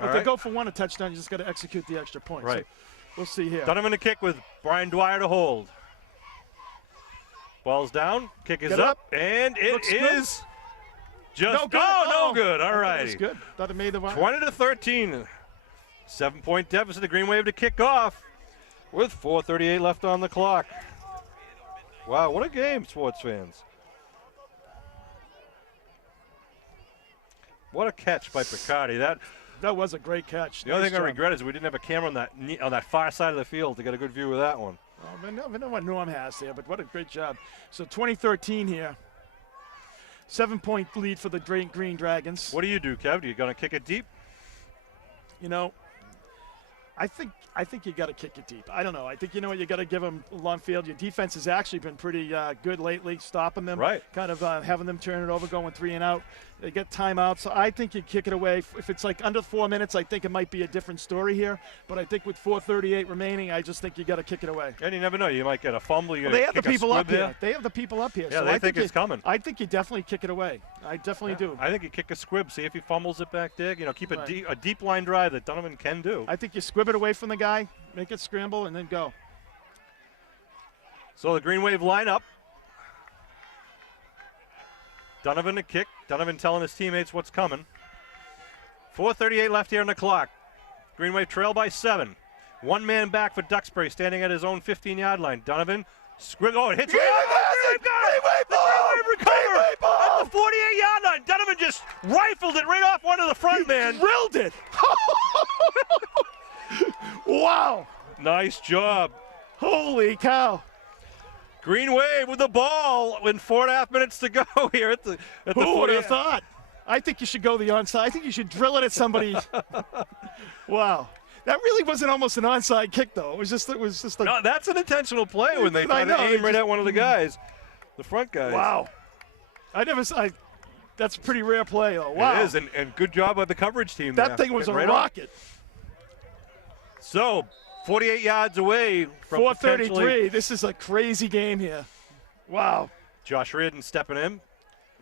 If they go for 1, a touchdown, you just got to execute the extra point. Right. So we'll see here. Donovan the kick with Brian Dwyer to hold. Ball's down, kick is up, and it is just no good. All righty. That's good. Thought it made the 20-13. 7-point deficit. The Green Wave to kick off with 4:38 left on the clock. Wow, what a game, sports fans. What a catch by Picardi. That was a great catch. The only Nice thing I job. regret is we didn't have a camera on that far side of the field to get a good view of that one. Well, I know what Norm has there, but what a great job. So 2013 here. 7-point lead for the Green Dragons. What do you do, Kev? Are you going to kick it deep? You know, I think you got to kick it deep. I don't know. I think, you know what, you got to give them long field. Your defense has actually been pretty good lately, stopping them. Right. Kind of having them turn it over, going 3 and out. They get timeouts. So I think you kick it away. If it's like under 4 minutes, I think it might be a different story here. But I think with 4:38 remaining, I just think you got to kick it away. And you never know. You might get a fumble. Well, they have the people up here. They have the people up here. Yeah, so they I think it's coming. I think you definitely kick it away. I definitely do. I think you kick a squib. See if he fumbles it back there. You know, keep Right. a deep line drive that Donovan can do. I think you squib it away from the guy, make it scramble, and then go. So the Green Wave lineup. Donovan to kick. Donovan telling his teammates what's coming. 4:38 left here on the clock. Green Wave trail by 7. 1 man back for Duxbury, standing at his own 15-yard line. Donovan squib. Oh, it hits. Green Wave recover at the 48-yard line. Donovan just rifled it right off one of the front man. Drilled it. Wow. Nice job. Holy cow. Green Wave with the ball with 4.5 minutes to go here at the Who would 40. have thought? I think you should go the onside. I think you should drill it at somebody. Wow. That really wasn't almost an onside kick, though. It was just a. No, that's an intentional play when they try to aim right at one of the guys, the front guys. Wow. That's a pretty rare play, though. Wow. It is, and good job by the coverage team. That thing was a rocket. So, 48 yards away from 4:33. This is a crazy game here. Wow. Josh Reardon stepping in,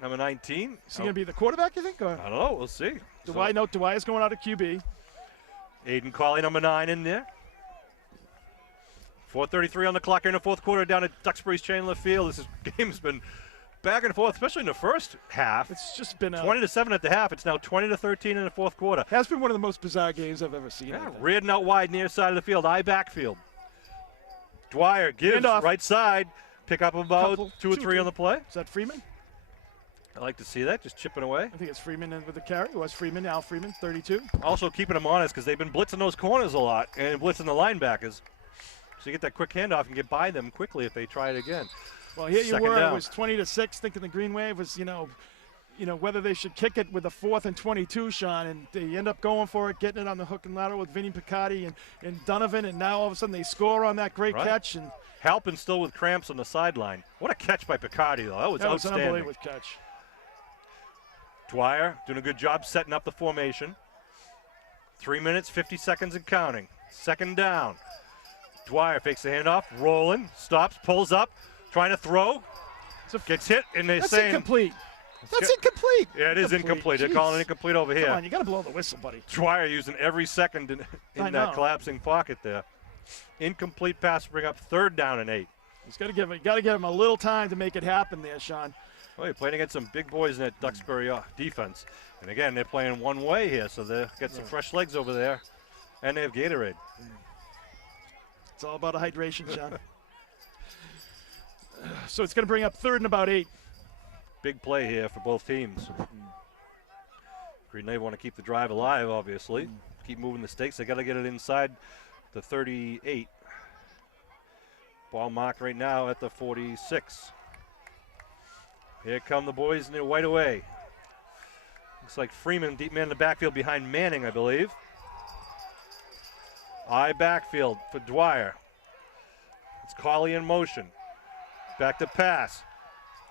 number 19. Is he going to be the quarterback, you think? Or? I don't know. We'll see. Dwyer going out of QB. Aiden Cawley, number 9, in there. 4:33 on the clock here in the fourth quarter down at Duxbury's Chandler Field. This game's been back and forth, especially in the first half. It's just been 20-7 at the half. It's now 20-13 in the fourth quarter. Has been one of the most bizarre games I've ever seen. Yeah, Reardon out wide near side of the field, eye backfield. Dwyer gives right side, pick up about two or three on the play. Is that Freeman? I like to see that, just chipping away. I think it's Freeman in with the carry. It was Freeman, Al Freeman, 32. Also keeping them honest because they've been blitzing those corners a lot and blitzing the linebackers. So you get that quick handoff and get by them quickly if they try it again. Well, here Second you were. down. It was 20-6. Thinking the Green Wave was, whether they should kick it with a 4th and 22, Sean, and they end up going for it, getting it on the hook and ladder with Vinny Picardi and Donovan, and now all of a sudden they score on that great catch. And Halpin still with cramps on the sideline. What a catch by Picardi, though. That was outstanding. An unbelievable catch. Dwyer doing a good job setting up the formation. 3 minutes, 50 seconds and counting. Second down. Dwyer fakes the handoff, rolling, stops, pulls up, trying to throw. Gets hit, and they're saying... Incomplete. That's incomplete. Yeah, it is incomplete. They're calling it incomplete over here. Come on, you got to blow the whistle, buddy. Dwyer using every second in that collapsing pocket there. Incomplete pass to bring up 3rd down and 8. He's got to give him a little time to make it happen there, Sean. Well, you're playing against some big boys in that Duxbury defense. And again, they're playing one way here, so they'll get some fresh legs over there. And they have Gatorade. It's all about hydration, Sean. So it's going to bring up 3rd and about 8. Big play here for both teams. Green Wave want to keep the drive alive, obviously. Keep moving the stakes. They got to get it inside the 38. Ball marked right now at the 46. Here come the boys in their white away. Looks like Freeman, deep man in the backfield behind Manning, I believe. Eye backfield for Dwyer. It's Cawley in motion. Back to pass.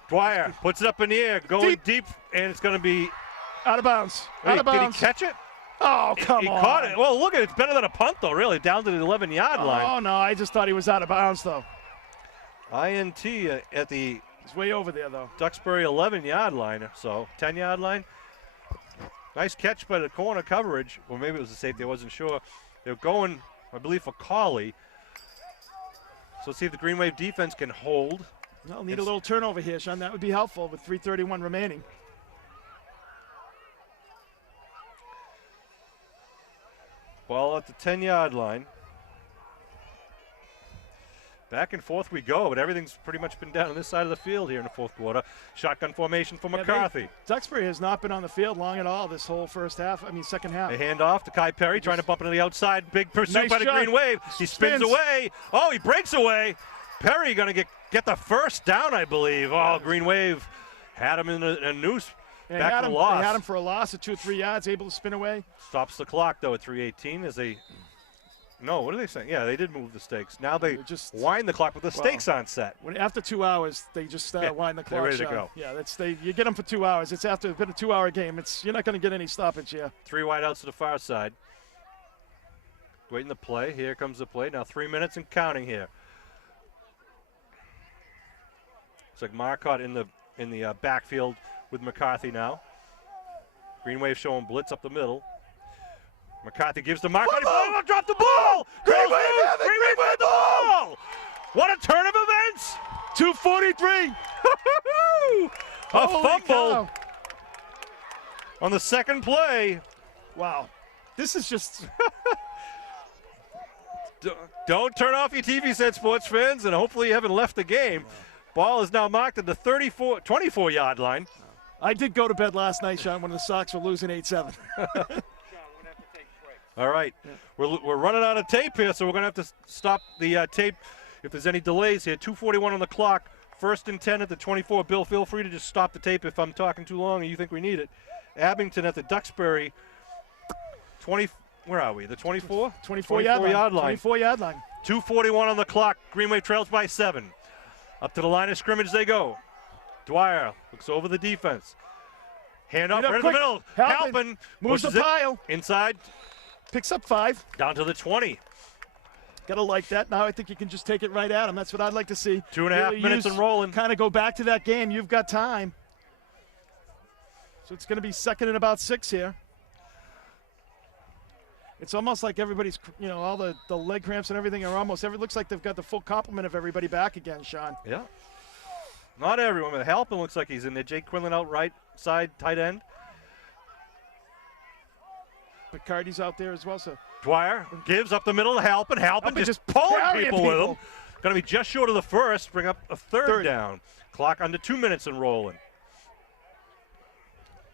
Dwyer puts it up in the air, going deep, and it's going to be out of bounds. Out of bounds. Did he catch it? Oh, come on. He caught it. Well, look at it. It's better than a punt, though, really, down to the 11-yard line. Oh, no, I just thought he was out of bounds, though. INT at the... He's way over there, though. Duxbury 11-yard line, so 10-yard line. Nice catch by the corner coverage. Or maybe it was a safety, I wasn't sure. They're going, I believe, for Cawley. So let's see if the Green Wave defense can hold. Well, need a little turnover here, Sean. That would be helpful with 3:31 remaining. Ball at the 10-yard line. Back and forth we go, but everything's pretty much been down on this side of the field here in the fourth quarter. Shotgun formation for McCarthy. Duxbury has not been on the field long at all this whole second half. They hand off to Kai Perry, trying to bump into the outside. Big pursuit Nice by the shot. Green Wave. He spins away. Oh, he breaks away. Perry going to get the first down, I believe. Oh, Green Wave had him in a noose. Back to the loss. They had him for a loss of 2 or 3 yards, able to spin away. Stops the clock, though, at 3:18 as they... No, what are they saying? Yeah, they did move the stakes. Now they just wind the clock, but the stakes aren't set. After 2 hours, they just wind the clock. They're ready to go. Yeah, you get them for 2 hours. It's been a 2-hour game. You're not going to get any stoppage here. 3 wideouts to the far side. Waiting the play. Here comes the play. Now 3 minutes and counting here. It's like Marcotte in the backfield with McCarthy now. Green Wave showing blitz up the middle. McCarthy gives to Marcotte. Oh, drop the ball! Green Wave with the ball! What a turn of events! 2:43. A fumble cow. On the second play. Wow. This is just... Don't turn off your TV set, sports fans, and hopefully you haven't left the game. Ball is now marked at the 24-yard line. I did go to bed last night, Sean, when the Sox were losing 8-7. All right. Yeah. We're running out of tape here, so we're going to have to stop the tape if there's any delays here. 2:41 on the clock. 1st and 10 at the 24. Bill, feel free to just stop the tape if I'm talking too long and you think we need it. Abington at the Duxbury 20. Where are we? The 24? 24-yard line. 24-yard line. 2:41 on the clock. Green Wave trails by 7. Up to the line of scrimmage they go. Dwyer looks over the defense. Hand off right in the middle. Halpin moves the pile. Inside. Picks up 5. Down to the 20. Gotta like that. Now I think you can just take it right at him. That's what I'd like to see. 2.5 minutes and rolling. Kind of go back to that game. You've got time. So it's going to be 2nd and about 6 here. It's almost like everybody's, all the leg cramps and everything are almost looks like they've got the full complement of everybody back again, Sean. Yeah. Not everyone, but Halpin looks like he's in there. Jake Quinlan out right side, tight end. Picardi's out there as well. So Dwyer gives up the middle to Halpin. Halpin just pulling people with him. Going to be just short of the first. Bring up a third down. Clock under 2 minutes and rolling.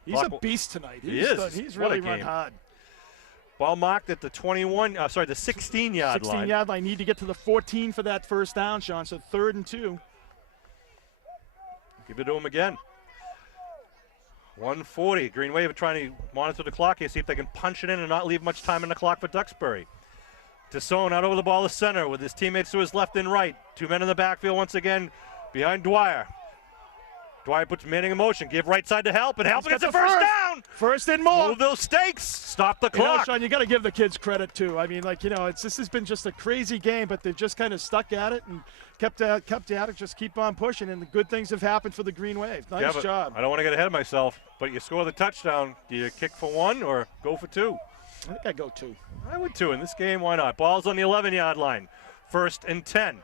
He's a beast tonight. He's really run hard. Ball marked at the 16-yard line. 16-yard line. Need to get to the 14 for that first down, Sean. So 3rd and 2. Give it to him again. 1:40. Green Wave trying to monitor the clock here, see if they can punch it in and not leave much time in the clock for Duxbury. Tassone out over the ball to center with his teammates to his left and right. 2 men in the backfield once again behind Dwyer. Dwyer puts Manning in motion. Give right side to Halpin. Halpin gets the first down. 1st and more. Move those stakes. Stop the clock. Sean, you got to give the kids credit too. I mean, this has been just a crazy game, but they've just kind of stuck at it and kept at it. Just keep on pushing, and the good things have happened for the Green Wave. Nice job. I don't want to get ahead of myself, but you score the touchdown. Do you kick for 1 or go for 2? I think I'd go 2. I would 2 in this game. Why not? Ball's on the 11-yard line. 1st and 10.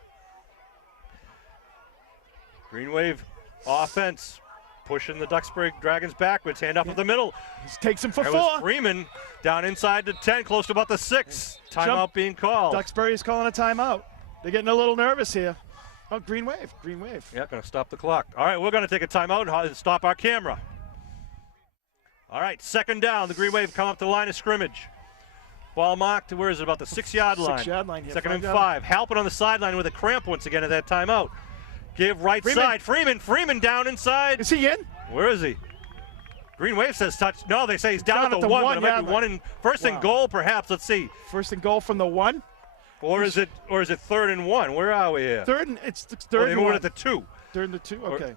Green Wave offense. Pushing the Duxbury Dragons backwards. Hand off of the middle. Takes him for 4. Was Freeman down inside the 10, close to about the 6. Timeout being called. Duxbury's calling a timeout. They're getting a little nervous here. Oh, Green Wave. Yeah, going to stop the clock. All right, we're going to take a timeout and stop our camera. All right, 2nd down. The Green Wave come up to the line of scrimmage. Ball marked to, where is it, about the 6-yard line. 6-yard line here. 2nd and 5. Halpin on the sideline with a cramp once again at that timeout. Give right side. Freeman down inside. Is he in? Where is he? Green Wave says touch. No, they say he's down at the 1. But it might be 1 and first and goal, perhaps. Let's see. 1st and goal from the 1. Or is it 3rd and 1? Where are we here? It's 3rd and 1. At the 2. 3rd and 2. Okay.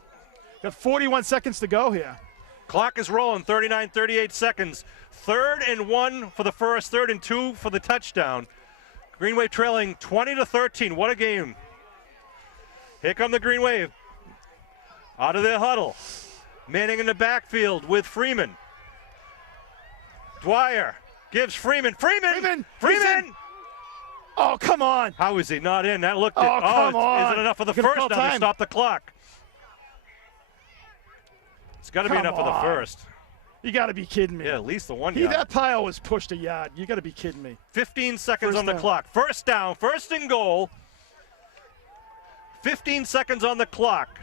Got 41 seconds to go here. Clock is rolling. 38 seconds. 3rd and 1 for the first. 3rd and 2 for the touchdown. Green Wave trailing 20-13. What a game. Here come the Green Wave. Out of their huddle. Manning in the backfield with Freeman. Dwyer gives Freeman. Oh, come on. How is he not in? That looked come on. Isn't enough for the first down to stop the clock. It's got to be enough for the first. You got to be kidding me. Yeah, at least the 1 yard. That pile was pushed a yard. You got to be kidding me. 15 seconds on the clock. First down, 1st and goal. 15 seconds on the clock.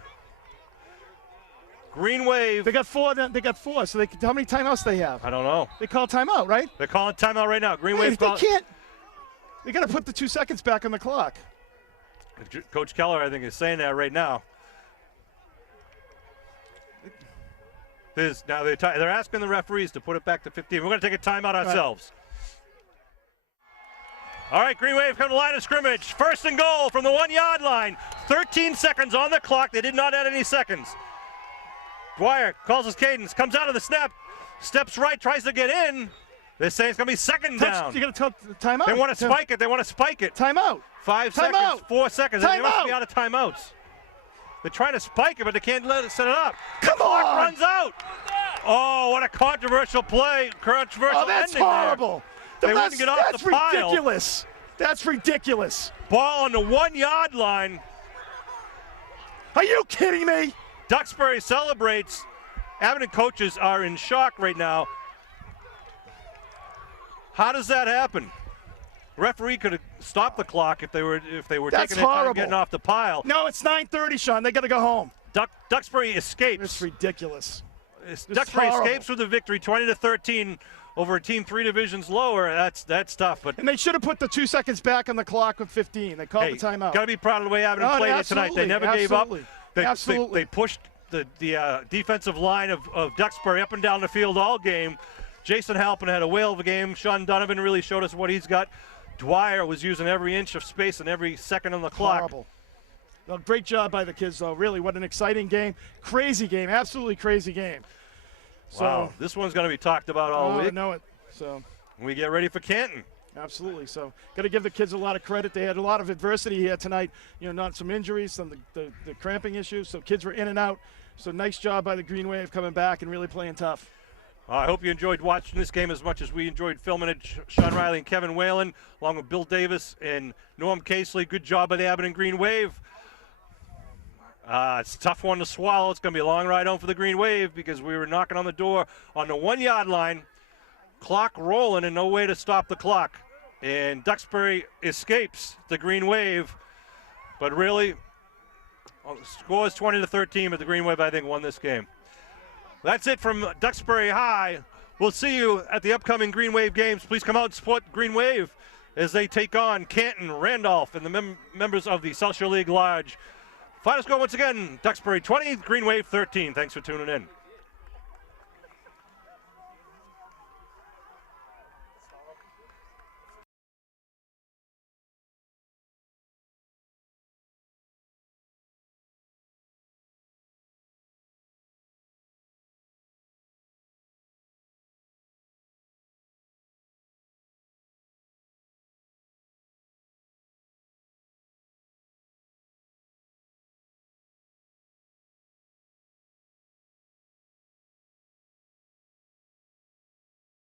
Green Wave. They got four. So how many timeouts they have? I don't know. They call timeout, right? They're calling timeout right now. Green Wave. They can't. They got to put the 2 seconds back on the clock. Coach Keller, I think, is saying that right now. Now they're asking the referees to put it back to 15. We're going to take a timeout ourselves. All right, Green Wave come to the line of scrimmage. First and goal from the 1-yard line. 13 seconds on the clock. They did not add any seconds. Dwyer calls his cadence, comes out of the snap, steps right, tries to get in. They're saying it's going to be second down. You got to tell timeout. They want to spike it. They want to spike it. Timeout. 5 Time seconds, out. 4 seconds. Time They must out. be out of timeouts. They're trying to spike it, but they can't let it set it up. Come Clock on. runs out. Oh, what a controversial play. Controversial That's ending horrible. They wouldn't get off that's the pile. ridiculous. That's ridiculous. Ball on the 1-yard line. Are you kidding me? Duxbury celebrates. Abington coaches are in shock right now. How does that happen? Referee could have stopped the clock if they were That's taking their time horrible. getting off the pile. No, it's 9:30, Sean. They got to go home. Duxbury escapes. It's ridiculous. Duxbury horrible. escapes with the victory, 20-13 over a team 3 divisions lower. That's tough. But And they should have put the 2 seconds back on the clock with 15. They called the timeout. Got to be proud of the way Abington played it tonight. They never gave up. They pushed the defensive line of Duxbury up and down the field all game. Jason Halpin had a whale of a game. Sean Donovan really showed us what he's got. Dwyer was using every inch of space and every second on the clock. Horrible. Well, great job by the kids, though. Really, what an exciting game. Crazy game. Absolutely crazy game. Wow, this one's going to be talked about all week. I know it. So we get ready for Canton. Absolutely. So got to give the kids a lot of credit. They had a lot of adversity here tonight. Not some injuries, some the cramping issues. So kids were in and out. So nice job by the Green Wave coming back and really playing tough. I hope you enjoyed watching this game as much as we enjoyed filming it. Sean Riley and Kevin Whalen, along with Bill Davis and Norm Casely. Good job by the Abington Green Wave. It's a tough one to swallow. It's going to be a long ride home for the Green Wave because we were knocking on the door on the 1-yard line. Clock rolling and no way to stop the clock. And Duxbury escapes the Green Wave. But really, the score is 20-13, but the Green Wave, I think, won this game. That's it from Duxbury High. We'll see you at the upcoming Green Wave games. Please come out and support Green Wave as they take on Canton, Randolph, and the members of the South Shore League Lodge. Final score once again, Duxbury 20, Green Wave 13. Thanks for tuning in.